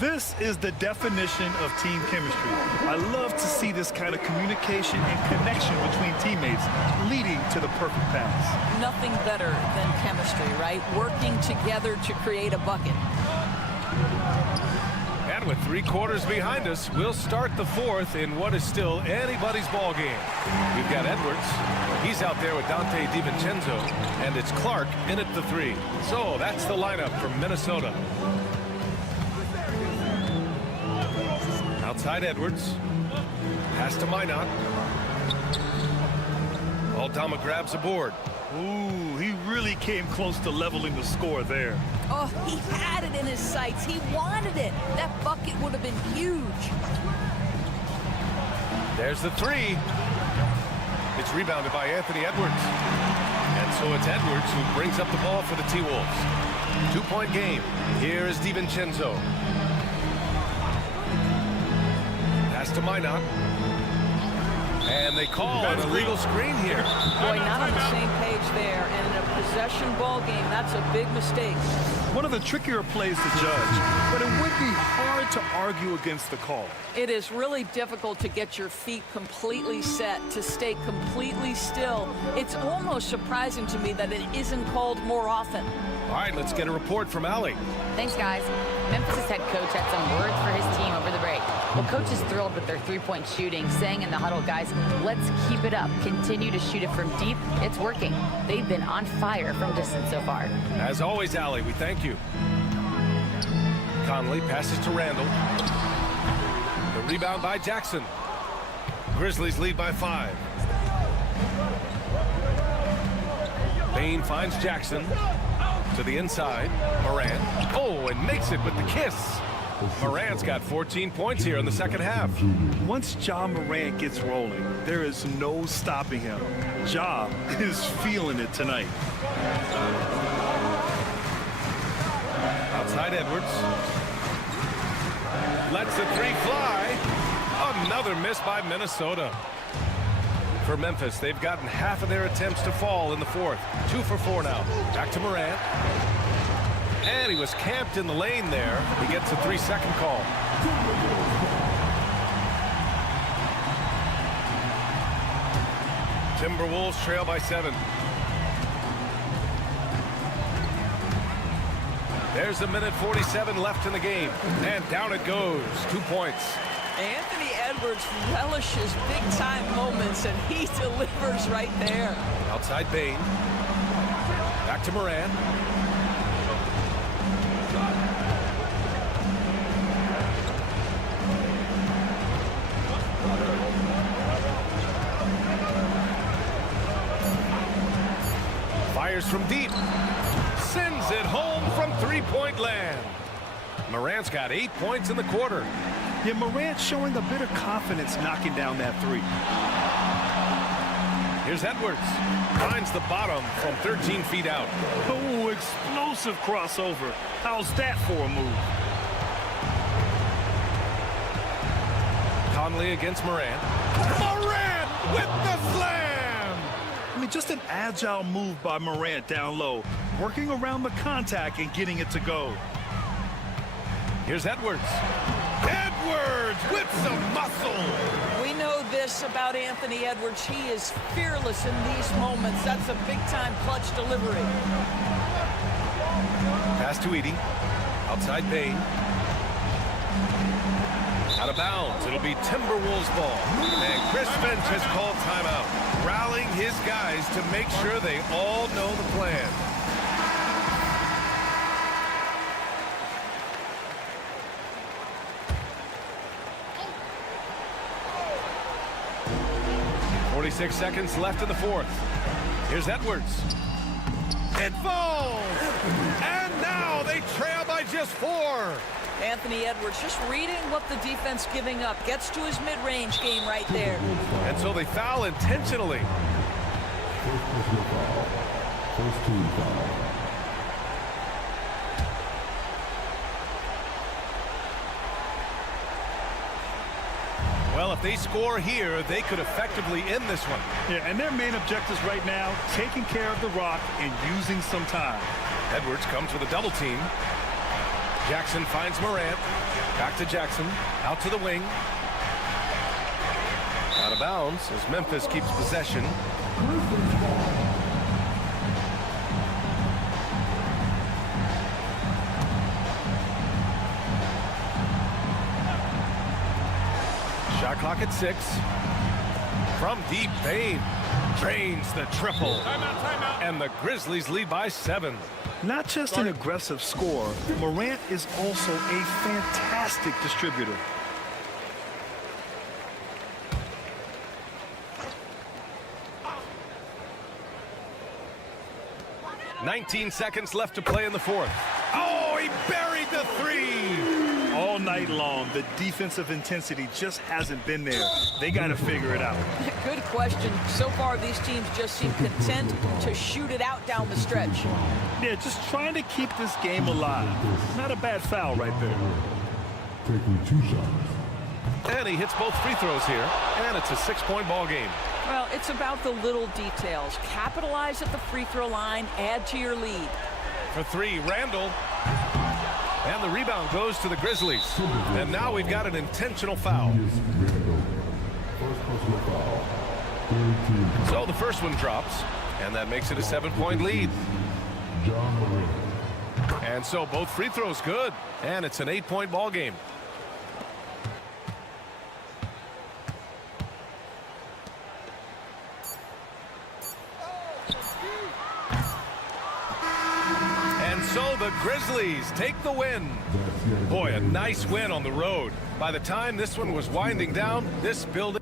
This is the definition of team chemistry. I love to see this kind of communication and connection between teammates leading to the perfect pass. Nothing better than chemistry, right? Working together to create a bucket. And with 3 quarters behind us, we'll start the fourth in what is still anybody's ball game. We've got Edwards. He's out there with Dante DiVincenzo. And it's Clark in at the 3. So that's the lineup from Minnesota. Outside Edwards. Pass to Minot. Aldama grabs a board. Ooh, he really came close to leveling the score there. Oh, he had it in his sights. He wanted it. That bucket would have been huge. There's the 3. It's rebounded by Anthony Edwards. And so it's Edwards who brings up the ball for the T-Wolves. 2-point game. Here is DiVincenzo. Pass to Minot. And they call an illegal screen here. Boy, not on the same page there. And in a possession ball game, that's a big mistake. One of the trickier plays to judge, but it would be hard to argue against the call. It is really difficult to get your feet completely set, to stay completely still. It's almost surprising to me that it isn't called more often. All right, let's get a report from Allie. Thanks, guys. Memphis' head coach had some words for his team over the break. Well, coach is thrilled with their three-point shooting, saying in the huddle, guys, let's keep it up. Continue to shoot it from deep. It's working. They've been on fire from distance so far. As always, Allie, we thank you. Conley passes to Randall. The rebound by Jackson. Grizzlies lead by 5. Bain finds Jackson to the inside. Morant. Oh, and makes it with the kiss. Morant's got 14 points here in the second half. Once Ja Morant gets rolling, there is no stopping him. Ja is feeling it tonight. Outside Edwards. Lets the three fly. Another miss by Minnesota. For Memphis, they've gotten half of their attempts to fall in the fourth. 2 for 4 now. Back to Morant. And he was camped in the lane there. He gets a 3-second call. Timberwolves trail by 7. There's 1:47 left in the game. And down it goes. 2 points. Anthony Edwards relishes big-time moments, and he delivers right there. Outside Bain. Back to Morant. Fires from deep. Sends it home from three-point land. Morant's got 8 points in the quarter. Yeah, Morant showing a bit of confidence knocking down that three. Here's Edwards. Finds the bottom from 13 feet out. Oh, explosive crossover. How's that for a move? Conley against Morant. Morant with the slam! I mean, just an agile move by Morant down low. Working around the contact and getting it to go. Here's Edwards. Edwards with some muscle. We know this about Anthony Edwards. He is fearless in these moments. That's a big-time clutch delivery. Pass to Edie. Outside Bain. Out of bounds. It'll be Timberwolves ball. And Chris Finch has called timeout, rallying his guys to make sure they all know the plan. .46 seconds left in the fourth. Here's Edwards. It falls! And now they trail by just 4. Anthony Edwards just reading what the defense giving up. Gets to his mid-range game right there. And so they foul intentionally. First personal foul. First team foul. Well, if they score here, they could effectively end this one. Yeah, and their main objectives right now, taking care of the rock and using some time. Edwards comes with a double team. Jackson finds Morant. Back to Jackson. Out to the wing. Out of bounds as Memphis keeps possession. Shot clock at 6. From deep, Bain drains the triple. Timeout. And the Grizzlies lead by 7. Not just an aggressive scorer, Morant is also a fantastic distributor. .19 seconds left to play in the fourth. Oh, he buried the 3. All night long, the defensive intensity just hasn't been there. They got to figure it out. Good question. So far, these teams just seem content to shoot it out down the stretch. Yeah, just trying to keep this game alive. Not a bad foul right there. Taking 2 shots. And he hits both free throws here, and it's a 6-point ball game. Well, it's about the little details. Capitalize at the free throw line, add to your lead. For 3, Randall. And the rebound goes to the Grizzlies. And now we've got an intentional foul. First personal foul. So the first one drops, and that makes it a 7-point lead. John Morant. And so both free throws good, and it's an 8-point ball game. Grizzlies take the win. Boy, a nice win on the road. By the time this one was winding down, this building...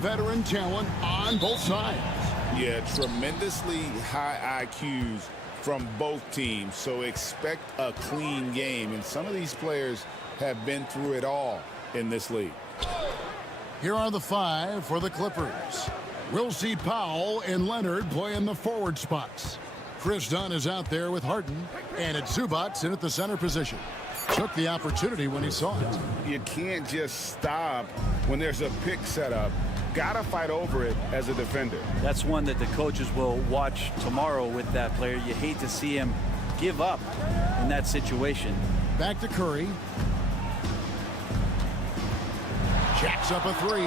Veteran talent on both sides. Yeah, tremendously high IQs from both teams, so expect a clean game. And some of these players have been through it all in this league. Here are the 5 for the Clippers. We'll see Powell and Leonard play in the forward spots. Chris Dunn is out there with Harden, and it's Zubats in at the center position. Took the opportunity when he saw it. You can't just stop when there's a pick set up. Gotta fight over it as a defender. That's one that the coaches will watch tomorrow with that player. You hate to see him give up in that situation. Back to Curry. Jacks up a 3.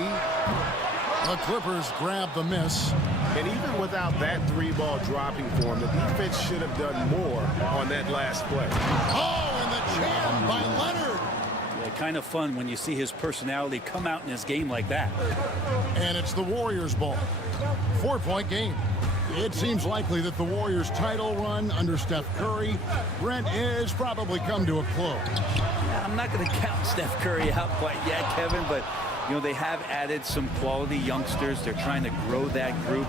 The Clippers grab the miss. And even without that 3-ball dropping for him, the defense should have done more on that last play. Oh, and the jam by Leonard. Yeah, kind of fun when you see his personality come out in his game like that. And it's the Warriors' ball. 4-point game. It seems likely that the Warriors' title run under Steph Curry, Brent, is probably come to a close. I'm not going to count Steph Curry out quite yet, Kevin, but you know, they have added some quality youngsters. They're trying to grow that group.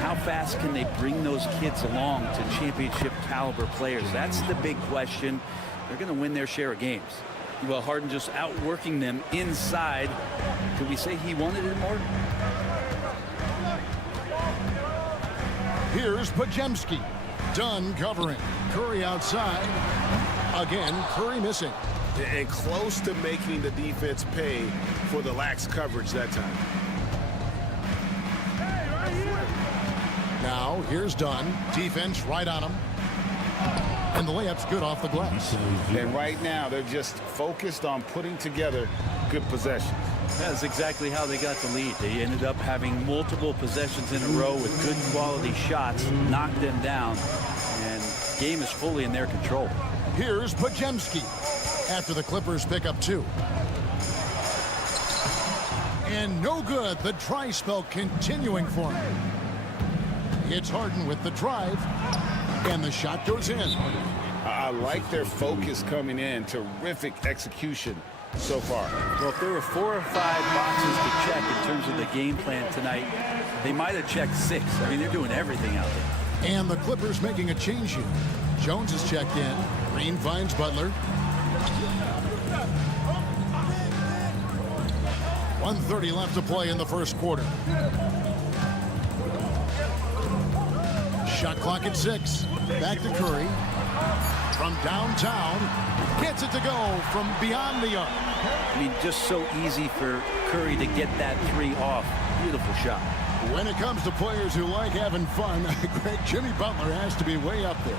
How fast can they bring those kids along to championship caliber players? That's the big question. They're going to win their share of games. Well, Harden just outworking them inside. Could we say he wanted it more? Here's Pajemski. Dunn covering. Curry outside. Again, Curry missing. And close to making the defense pay for the lax coverage that time. Now, here's Dunn. Defense right on him. And the layup's good off the glass. And right now, they're just focused on putting together good possessions. That's exactly how they got the lead. They ended up having multiple possessions in a row with good quality shots, knocked them down, and game is fully in their control. Here's Pajemski after the Clippers pick up 2. And no good. The dry spell continuing for him. It's Harden with the drive, and the shot goes in. I like their focus coming in. Terrific execution so far. Well, if there were 4 or 5 boxes to check in terms of the game plan tonight, they might have checked 6. I mean, they're doing everything out there. And the Clippers making a change here. Jones is checked in. Green finds Butler. 1:30 left to play in the first quarter. Shot clock at 6. Back to Curry. From downtown. Gets it to go from beyond the arc. I mean, just so easy for Curry to get that 3 off. Beautiful shot. When it comes to players who like having fun, great Jimmy Butler has to be way up there.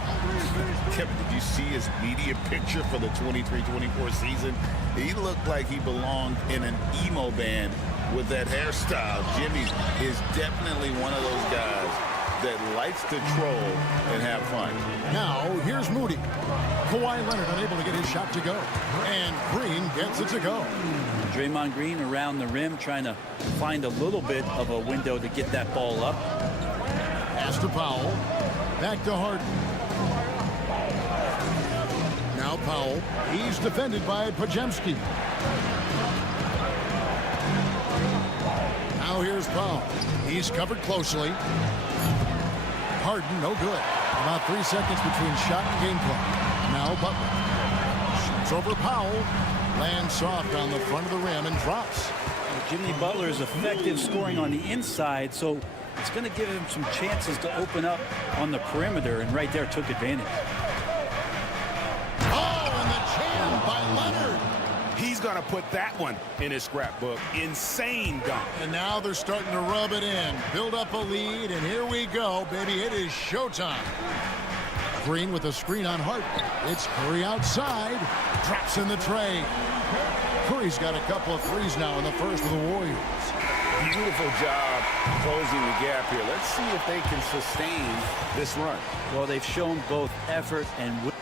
Kevin, did you see his media picture for the 23-24 season? He looked like he belonged in an emo band with that hairstyle. Jimmy is definitely one of those guys that likes to troll and have fun. Now, here's Moody. Kawhi Leonard unable to get his shot to go. And Green gets it to go. Draymond Green around the rim trying to find a little bit of a window to get that ball up. Pass to Powell. Back to Harden. Now Powell. He's defended by Podziemski. Now here's Powell. He's covered closely. Harden, no good. About 3 seconds between shot and game clock. Now Butler. Shoots over Powell. Lands soft on the front of the rim and drops. Jimmy Butler is effective scoring on the inside, so it's going to give him some chances to open up on the perimeter, and right there took advantage. Oh, and the jam by Leonard. He's going to put that one in his scrapbook. Insane dunk. And now they're starting to rub it in. Build up a lead, and here we go, baby. It is showtime. Green with a screen on Hart. It's Curry outside. Drops in the tray. Curry's got a couple of threes now in the first of the Warriors. Beautiful job closing the gap here. Let's see if they can sustain this run. Well, they've shown both effort and...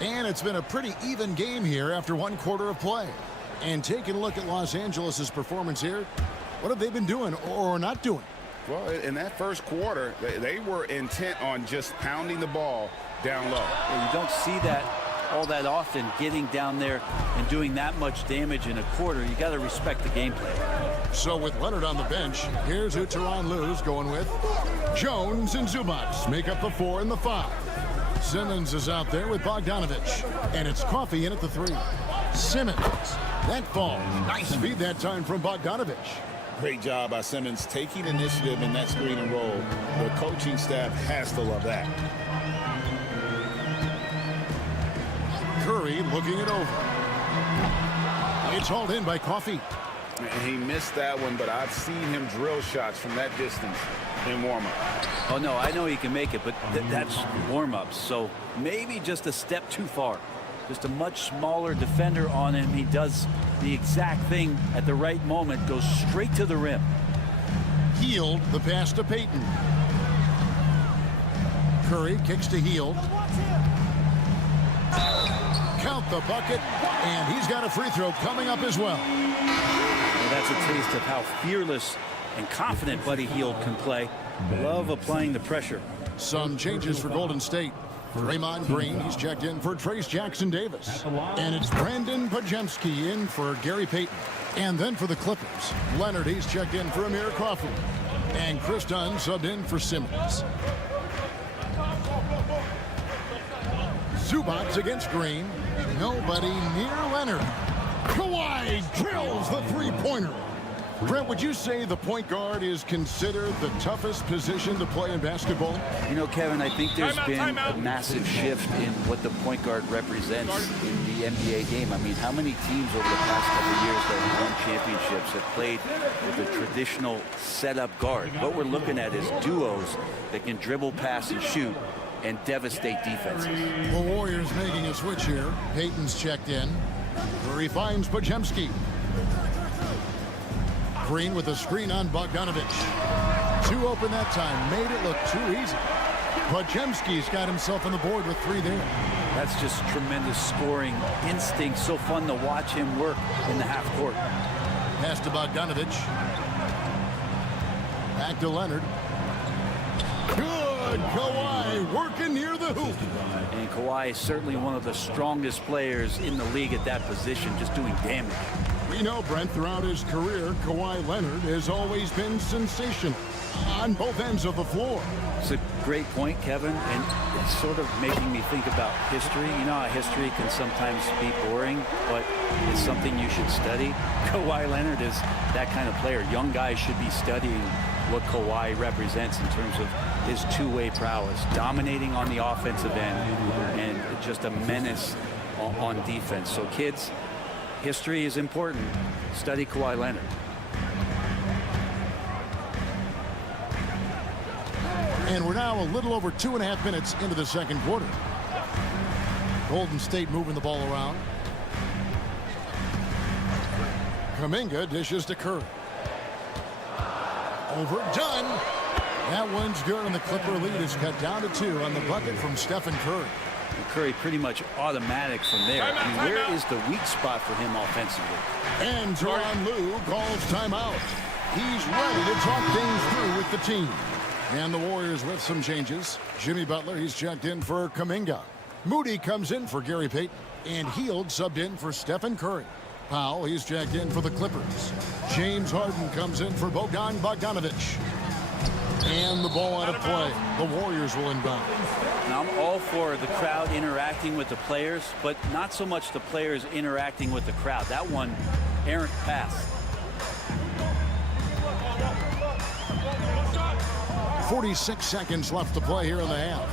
And it's been a pretty even game here after one quarter of play. And taking a look at Los Angeles' performance here, what have they been doing or not doing? Well, in that first quarter, they were intent on just pounding the ball down low. Well, you don't see that all that often, getting down there and doing that much damage in a quarter. You got to respect the game plan. So with Leonard on the bench, here's who Tyronn Lue's going with. Jones and Zubac make up the 4 and the 5. Simmons is out there with Bogdanovich. And it's Coffey in at the 3. Simmons. That falls. Nice feed that time from Bogdanovich. Great job by Simmons taking initiative in that screen and roll. The coaching staff has to love that. Curry looking it over. It's hauled in by Coffey. And he missed that one, but I've seen him drill shots from that distance in warm-up. Oh, no, I know he can make it, but that's warm-ups. So maybe just a step too far. Just a much smaller defender on him. He does the exact thing at the right moment, goes straight to the rim. Hield the pass to Payton. Curry kicks to Hield. Count the bucket, and he's got a free throw coming up as well. Well, that's a taste of how fearless and confident Buddy Hield can play. Love applying the pressure. Some changes for Golden State. Draymond Green, he's checked in for Trace Jackson-Davis. And it's Brandon Podziemski in for Gary Payton. And then for the Clippers, Leonard, he's checked in for Amir Crawford. And Chris Dunn subbed in for Simmons. Zubac against Green. Nobody near Leonard. Kawhi drills the three-pointer. Brent, would you say the point guard is considered the toughest position to play in basketball? You know, Kevin, I think there's been a massive shift in what the point guard represents in the NBA game. I mean, how many teams over the past couple of years that have won championships have played with a traditional setup guard? What we're looking at is duos that can dribble, pass, and shoot and devastate defenses. The Warriors making a switch here. Payton's checked in. Curry finds Podziemski. Green with a screen on Bogdanovich. 2 open that time. Made it look too easy. Podziemski's got himself on the board with 3 there. That's just tremendous scoring instinct. So fun to watch him work in the half court. Pass to Bogdanovich. Back to Leonard. Good. Kawhi working near the hoop. And Kawhi is certainly one of the strongest players in the league at that position, just doing damage. We know, Brent, throughout his career, Kawhi Leonard has always been sensational on both ends of the floor. It's a great point, Kevin, and it's sort of making me think about history. You know how history can sometimes be boring, but it's something you should study. Kawhi Leonard is that kind of player. Young guys should be studying what Kawhi represents in terms of his two-way prowess, dominating on the offensive end, and just a menace on defense. So kids, History is important. Study Kawhi Leonard. And we're now a little over 2.5 minutes into the second quarter. Golden State moving the ball around. Kuminga dishes to Curry. Overdone. That one's good, and the Clipper lead is cut down to 2 on the bucket from Stephen Curry. And Curry pretty much automatic from there. I mean, where is the weak spot for him offensively? And Tyronn Lue calls timeout. He's ready to talk things through with the team. And the Warriors with some changes. Jimmy Butler, he's checked in for Kuminga. Moody comes in for Gary Payton. And Hield subbed in for Stephen Curry. Powell, he's checked in for the Clippers. James Harden comes in for Bogdan Bogdanović. And the ball out of play. The Warriors will inbound. Now, I'm all for the crowd interacting with the players, but not so much the players interacting with the crowd. That one, errant pass. 46 seconds left to play here in the half.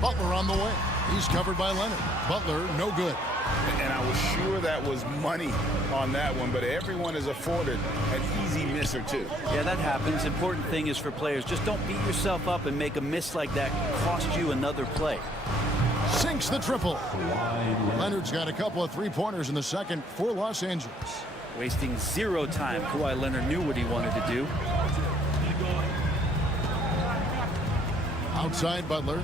Butler on the way. He's covered by Leonard. Butler, no good. And I was sure that was money on that one, but everyone is afforded an easy miss or two. Yeah, that happens. Important thing is for players, just don't beat yourself up and make a miss like that cost you another play. Sinks the triple. Leonard's got a couple of three-pointers in the second for Los Angeles. Wasting 0 time. Kawhi Leonard knew what he wanted to do. Outside Butler.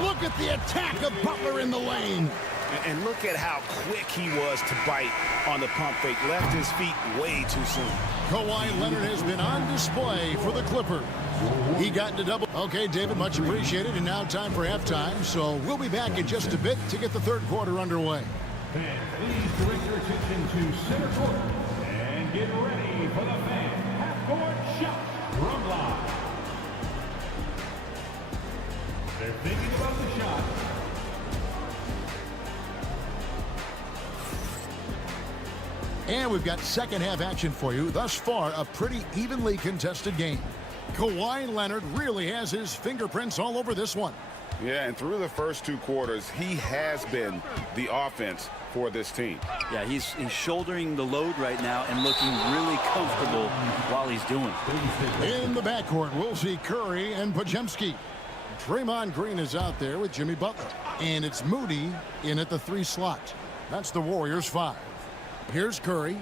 Look at the attack of Butler in the lane. And look at how quick he was to bite on the pump fake. Left his feet way too soon. Kawhi Leonard has been on display for the Clippers. He got into double. Okay, David, much appreciated. And now time for halftime. So we'll be back in just a bit to get the third quarter underway. Fans, please direct your attention to center court and get ready for the fan half-court shot from live. They're thinking about the shot. And we've got second half action for you. Thus far, a pretty evenly contested game. Kawhi Leonard really has his fingerprints all over this one. Yeah, and through the first 2 quarters, he has been the offense for this team. Yeah, he's shouldering the load right now and looking really comfortable while he's doing it. In the backcourt, we'll see Curry and Podziemski. Draymond Green is out there with Jimmy Butler. And it's Moody in at the 3 slot. That's the Warriors' 5. Here's Curry.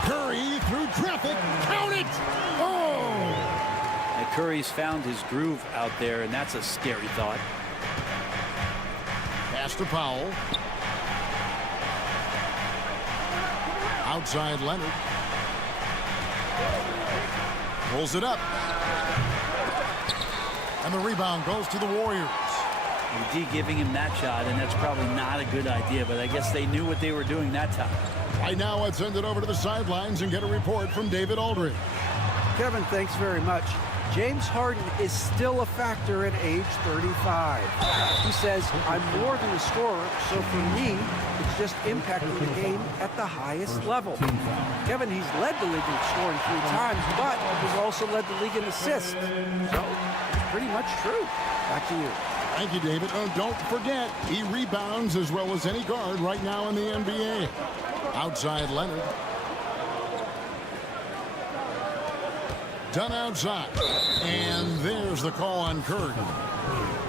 Curry through traffic. Count it! Oh! And Curry's found his groove out there, and that's a scary thought. Pass to Powell. Outside Leonard. Pulls it up. And the rebound goes to the Warriors. D giving him that shot, and that's probably not a good idea, but I guess they knew what they were doing that time. Right now, let's send it over to the sidelines and get a report from David Aldridge. Kevin, thanks very much. James Harden is still a factor at age 35. He says, I'm more than a scorer, so for me, it's just impacting the game at the highest level. Kevin, he's led the league in scoring 3 times, but he's also led the league in assists. So, it's pretty much true. Back to you. Thank you, David. Oh, don't forget, he rebounds as well as any guard right now in the NBA. Outside Leonard. Done outside. And there's the call on Curry.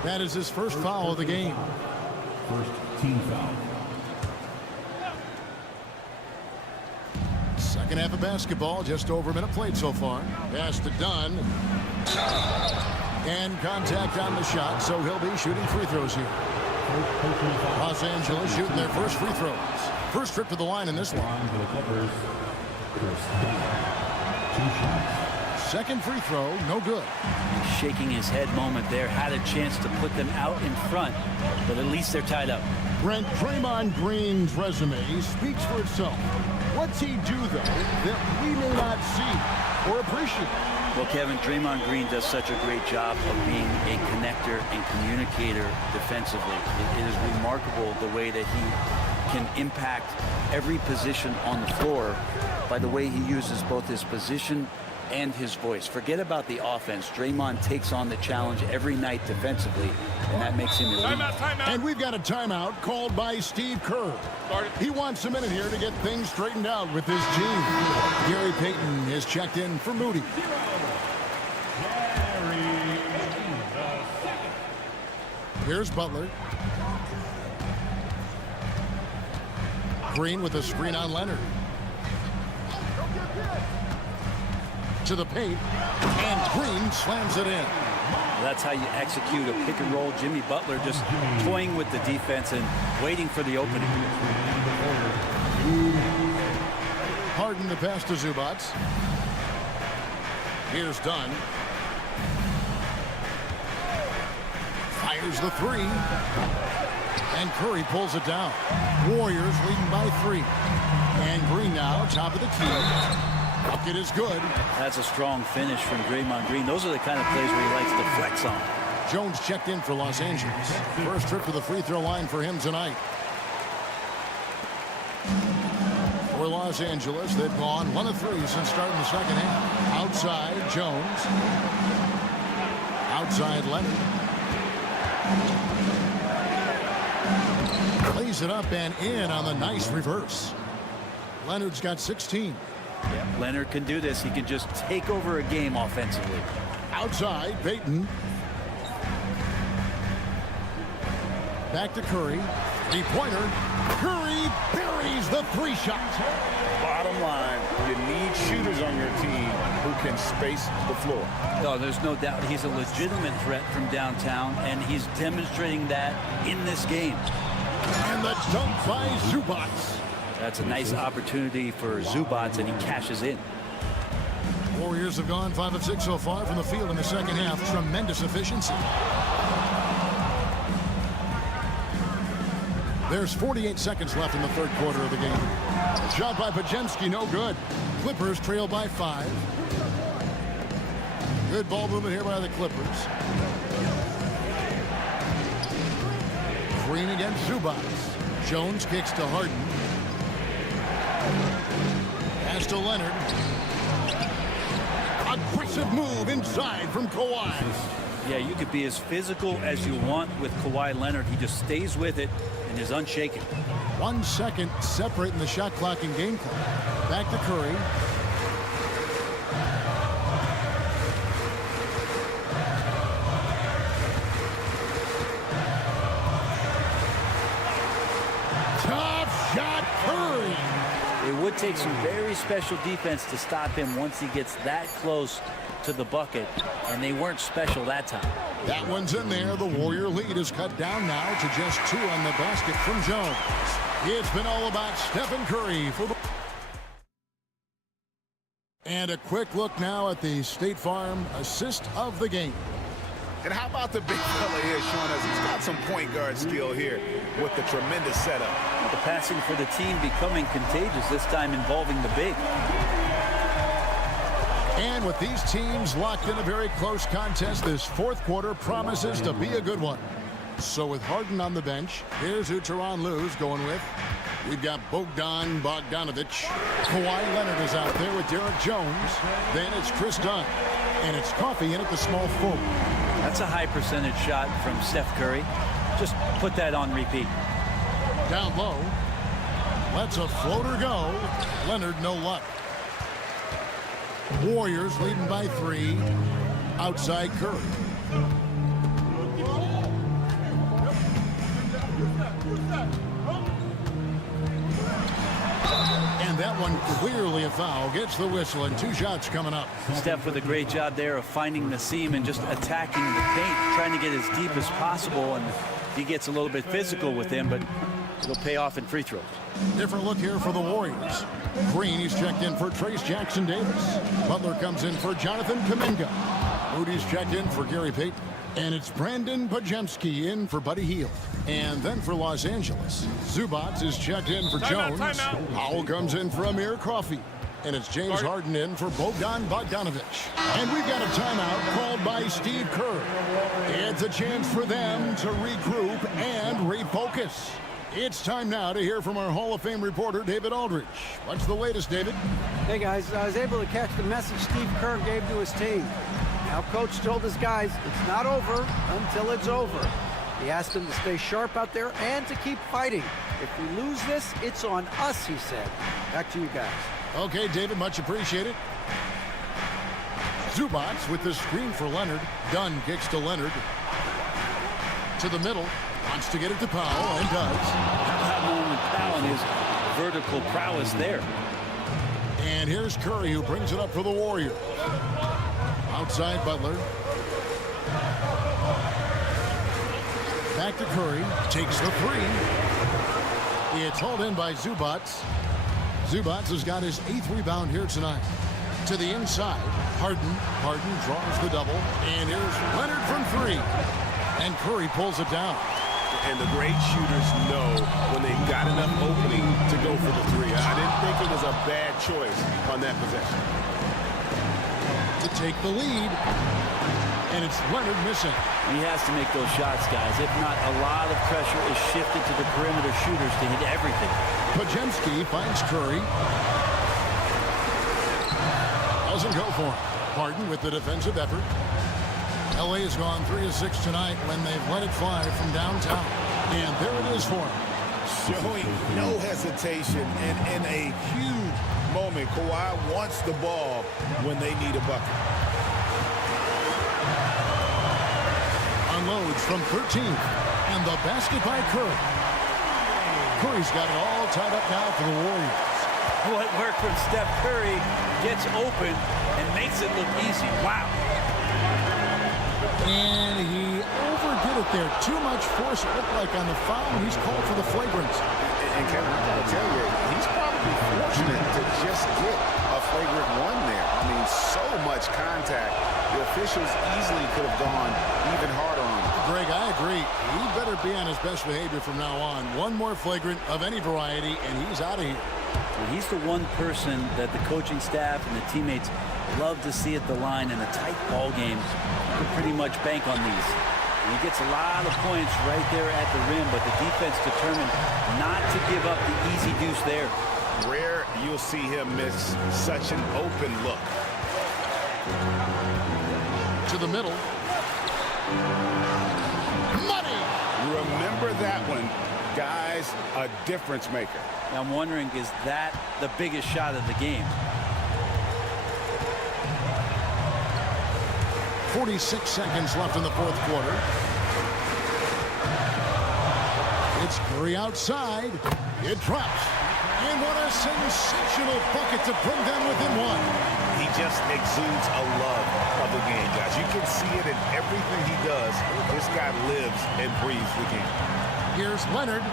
That is his first foul of the game. First team foul. Second half of basketball, just over a minute played so far. Pass to Dunn. And contact on the shot, so he'll be shooting free throws here. Los Angeles shooting their first free throws. First trip to the line in this one. Second free throw, no good. Shaking his head moment there. Had a chance to put them out in front, but at least they're tied up. Brent, Draymond Green's resume speaks for itself. What's he do, though, that we may not see or appreciate? Well, Kevin, Draymond Green does such a great job of being a connector and communicator defensively. It is remarkable the way that he can impact every position on the floor by the way he uses both his position and his voice. Forget about the offense. Draymond takes on the challenge every night defensively, and that makes him elite. Timeout. And we've got a timeout called by Steve Kerr. He wants a minute here to get things straightened out with his team. Gary Payton is checked in for Moody. Here's Butler. Green with a screen on Leonard. To the paint, and Green slams it in. That's how you execute a pick and roll. Jimmy Butler just toying with the defense and waiting for the opening. Harden the pass to Zubac. Here's Dunn. Fires the three. And Curry pulls it down. Warriors leading by 3. And Green now, top of the key. Bucket is good. That's a strong finish from Draymond Green. Those are the kind of plays where he likes to flex on. Jones checked in for Los Angeles. First trip to the free throw line for him tonight. For Los Angeles, they've gone 1 of 3 since starting the second half. Outside, Jones. Outside, Leonard. Lays it up and in on the nice reverse. Leonard's got 16. Yeah, Leonard can do this. He can just take over a game offensively. Outside, Payton. Back to Curry. 3-pointer. Curry buries the 3-shot. Bottom line, you need shooters on your team who can space the floor. No, there's no doubt he's a legitimate threat from downtown, and he's demonstrating that in this game. And the dunk by Zubac. That's a nice opportunity for Zubac, and he cashes in. Warriors have gone 5 of 6 so far from the field in the second half. Tremendous efficiency. There's 48 seconds left in the third quarter of the game. Shot by Podziemski, no good. Clippers trail by 5. Good ball movement here by the Clippers. Green against Zubac. Jones kicks to Harden. Pass to Leonard. Aggressive move inside from Kawhi. Yeah, you could be as physical as you want with Kawhi Leonard. He just stays with it and is unshaken. 1 second separating the shot clock and game clock. Back to Curry. Tough shot, Curry. It would take some very special defense to stop him once he gets that close to the bucket, and they weren't special that time. That one's in there. The Warrior lead is cut down now to just 2 on the basket from Jones. It's been all about Stephen Curry for the... And a quick look now at the State Farm assist of the game. And how about the big fella here showing us he's got some point guard skill here with the tremendous setup. The passing for the team becoming contagious, this time involving the big. And with these teams locked in a very close contest, this fourth quarter promises to be a good one. So with Harden on the bench, here's who Tyronn Lue's going with. We've got Bogdan Bogdanovic. Kawhi Leonard is out there with Derek Jones. Then it's Chris Dunn. And it's Coffey in at the small forward. That's a high percentage shot from Steph Curry. Just put that on repeat. Down low. Lets a floater go. Leonard no luck. Warriors leading by 3. Outside Curry. And that one clearly a foul. Gets the whistle and 2 shots coming up. Steph with a great job there of finding the seam and just attacking the paint, trying to get as deep as possible. And he gets a little bit physical with him, but it'll pay off in free throws. Different look here for the Warriors. Green, he's checked in for Trace Jackson-Davis. Butler comes in for Jonathan Kuminga. Moody's checked in for Gary Payton. And it's Brandon Podziemski in for Buddy Hield. And then for Los Angeles, Zubac is checked in for Jones. Powell comes in for Amir Coffey. And it's James Harden in for Bogdan Bogdanovic. And we've got a timeout called by Steve Kerr. It's a chance for them to regroup and refocus. It's time now to hear from our Hall of Fame reporter, David Aldridge. What's the latest, David? Hey, guys, I was able to catch the message Steve Kerr gave to his team. Now, Coach told his guys it's not over until it's over. He asked them to stay sharp out there and to keep fighting. If we lose this, it's on us, he said. Back to you guys. Okay, David, much appreciated. Zubac with the screen for Leonard. Dunn kicks to Leonard. To the middle. Wants to get it to Powell, and does. How about Norman Powell and his vertical prowess there? And here's Curry, who brings it up for the Warriors. Outside Butler. Back to Curry. Takes the three. It's hauled in by Zubac. Zubac has got his 8th rebound here tonight. To the inside. Harden. Harden draws the double. And here's Leonard from 3. And Curry pulls it down. And the great shooters know when they've got enough opening to go for the 3. I didn't think it was a bad choice on that possession. To take the lead. And it's Leonard missing. He has to make those shots, guys. If not, a lot of pressure is shifted to the perimeter shooters to hit everything. Podziemski finds Curry. Doesn't go for him. Harden with the defensive effort. LA has gone 3 of 6 tonight when they've let it fly from downtown. And there it is for him. Showing no hesitation, and in a huge moment, Kawhi wants the ball when they need a bucket. Unloads from 13th. And the basket by Curry. Curry's got it all tied up now for the Warriors. What work from Steph Curry gets open and makes it look easy. Wow. And he overdid it there. Too much force, it looked like, on the foul. He's called for the flagrant. And Kevin, I gotta tell you, he's probably fortunate to just get a flagrant 1 there. I mean, so much contact. The officials easily could have gone even harder on him. Greg, I agree. He better be on his best behavior from now on. One more flagrant of any variety, and he's out of here. And he's the one person that the coaching staff and the teammates love to see at the line in the tight ball games. You can pretty much bank on these. And he gets a lot of points right there at the rim, but the defense determined not to give up the easy deuce there. Rare you'll see him miss such an open look. To the middle. Money! Remember that one. Guys, a difference maker. Now I'm wondering, is that the biggest shot of the game? 46 seconds left in the 4th quarter. It's Curry outside. It drops. And what a sensational bucket to bring them within 1. He just exudes a love of the game, guys. You can see it in everything he does. This guy lives and breathes the game. Here's Leonard.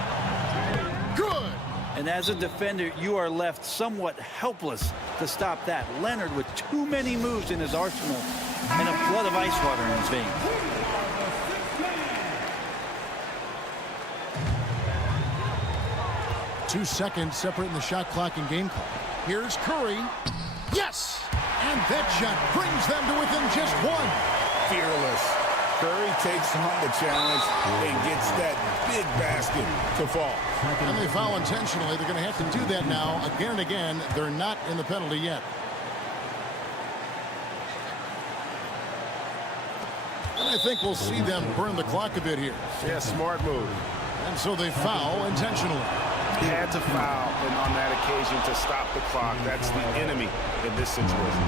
Good. And as a defender, you are left somewhat helpless to stop that. Leonard with too many moves in his arsenal and a flood of ice water in his veins. Two seconds separating the shot clock and game clock. Here's Curry. Yes! And that shot brings them to within just 1. Fearless. Curry takes on the challenge and gets that big basket to fall. And they foul intentionally. They're going to have to do that now again and again. They're not in the penalty yet. And I think we'll see them burn the clock a bit here. Yeah, smart move. And so they foul intentionally. Had to foul on that occasion to stop the clock. That's the enemy in this situation.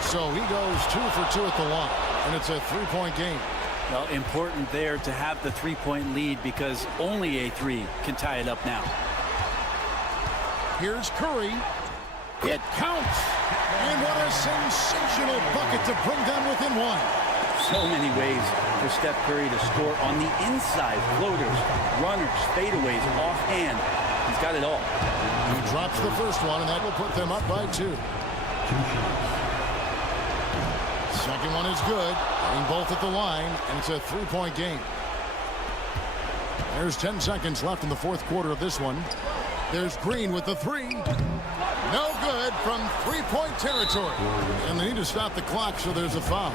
So he goes 2 for 2 at the line, and it's a 3-point game. Well, important there to have the 3-point lead because only a 3 can tie it up now. Here's Curry. It counts. And what a sensational bucket to bring them within 1. So many ways for Steph Curry to score on the inside. Floaters, runners, fadeaways, offhand. He's got it all. He drops the first one, and that will put them up by 2. Second one is good. Getting both at the line, and it's a 3-point game. There's 10 seconds left in the 4th quarter of this one. There's Green with the three. No good from three-point territory. And they need to stop the clock, so there's a foul.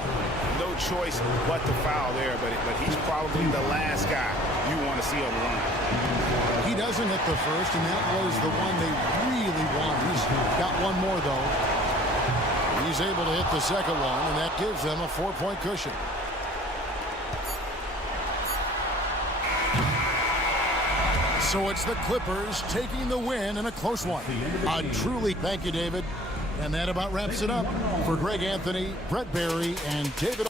No choice but to foul there, but he's probably the last guy you want to see on the line. He doesn't hit the first, and that was the one they really wanted. He's got one more, though. He's able to hit the second one, and that gives them a 4-point cushion. So it's the Clippers taking the win in a close one. Thank you, David. And that about wraps it up for Greg Anthony, Brett Barry, and David.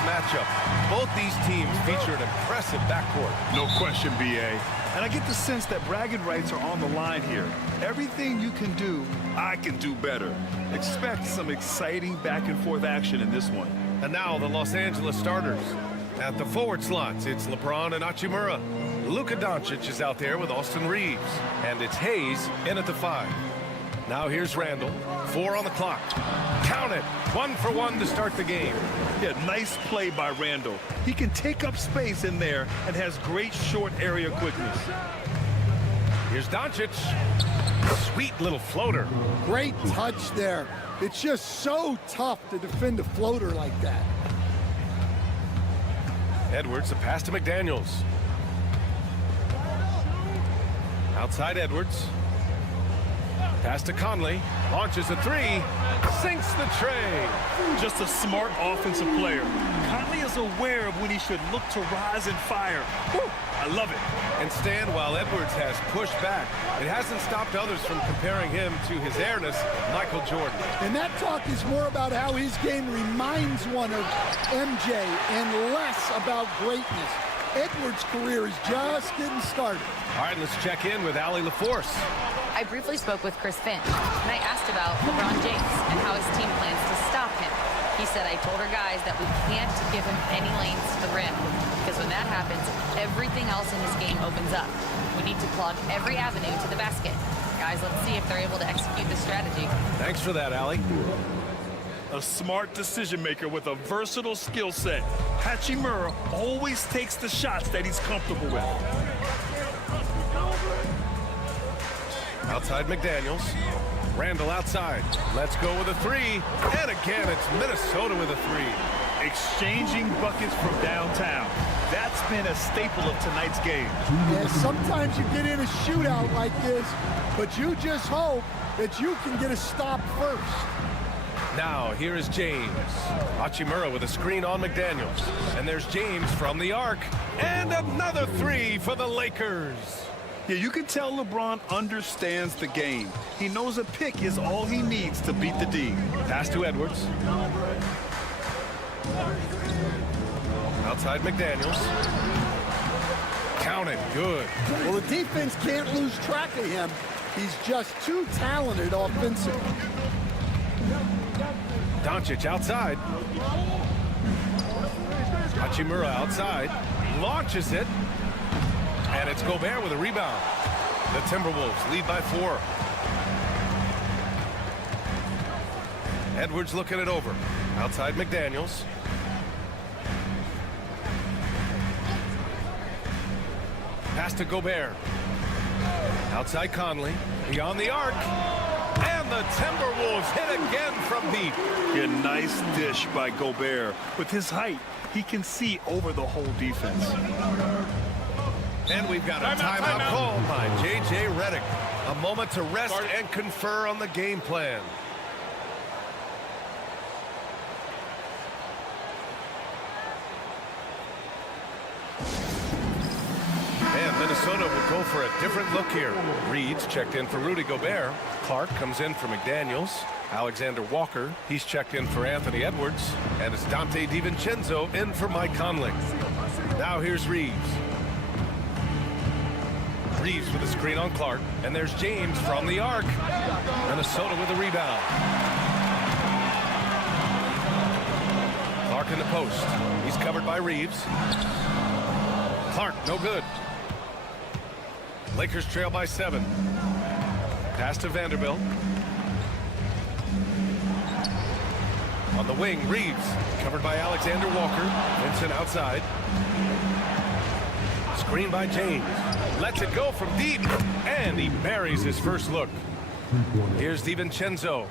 matchup. Both these teams feature an impressive backcourt. No question, B.A. And I get the sense that bragging rights are on the line here. Everything you can do, I can do better. Expect some exciting back-and-forth action in this one. And now the Los Angeles starters. At the forward slots, it's LeBron and Hachimura. Luka Doncic is out there with Austin Reeves. And it's Hayes in at the 5. Now here's Randall. 4 on the clock. Count it. 1 for 1 to start the game. Yeah, nice play by Randall. He can take up space in there and has great short area quickness. Here's Doncic. Sweet little floater. Great touch there. It's just so tough to defend a floater like that. Edwards, a pass to McDaniels. Outside Edwards. Pass to Conley. Launches a 3. Sinks the tray. Just a smart offensive player. Conley is aware of when he should look to rise and fire. Woo, I love it. And stand while Edwards has pushed back. It hasn't stopped others from comparing him to his airness, Michael Jordan. And that talk is more about how his game reminds one of MJ and less about greatness. Edwards' career is just getting started. All right, let's check in with Allie LaForce. I briefly spoke with Chris Finch, and I asked about LeBron James and how his team plans to stop him. He said, I told our guys that we can't give him any lanes to the rim, because when that happens, everything else in his game opens up. We need to plug every avenue to the basket. Guys, let's see if they're able to execute this strategy. Thanks for that, Allie. A smart decision maker with a versatile skill set. Hachimura always takes the shots that he's comfortable with. Outside McDaniels. Randall outside. Let's go with a 3. And again, it's Minnesota with a 3. Exchanging buckets from downtown. That's been a staple of tonight's game. Yeah, sometimes you get in a shootout like this, but you just hope that you can get a stop first. Now, here is James. Hachimura with a screen on McDaniels. And there's James from the arc. And another 3 for the Lakers. Yeah, you can tell LeBron understands the game. He knows a pick is all he needs to beat the D. Pass to Edwards. Outside McDaniels. Count it. Good. Well, the defense can't lose track of him. He's just too talented offensively. Doncic outside. Hachimura outside. Launches it. And it's Gobert with a rebound. The Timberwolves lead by 4. Edwards looking it over. Outside McDaniels. Pass to Gobert. Outside Conley. Beyond the arc. And the Timberwolves hit again from deep. Yeah, nice dish by Gobert. With his height, he can see over the whole defense. And we've got a timeout called by J.J. Redick. A moment to rest and confer on the game plan. And Minnesota will go for a different look here. Reed's checked in for Rudy Gobert. Clark comes in for McDaniels. Alexander Walker, he's checked in for Anthony Edwards. And it's Dante DiVincenzo in for Mike Conley. Now here's Reeves. Reeves with a screen on Clark. And there's James from the arc. Minnesota with a rebound. Clark in the post. He's covered by Reeves. Clark, no good. Lakers trail by 7. Pass to Vanderbilt. On the wing, Reeves. Covered by Alexander Walker. Vincent outside. Screen by James. Lets it go from deep. And he buries his first look. Here's DiVincenzo.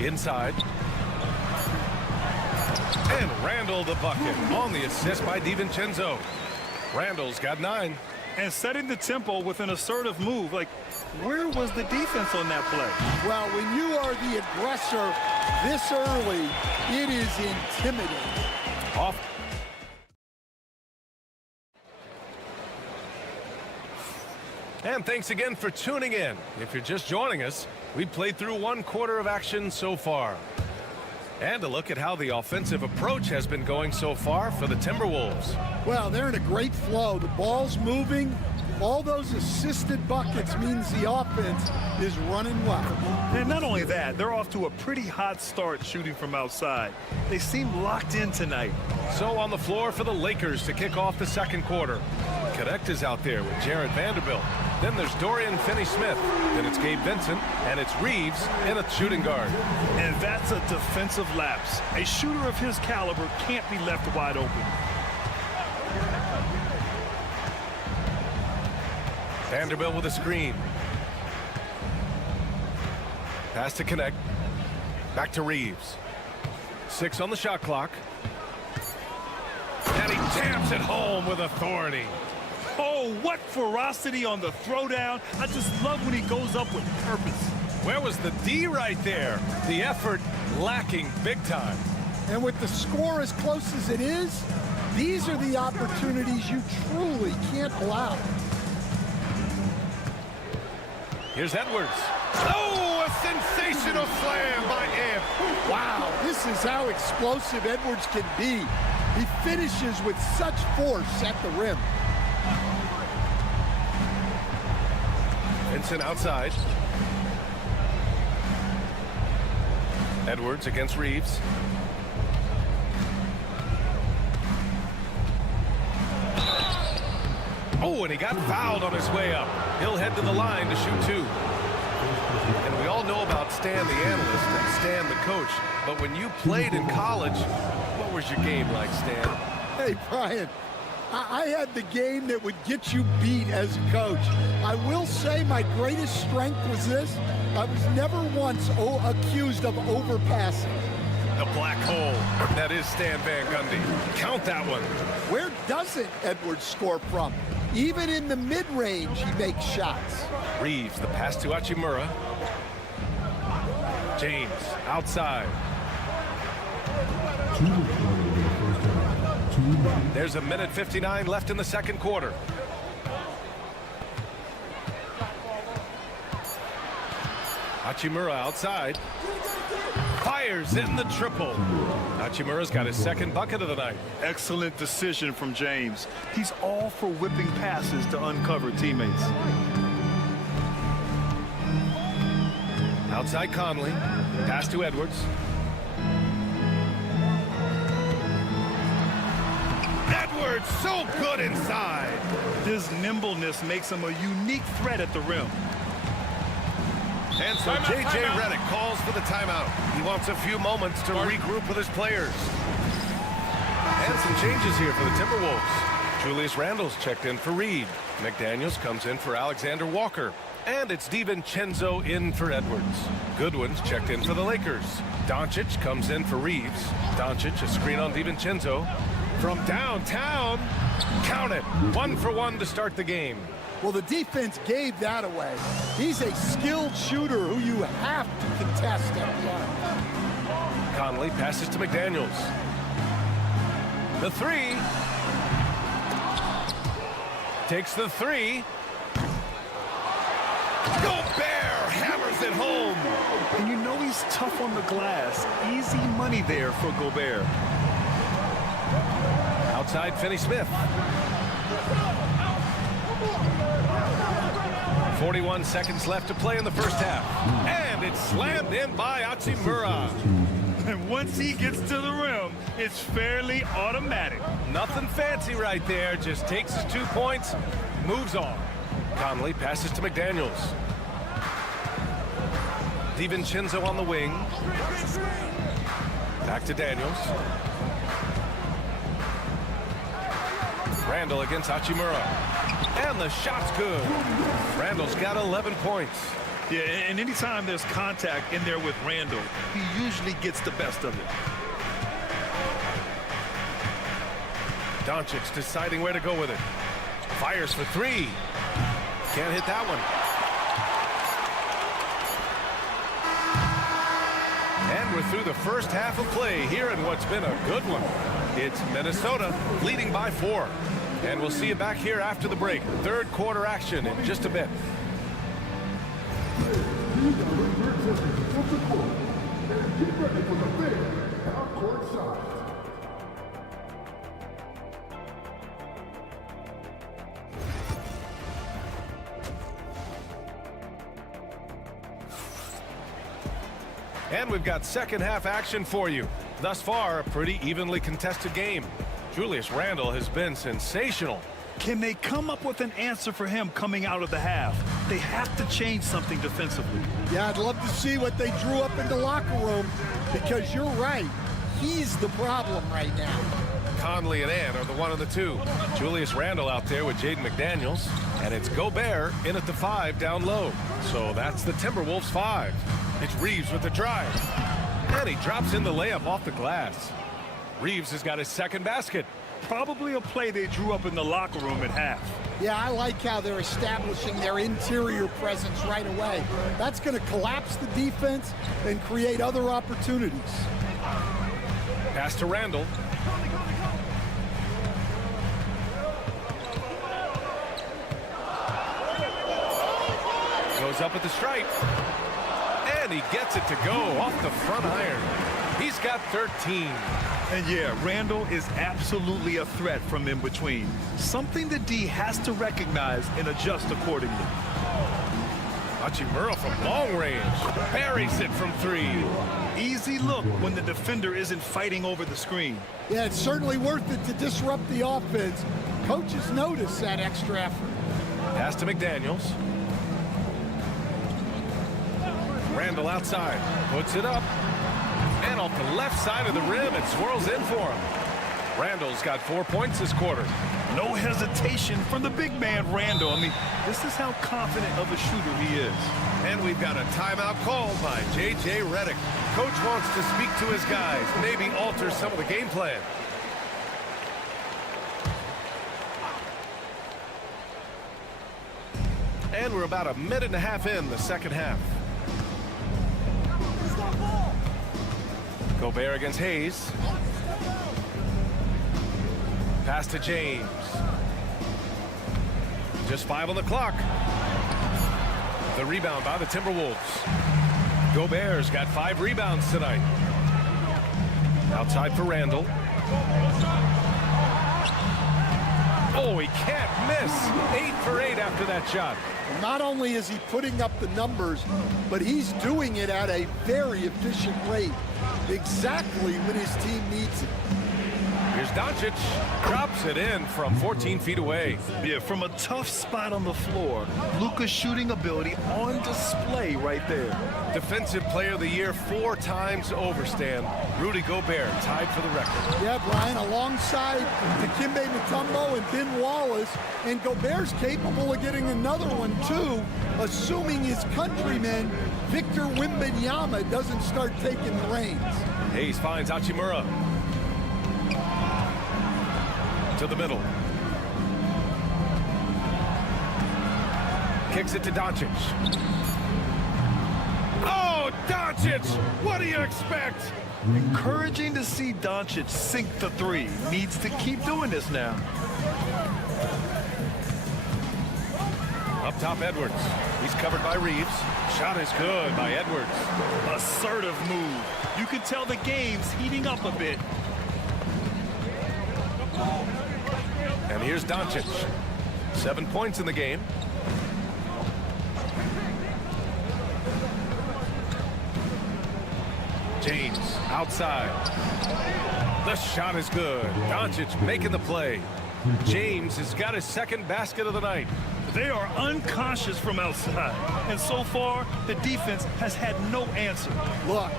Inside. And Randall the bucket on the assist by DiVincenzo. Randall's got 9. And setting the tempo with an assertive move. Like, where was the defense on that play? Well, when you are the aggressor this early, it is intimidating. Off. And thanks again for tuning in. If you're just joining us, we played through 1 quarter of action so far. And a look at how the offensive approach has been going so far for the Timberwolves. Well, they're in a great flow. The ball's moving. All those assisted buckets means the offense is running well. And not only that, they're off to a pretty hot start shooting from outside. They seem locked in tonight. So on the floor for the Lakers to kick off the 2nd quarter. Connect is out there with Jared Vanderbilt. Then there's Dorian Finney-Smith. Then it's Gabe Vincent. And it's Reeves in a shooting guard. And that's a defensive lapse. A shooter of his caliber can't be left wide open. Vanderbilt with a screen. Pass to Connect. Back to Reeves. 6 on the shot clock. And he jams it home with authority. Oh, what ferocity on the throwdown. I just love when he goes up with purpose. Where was the D right there? The effort lacking big time. And with the score as close as it is, these are the opportunities you truly can't allow. Here's Edwards. Oh, a sensational slam by Amp. Wow, this is how explosive Edwards can be. He finishes with such force at the rim. Vincent outside. Edwards against Reeves. Oh, and he got fouled on his way up. He'll head to the line to shoot 2. And we all know about Stan the analyst and Stan the coach. But when you played in college, what was your game like, Stan? Hey, Brian, I had the game that would get you beat as a coach. I will say my greatest strength was this. I was never once accused of overpassing. The black hole. That is Stan Van Gundy. Count that one. Where doesn't Edwards score from? Even in the mid-range, he makes shots. Reeves, the pass to Hachimura. James, outside. There's 1:59 left in the 2nd quarter. Hachimura outside. Fires in the triple. Hachimura's got his 2nd bucket of the night. Excellent decision from James. He's all for whipping passes to uncover teammates. Outside Conley. Pass to Edwards. Edwards so good inside. His nimbleness makes him a unique threat at the rim. And so J.J. Redick calls for the timeout. He wants a few moments to regroup with his players. And some changes here for the Timberwolves. Julius Randle's checked in for Reed. McDaniels comes in for Alexander Walker. And it's DiVincenzo in for Edwards. Goodwin's checked in for the Lakers. Doncic comes in for Reeves. Doncic, a screen on DiVincenzo. From downtown, count it. 1 for 1 to start the game. Well, the defense gave that away. He's a skilled shooter who you have to contest at the line. Conley passes to McDaniels. The 3. Takes the 3. Gobert hammers it home. And you know he's tough on the glass. Easy money there for Gobert. Outside Finney-Smith. 41 seconds left to play in the 1st half. And it's slammed in by Hachimura. And once he gets to the rim, it's fairly automatic. Nothing fancy right there. Just takes his 2 points, moves on. Conley passes to McDaniels. DiVincenzo on the wing. Back to Daniels. Randle against Hachimura. And the shot's good. Randle's got 11 points. Yeah, and anytime there's contact in there with Randle, he usually gets the best of it. Doncic deciding where to go with it. Fires for 3. Can't hit that one. And we're through the 1st half of play here in what's been a good one. It's Minnesota leading by 4. And we'll see you back here after the break. Third quarter action in just a bit. And we've got second half action for you. Thus far, a pretty evenly contested game. Julius Randle has been sensational. Can they come up with an answer for him coming out of the half? They have to change something defensively. Yeah, I'd love to see what they drew up in the locker room, because you're right. He's the problem right now. Conley and Ann are the one of the two. Julius Randle out there with Jaden McDaniels. And it's Gobert in at the 5 down low. So that's the Timberwolves 5. It's Reeves with the drive. And he drops in the layup off the glass. Reeves has got his second basket. Probably a play they drew up in the locker room at half. Yeah, I like how they're establishing their interior presence right away. That's going to collapse the defense and create other opportunities. Pass to Randle. Goes up at the stripe. And he gets it to go off the front iron. He's got 13. And yeah, Randle is absolutely a threat from in between. Something the D has to recognize and adjust accordingly. Hachimura from long range. Buries it from 3. Easy look when the defender isn't fighting over the screen. Yeah, it's certainly worth it to disrupt the offense. Coaches notice that extra effort. Pass to McDaniels. Randle outside. Puts it up. And off the left side of the rim, it swirls in for him. Randle's got 4 points this quarter. No hesitation from the big man, Randle. I mean, this is how confident of a shooter he is. And we've got a timeout called by J.J. Redick. Coach wants to speak to his guys, maybe alter some of the game plan. And we're about a minute and a half in the second half. Gobert against Hayes. Pass to James. Just 5 on the clock. The rebound by the Timberwolves. Gobert's got 5 rebounds tonight. Outside for Randle. Oh, he can't miss. 8 for 8 after that shot. Not only is he putting up the numbers, but he's doing it at a very efficient rate. Exactly when his team needs it. Here's Doncic. Drops it in from 14 feet away. Yeah, from a tough spot on the floor. Luka's shooting ability on display right there. Defensive Player of the Year 4 times over, Stan. Rudy Gobert tied for the record. Yeah, Brian, alongside Dikembe Mutombo and Ben Wallace. And Gobert's capable of getting another one, too, assuming his countryman, Victor Wembanyama, doesn't start taking the reins. Hayes finds Hachimura. To the middle. Kicks it to Doncic. Oh, Doncic! What do you expect? Encouraging to see Doncic sink the 3. Needs to keep doing this now. Up top, Edwards. He's covered by Reeves. Shot is good by Edwards. Assertive move. You can tell the game's heating up a bit. And here's Doncic. 7 points in the game. James outside. The shot is good. Doncic making the play. James has got his second basket of the night. They are unconscious from outside. And so far, the defense has had no answer. Look,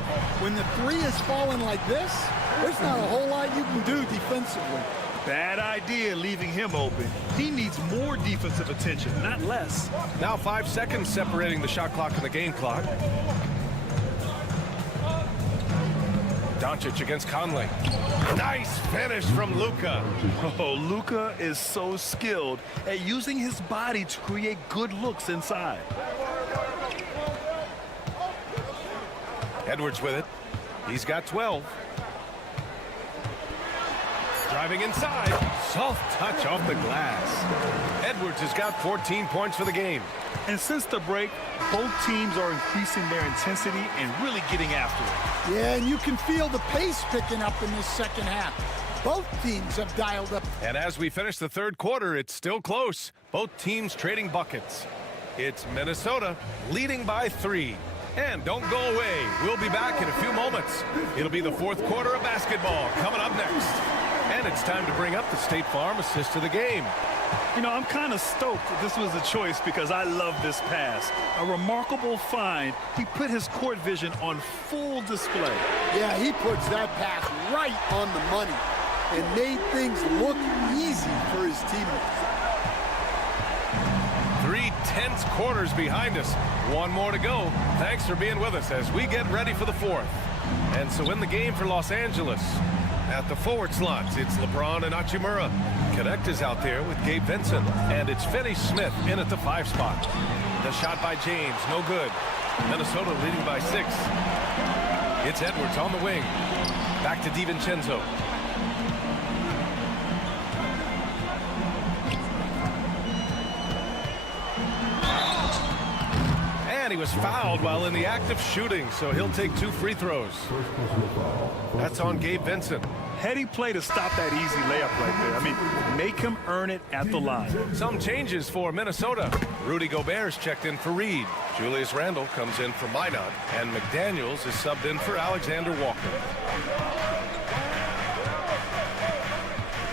when the 3 is falling like this, there's not a whole lot you can do defensively. Bad idea leaving him open. He needs more defensive attention, not less. Now 5 seconds separating the shot clock and the game clock. Doncic against Conley. Nice finish from Luka. Oh, Luka is so skilled at using his body to create good looks inside. Edwards with it. He's got 12. Driving inside. Soft touch off the glass. Edwards has got 14 points for the game. And since the break, both teams are increasing their intensity and really getting after it. Yeah, and you can feel the pace picking up in this second half. Both teams have dialed up. And as we finish the third quarter, it's still close. Both teams trading buckets. It's Minnesota leading by 3. And don't go away. We'll be back in a few moments. It'll be the fourth quarter of basketball coming up next. And it's time to bring up the State Farm assist of the game. You know, I'm kind of stoked that this was a choice because I love this pass. A remarkable find. He put his court vision on full display. Yeah, he puts that pass right on the money and made things look easy for his teammates. 3 tense quarters behind us. One more to go. Thanks for being with us as we get ready for the fourth. And so in the game for Los Angeles, at the forward slots, it's LeBron and Hachimura. Connect is out there with Gabe Vincent. And it's Finney Smith in at the 5 spot. The shot by James, no good. Minnesota leading by 6. It's Edwards on the wing. Back to DiVincenzo. And he was fouled while in the act of shooting, so he'll take 2 free throws. That's on Gabe Vincent. Heady play to stop that easy layup right there. I mean, make him earn it at the line. Some changes for Minnesota. Rudy Gobert's checked in for Reed. Julius Randle comes in for Minot. And McDaniels is subbed in for Alexander Walker.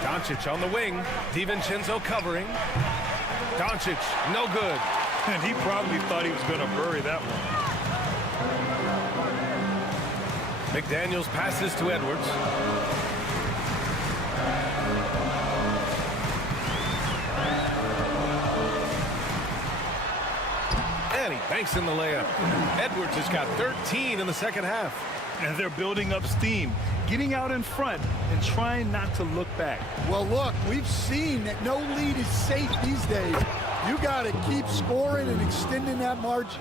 Doncic on the wing. DiVincenzo covering. Doncic, no good. And he probably thought he was going to bury that one. McDaniels passes to Edwards. And he banks in the layup. Edwards has got 13 in the second half. And they're building up steam, getting out in front and trying not to look back. Well, look, we've seen that no lead is safe these days. You got to keep scoring and extending that margin.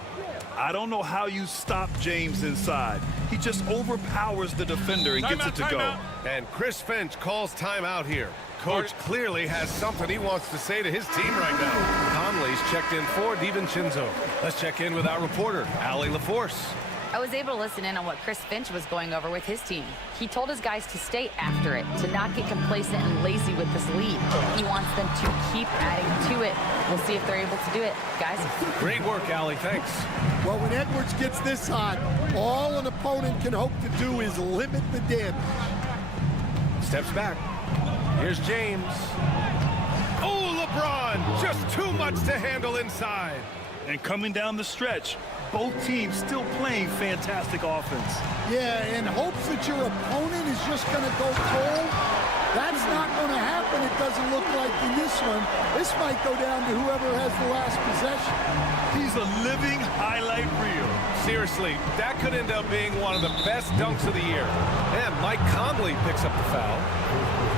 I don't know how you stop James inside. He just overpowers the defender and gets it to go. And Chris Finch calls timeout here. Coach clearly has something he wants to say to his team right now. Conley's checked in for DiVincenzo. Let's check in with our reporter, Allie LaForce. I was able to listen in on what Chris Finch was going over with his team. He told his guys to stay after it, to not get complacent and lazy with this lead. He wants them to keep adding to it. We'll see if they're able to do it, guys. Great work, Allie. Thanks. Well, when Edwards gets this hot, all an opponent can hope to do is limit the damage. Steps back. Here's James. Oh, LeBron! Just too much to handle inside. And coming down the stretch, both teams still playing fantastic offense. Yeah, in hopes that your opponent is just going to go cold. That's not going to happen, it doesn't look like in this one. This might go down to whoever has the last possession. He's a living highlight reel. Seriously, that could end up being one of the best dunks of the year. And Mike Conley picks up the foul.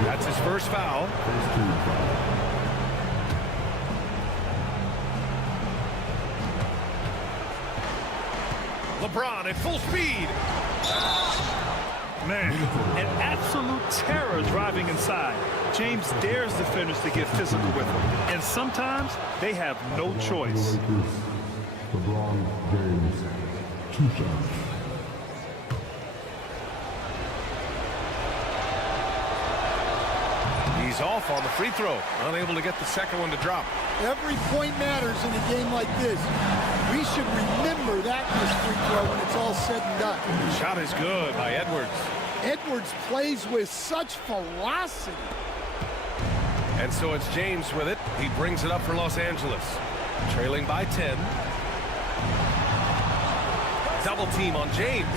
That's his first foul. LeBron at full speed. Man, an absolute terror driving inside. James dares defenders to get physical with him. And sometimes they have no choice. LeBron James, 2 shots. He's off on the free throw. Unable to get the second one to drop. Every point matters in a game like this. We should remember that in this free throw when it's all said and done. The shot is good by Edwards. Edwards plays with such ferocity. And so it's James with it. He brings it up for Los Angeles. Trailing by 10. Double team on James.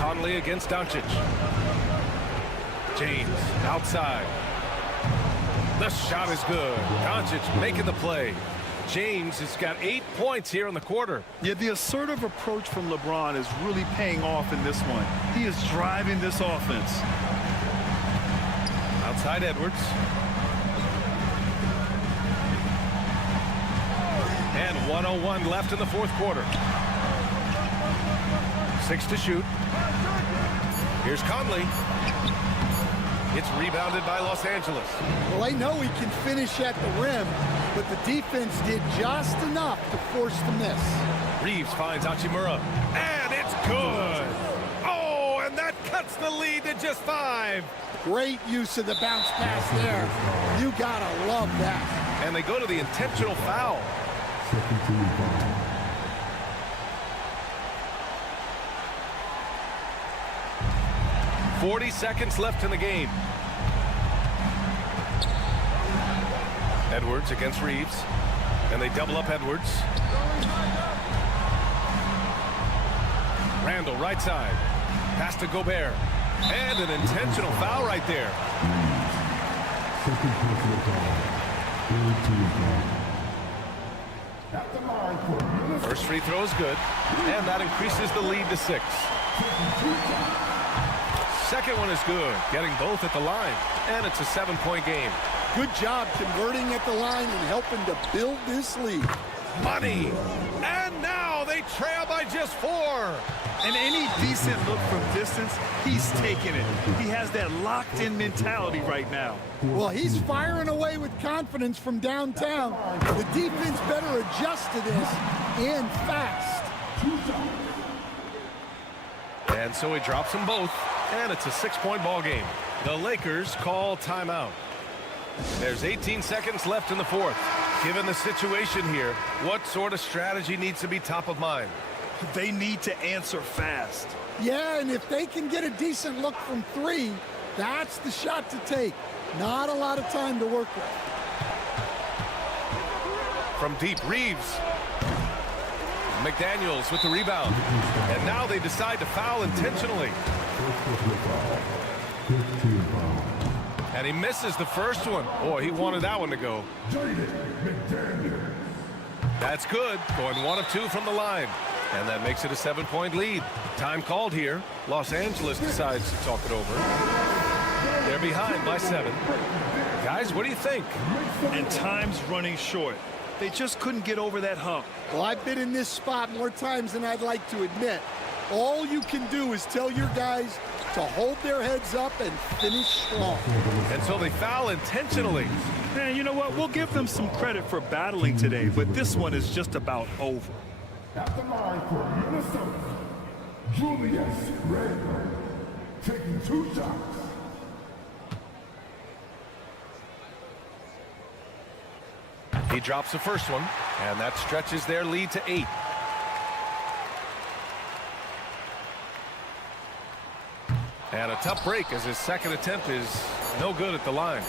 Conley against Doncic. James outside. The shot is good. Doncic making the play. James has got 8 points here in the quarter. Yeah, the assertive approach from LeBron is really paying off in this one. He is driving this offense. Outside Edwards. And 1:01 left in the fourth quarter. 6 to shoot. Here's Conley. It's rebounded by Los Angeles. Well, I know he can finish at the rim, but the defense did just enough to force the miss. Reeves finds Hachimura, and it's good. Oh, and that cuts the lead to just 5. Great use of the bounce pass there. You gotta love that. And they go to the intentional foul. 40 seconds left in the game. Edwards against Reeves, and they double up Edwards. Randall, right side. Pass to Gobert. And an intentional foul right there. First free throw is good, and that increases the lead to 6. Second one is good, getting both at the line, and it's a 7-point game. Good job converting at the line and helping to build this lead. Money, and now they trail by just 4. And any decent look from distance, he's taking it. He has that locked-in mentality right now. Well, he's firing away with confidence from downtown. The defense better adjust to this, and fast. And so he drops them both, and it's a 6-point ball game. The Lakers call timeout. There's 18 seconds left in the 4th. Given the situation here, what sort of strategy needs to be top of mind? They need to answer fast. Yeah, and if they can get a decent look from 3, that's the shot to take. Not a lot of time to work with. From deep, Reeves. McDaniels with the rebound. And now they decide to foul intentionally. And he misses the first one. Boy, he wanted that one to go. That's good. Going 1 of 2 from the line. And that makes it a 7-point lead. Time called here. Los Angeles decides to talk it over. They're behind by 7. Guys, what do you think? And time's running short. They just couldn't get over that hump. Well, I've been in this spot more times than I'd like to admit. All you can do is tell your guys to hold their heads up and finish strong. And so they foul intentionally. Man, you know what? We'll give them some credit for battling today, but this one is just about over. At the line for Minnesota, Julius Randle, taking 2 shots. He drops the first one, and that stretches their lead to 8. And a tough break as his second attempt is no good at the line.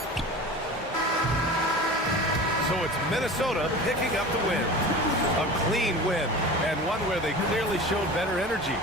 So it's Minnesota picking up the win. A clean win, and one where they clearly showed better energy.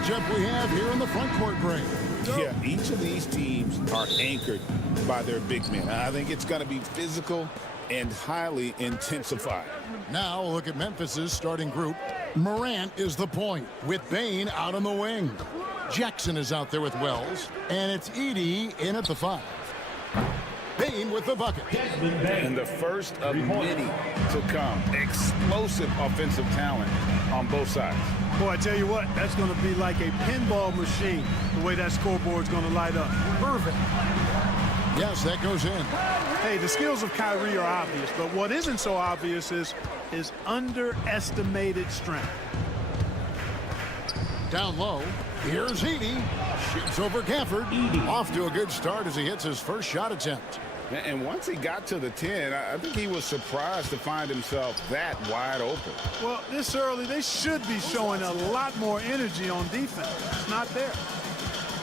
matchup we have here in the front court break. Yeah, each of these teams are anchored by their big men. I think it's going to be physical and highly intensified. Now look at Memphis's starting group. Morant is the point with Bane out on the wing. Jackson is out there with Wells, and it's Edey in at the 5. Bane with the bucket. And the first of many to come. Explosive offensive talent on both sides. Boy, I tell you what, that's going to be like a pinball machine, the way that scoreboard's going to light up. Perfect. Yes, that goes in. Hey, the skills of Kyrie are obvious, but what isn't so obvious is his underestimated strength. Down low, here's Edey. Shoots over Gafford. Off to a good start as he hits his first shot attempt. And once he got to the 10, I think he was surprised to find himself that wide open. Well, this early, they should be showing a lot more energy on defense. It's not there.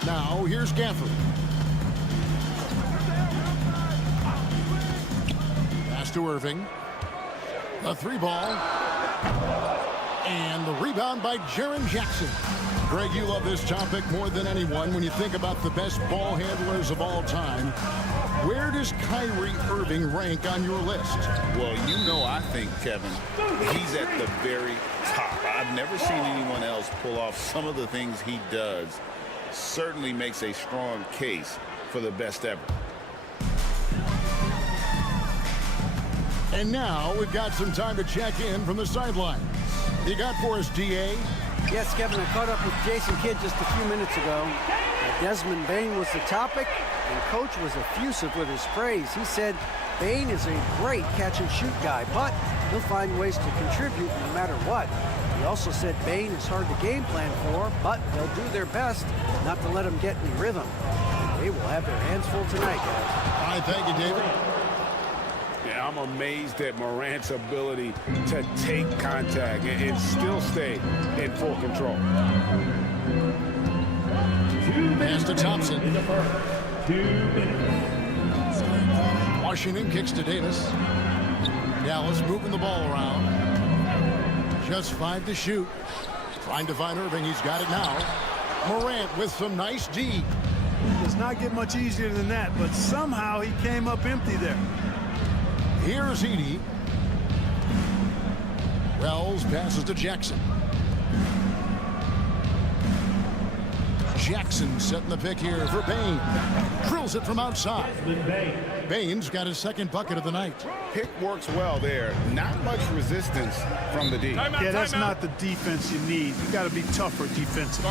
Now, here's Gafford. Pass to Irving. The three ball. And the rebound by Jaren Jackson. Greg, you love this topic more than anyone when you think about the best ball handlers of all time. Where does Kyrie Irving rank on your list? Well, you know, I think, Kevin, he's at the very top. I've never seen anyone else pull off some of the things he does. Certainly makes a strong case for the best ever. And now we've got some time to check in from the sidelines. You got for us, DA? Yes, Kevin, I caught up with Jason Kidd just a few minutes ago. Desmond Bane was the topic, and Coach was effusive with his praise. He said Bane is a great catch-and-shoot guy, but he'll find ways to contribute no matter what. He also said Bane is hard to game plan for, but they'll do their best not to let him get in rhythm. They will have their hands full tonight, guys. All right, thank you, David. Yeah, I'm amazed at Morant's ability to take contact and still stay in full control. Pass to Thompson. 2 minutes. Washington kicks to Davis. Dallas moving the ball around. Just 5 to shoot. Trying to find Irving. He's got it now. Morant with some nice D. Does not get much easier than that, but somehow he came up empty there. Here's Edey. Wells passes to Jackson. Jackson setting the pick here for Bane. Drills it from outside. Bane's got his second bucket of the night. Pick works well there. Not much resistance from the D. Yeah, that's not the defense you need. You got to be tougher defensive.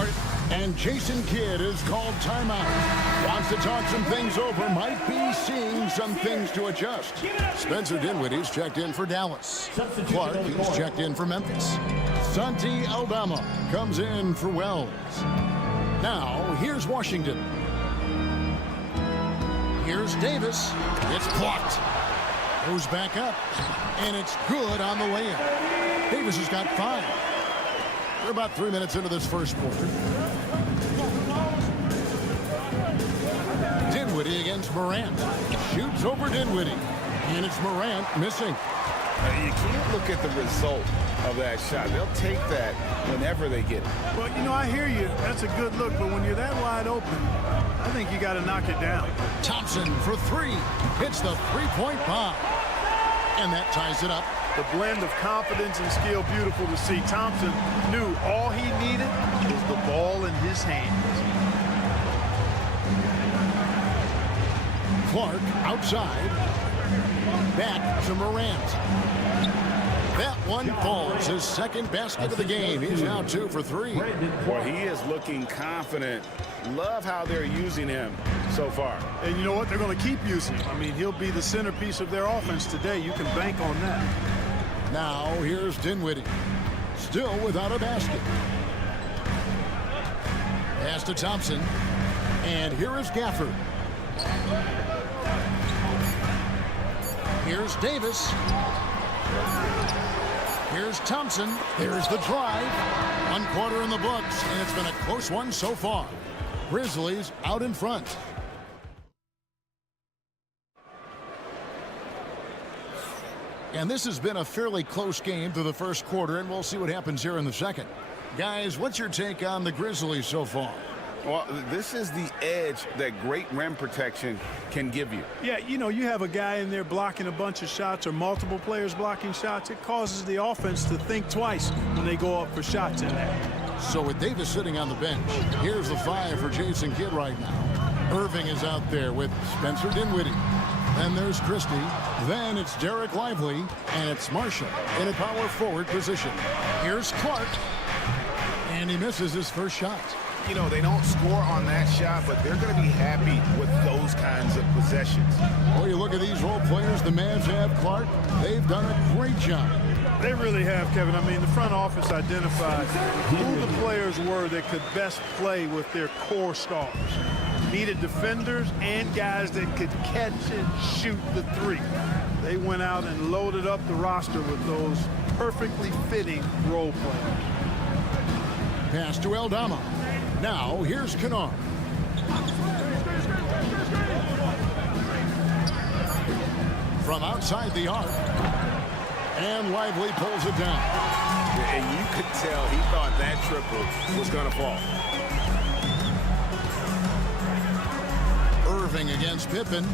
And Jason Kidd is called timeout. Wants to talk some things over. Might be seeing some things to adjust. Spencer Dinwiddie's checked in for Dallas. Clark is checked in for Memphis. Santi Aldama comes in for Wells. Now, here's Washington. Here's Davis. It's blocked. Goes back up. And it's good on the layup. Davis has got 5. We're about 3 minutes into this first quarter. Dinwiddie against Morant. Shoots over Dinwiddie. And it's Morant missing. You can't look at the result of that shot. They'll take that whenever they get it. Well, you know, I hear you. That's a good look, but when you're that wide open, I think you got to knock it down. Thompson for 3. Hits the three-point bomb. And that ties it up. The blend of confidence and skill, beautiful to see. Thompson knew all he needed was the ball in his hands. Clark outside. Back to Morant. That one falls. His second basket of the game. He's now 2 for 3. Boy, he is looking confident. Love how they're using him so far. And you know what? They're going to keep using him. I mean, he'll be the centerpiece of their offense today. You can bank on that. Now here's Dinwiddie. Still without a basket. Pass to Thompson. And here is Gafford. Here's Davis. Here's Thompson. There's the drive. 1 quarter in the books, and it's been a close one so far. Grizzlies out in front. And this has been a fairly close game through the first quarter, and we'll see what happens here in the second. Guys, what's your take on the Grizzlies so far? Well, this is the edge that great rim protection can give you. Yeah, you know, you have a guy in there blocking a bunch of shots or multiple players blocking shots. It causes the offense to think twice when they go up for shots in there. So with Davis sitting on the bench, here's the 5 for Jason Kidd right now. Irving is out there with Spencer Dinwiddie. Then there's Christie. Then it's Derek Lively. And it's Marshall in a power forward position. Here's Clark. And he misses his first shot. You know, they don't score on that shot, but they're going to be happy with those kinds of possessions. Well, you look at these role players the Mavs have, Clark. They've done a great job. They really have, Kevin. I mean, the front office identified who the players were that could best play with their core stars. Needed defenders and guys that could catch and shoot the 3. They went out and loaded up the roster with those perfectly fitting role players. Pass to Aldama. Now, here's Kennard. from outside the arc. And Lively pulls it down. And you could tell he thought that triple was going to fall. Irving against Pippen.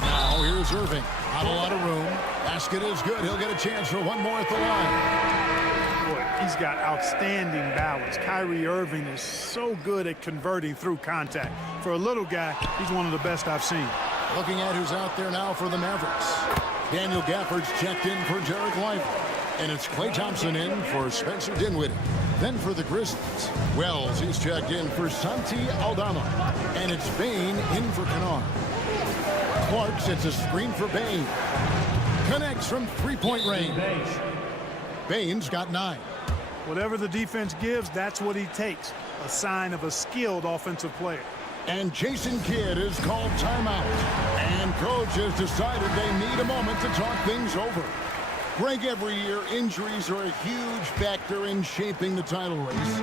Now here's Irving. Not a lot of room. Basket is good. He'll get a chance for one more at the line. Boy, he's got outstanding balance. Kyrie Irving is so good at converting through contact. For a little guy, he's one of the best I've seen. Looking at who's out there now for the Mavericks. Daniel Gafford's checked in for Derek Lively. And it's Klay Thompson in for Spencer Dinwiddie. Then for the Grizzlies, Wells, he's checked in for Santi Aldama. And it's Bain in for Kennard. Clark sets a screen for Bain. Connects from three-point range. Bain's got 9. Whatever the defense gives, that's what he takes. A sign of a skilled offensive player. And Jason Kidd is called timeout. And coach has decided they need a moment to talk things over. Greg, every year, injuries are a huge factor in shaping the title race.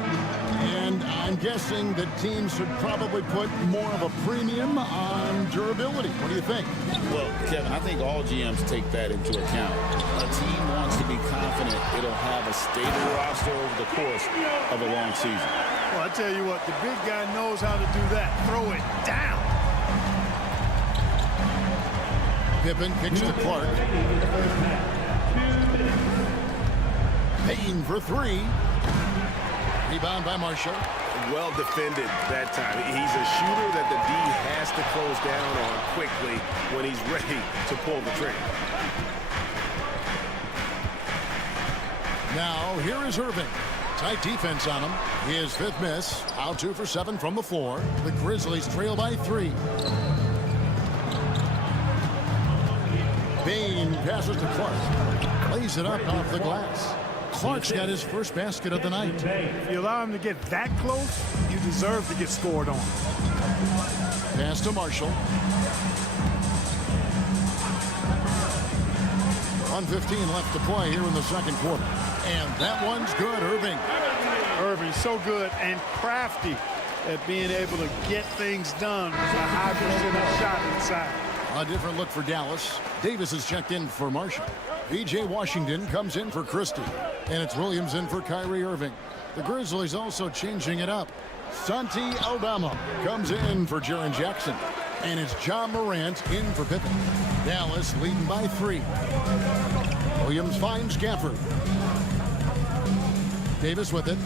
And I'm guessing that teams should probably put more of a premium on durability. What do you think? Well, Kevin, I think all GMs take that into account. A team wants to be confident it'll have a stable roster over the course of a long season. Well, I tell you what, the big guy knows how to do that. Throw it down. Pippen kicks to Clark. Payne for 3. Rebound by Marshall. Well defended that time. He's a shooter that the D has to close down on quickly when he's ready to pull the trigger. Now, here is Irving. Tight defense on him. His 5th miss. Out 2 for 7 from the floor. The Grizzlies trail by 3. Bain passes to Clark. Lays it up off the glass. Clark's got his first basket of the night. If you allow him to get that close, you deserve to get scored on. Pass to Marshall. 1:15 left to play here in the second quarter. And that one's good, Irving. Irving's so good and crafty at being able to get things done with a high percentage shot inside. A different look for Dallas. Davis is checked in for Marshall. P.J. Washington comes in for Christie. And it's Williams in for Kyrie Irving. The Grizzlies also changing it up. Santi Aldama comes in for Jaren Jackson. And it's John Morant in for Pippen. Dallas leading by 3. Williams finds Gafford. Davis with it.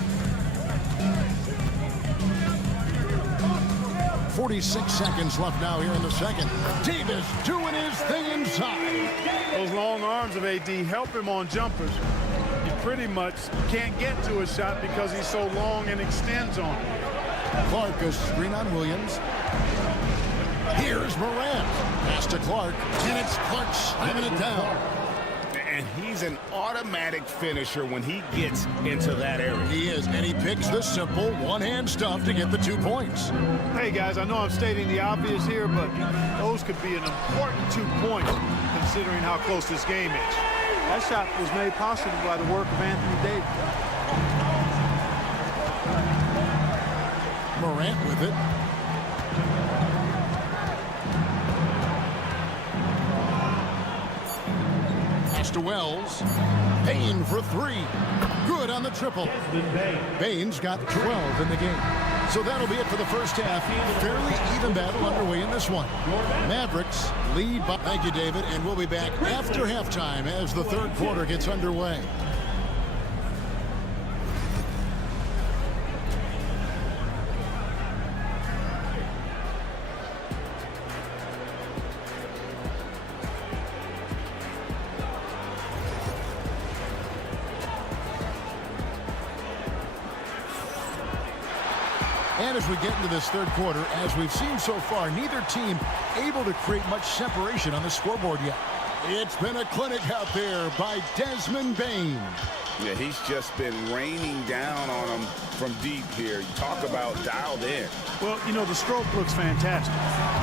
46 seconds left now here in the second. Davis doing his thing inside. Those long arms of AD help him on jumpers. He pretty much can't get to his shot because he's so long and extends on it. Clark goes screen on Williams. Here's Morant. Pass to Clark. And it's Clark slamming it down. And he's an automatic finisher when he gets into that area. He is, and he picks the simple one-hand stuff to get the 2 points. Hey, guys, I know I'm stating the obvious here, but those could be an important 2 points considering how close this game is. That shot was made possible by the work of Anthony Davis. Morant with it. Pass to Wells. Payne for 3. Good on the triple. Bain's got 12 in the game. So that'll be it for the first half. Fairly even battle underway in this one. Mavericks lead by... Thank you, David. And we'll be back after halftime as the third quarter gets underway. And as we get into this third quarter, as we've seen so far, neither team able to create much separation on the scoreboard yet. It's been a clinic out there by Desmond Bain. Yeah, he's just been raining down on him from deep here. You talk about dialed in. Well, you know, the stroke looks fantastic.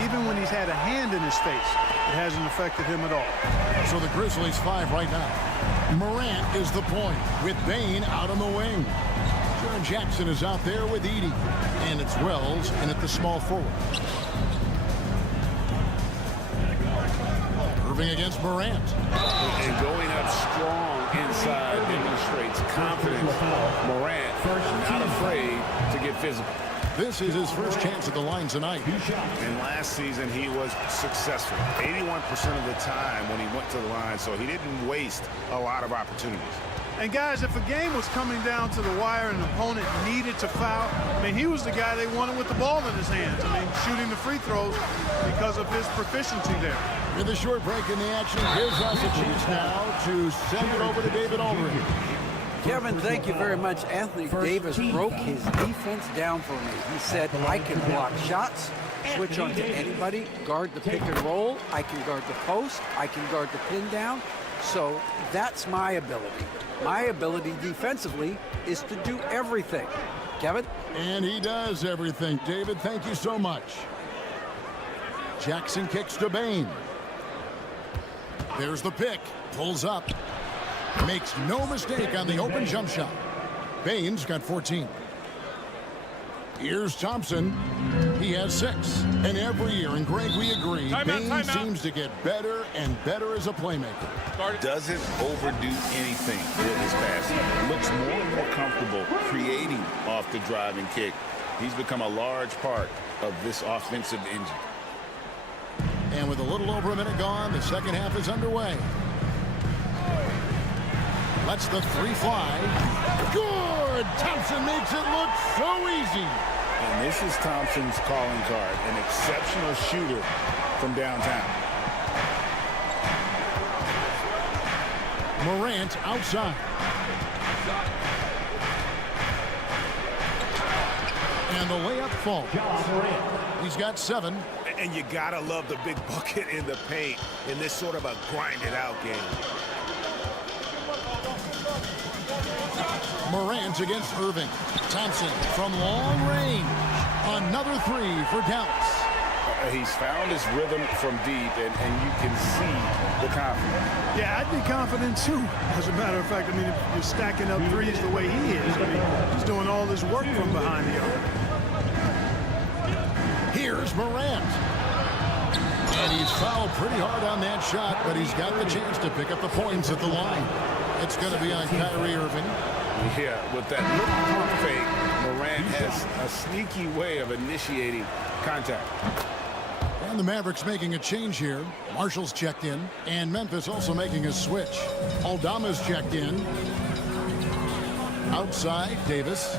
Even when he's had a hand in his face, it hasn't affected him at all. So the Grizzlies 5 right now. Morant is the point with Bain out on the wing. Jaren Jackson is out there with Edie. And it's Wells in at the small forward. 1:15 left to play here in the second quarter. And that one's good, Irving. 1:15 left to play here in the second quarter. And it's Williams in for Clark. Davis with it. Pass to Clark. And it's Clark. He's got 12 in the game. So that'll be it for the first half. Fairly even battle underway in this one. Mavericks lead by 3. Mavericks lead by 3. Irving against Morant. And going up strong inside demonstrates confidence. Morant not afraid to get physical. This is his first chance at the line tonight. And last season, he was successful 81% of the time when he went to the line, so he didn't waste a lot of opportunities. And guys, if a game was coming down to the wire and an opponent needed to foul, I mean, he was the guy they wanted with the ball in his hands. I mean, shooting the free throws because of his proficiency there. With a short break in the action, gives us a chance now to send it over to David Aldridge. Kevin, thank you very much. Anthony Davis broke his defense down for me. He said, I can block shots, switch on to anybody, guard the pick and roll, I can guard the post, I can guard the pin down. So that's my ability. My ability defensively is to do everything. Kevin? And he does everything. David, thank you so much. Jackson kicks to Bane. There's the pick. Pulls up. Makes no mistake on the open jump shot. Bane's got 14. Here's Thompson. He has 6. And every year, and Greg, we agree, Bane seems to get better and better as a playmaker. Doesn't overdo anything with his passing. Looks more and more comfortable creating off the driving kick. He's become a large part of this offensive engine. And with a little over a minute gone, the second half is underway. Lets the 3 fly. Good! Thompson makes it look so easy. And this is Thompson's calling card, an exceptional shooter from downtown. Morant outside. And the layup falls. He's got 7. And you gotta love the big bucket in the paint in this sort of a grind-it-out game. Morant against Irving. Thompson from long range. Another 3 for Dallas. He's found his rhythm from deep, and you can see the confidence. Yeah, I'd be confident too. As a matter of fact, I mean, if you're stacking up threes the way he is, I mean, he's doing all this work from behind the arc. Here's Morant. And he's fouled pretty hard on that shot, but he's got the chance to pick up the points at the line. It's going to be on Kyrie Irving. Yeah, with that little pump fake, Morant has a sneaky way of initiating contact. And the Mavericks making a change here. Marshall's checked in, and Memphis also making a switch. Aldama's checked in. Outside, Davis.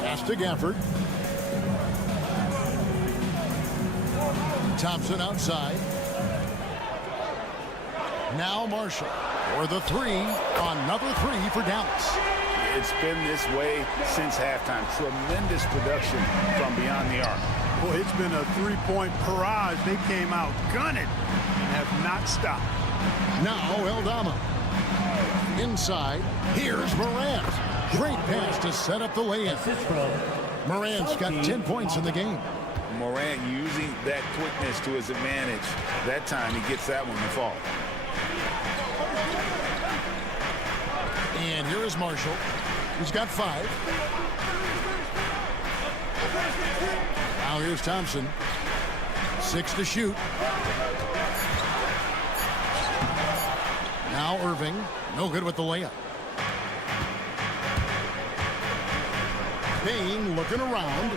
Pass to Gafford. Thompson outside. Now Marshall for the 3. Another 3 for Dallas. It's been this way since halftime. Tremendous production from beyond the arc. Boy, it's been a 3-point barrage. They came out gunning and have not stopped. Now Aldama. Inside. Here's Morant. Great pass to set up the layup. Morant's got 10 points in the game. Morant using that quickness to his advantage. That time he gets that one to fall. And here is Marshall. He's got 5. Now here's Thompson. 6 to shoot. Now Irving. No good with the layup. Bane looking around.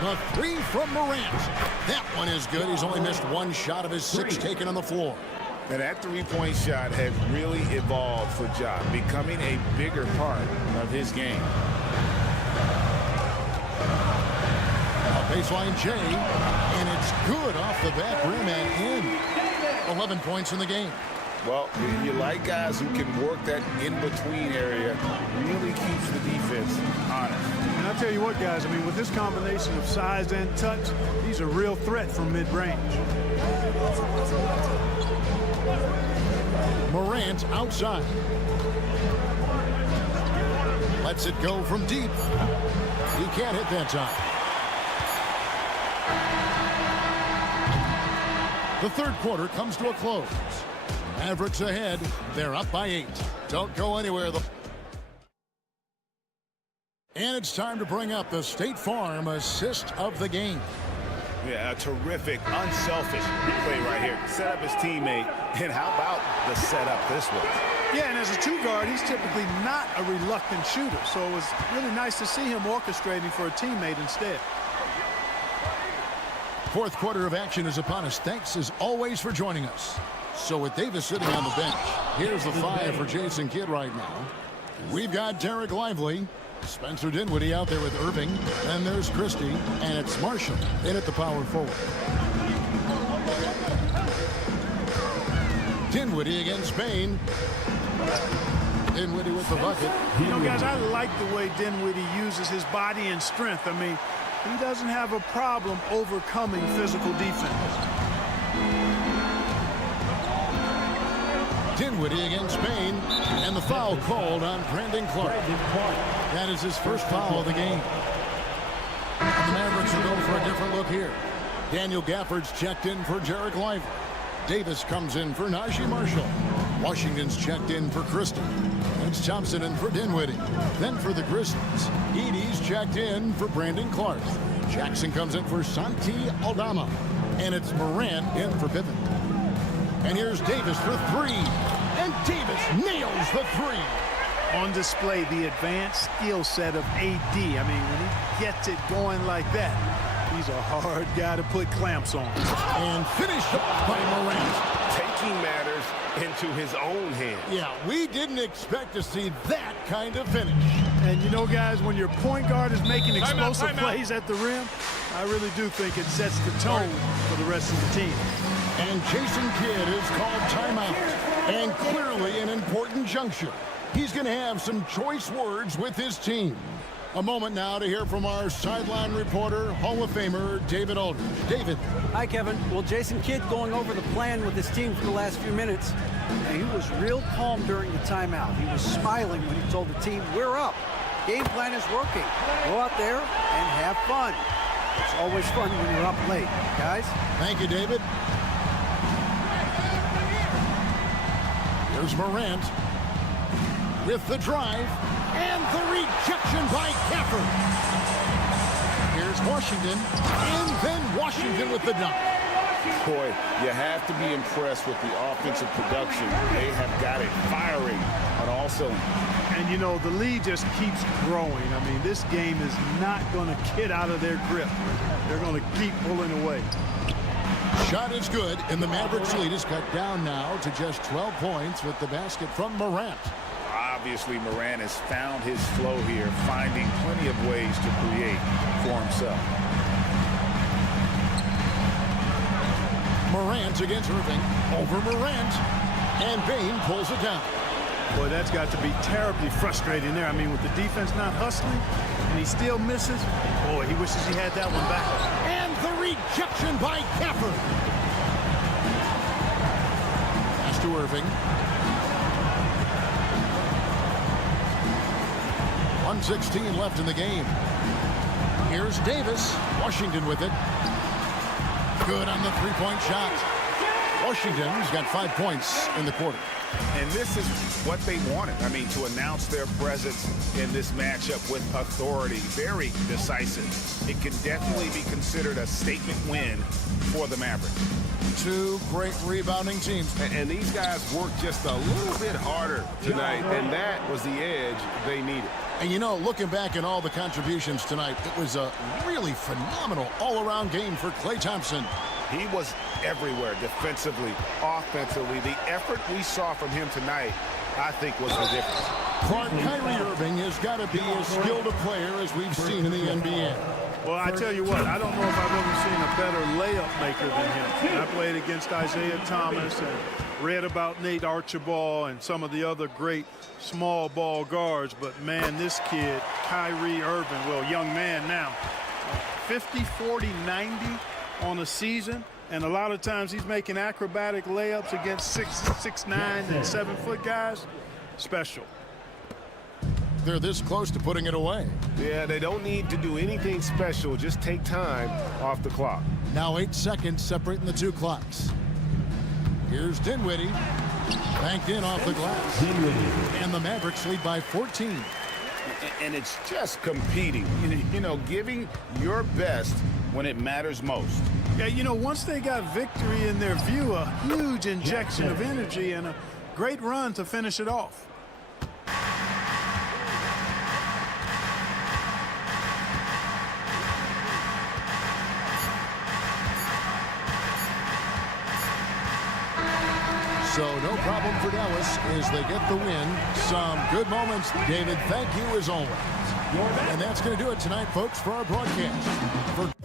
The 3 from Morant. That one is good. He's only missed 1 shot of his 6 taken on the floor. And that 3-point shot has really evolved for Ja, becoming a bigger part of his game. A baseline J, and it's good off the back rim and in. 11 points in the game. Well, you like guys who can work that in-between area, really keeps the defense honest. And I'll tell you what, guys, I mean, with this combination of size and touch, he's a real threat from mid-range. Morant outside. Lets it go from deep. He can't hit that time. The third quarter comes to a close. Mavericks ahead. They're up by 8. Don't go anywhere. And it's time to bring up the State Farm assist of the game. Yeah, a terrific, unselfish play right here. Set up his teammate, and how about the setup this way? Yeah, and as a two guard, he's typically not a reluctant shooter, so it was really nice to see him orchestrating for a teammate instead. Fourth quarter of action is upon us. Thanks as always for joining us. So with Davis sitting on the bench, here's the 5 for Jason Kidd right now. We've got Derek Lively, Spencer Dinwiddie out there with Irving, and there's Christie, and it's Marshall in at the power forward. Dinwiddie against Bain. Dinwiddie with the bucket. You know, guys, I like the way Dinwiddie uses his body and strength. I mean, he doesn't have a problem overcoming physical defense. Dinwiddie against Bain, and the foul called on Brandon Clark. That is his first foul of the game. And the Mavericks will go for a different look here. Daniel Gafford's checked in for Jarek Lively. Davis comes in for Najee Marshall. Washington's checked in for Christie. It's Thompson in for Dinwiddie. Then for the Grizzlies, Edie's checked in for Brandon Clark. Jackson comes in for Santi Aldama. And it's Moran in for Pippen. And here's Davis for 3. And Davis nails the 3. On display, the advanced skill set of AD. I mean, when he gets it going like that, he's a hard guy to put clamps on. And finished off by Morant. Taking matters into his own hands. Yeah, we didn't expect to see that kind of finish. And you know, guys, when your point guard is making explosive plays at the rim, I really do think it sets the tone for the rest of the team. And Jason Kidd is called timeout. And clearly an important juncture. He's going to have some choice words with his team. A moment now to hear from our sideline reporter, Hall of Famer David Aldridge. David. Hi, Kevin. Well, Jason Kidd going over the plan with his team for the last few minutes. And he was real calm during the timeout. He was smiling when he told the team, we're up. Game plan is working. Go out there and have fun. It's always fun when you're up late, guys. Thank you, David. Here's Morant with the drive and the rejection by Gafford. Here's Washington, and then Washington with the dunk. Boy, you have to be impressed with the offensive production. They have got it firing on all cylinders. And, you know, the lead just keeps growing. I mean, this game is not going to get out of their grip. They're going to keep pulling away. Shot is good, and the Mavericks lead is cut down now to just 12 points with the basket from Morant. Obviously, Morant has found his flow here, finding plenty of ways to create for himself. Morant against Irving. Over Morant. And Bain pulls it down. Boy, that's got to be terribly frustrating there. I mean, with the defense not hustling, and he still misses. Boy, he wishes he had that one back. And the rejection by Gafford. Pass to Irving. 1:16 left in the game. Here's Davis. Washington with it. Good on the three-point shot. Washington's got 5 points in the quarter. And this is what they wanted. I mean, to announce their presence in this matchup with authority. Very decisive. It can definitely be considered a statement win for the Mavericks. Two great rebounding teams. And these guys worked just a little bit harder tonight, and that was the edge they needed. And, you know, looking back at all the contributions tonight, it was a really phenomenal all-around game for Klay Thompson. He was everywhere, defensively, offensively. The effort we saw from him tonight, I think, was the difference. Kyrie Irving has got to be as skilled a player as we've seen in the NBA. Well, I tell you what, I don't know if I've ever seen a better layup maker than him. I played against Isaiah Thomas and read about Nate Archibald and some of the other great small ball guards. But, man, this kid, Kyrie Irving, well, young man now, 50, 40, 90 on a season. And a lot of times he's making acrobatic layups against 6'9" and 7-foot guys. Special. They're this close to putting it away. Yeah, they don't need to do anything special. Just take time off the clock. Now 8 seconds separating the two clocks. Here's Dinwiddie. Banked in off the glass. And the Mavericks lead by 14. and it's just competing, you know, giving your best when it matters most. Yeah, you know, once they got victory in their view, a huge injection of energy and a great run to finish it off. So no problem for Dallas as they get the win. Some good moments, David. Thank you as always. And that's going to do it tonight, folks, for our broadcast.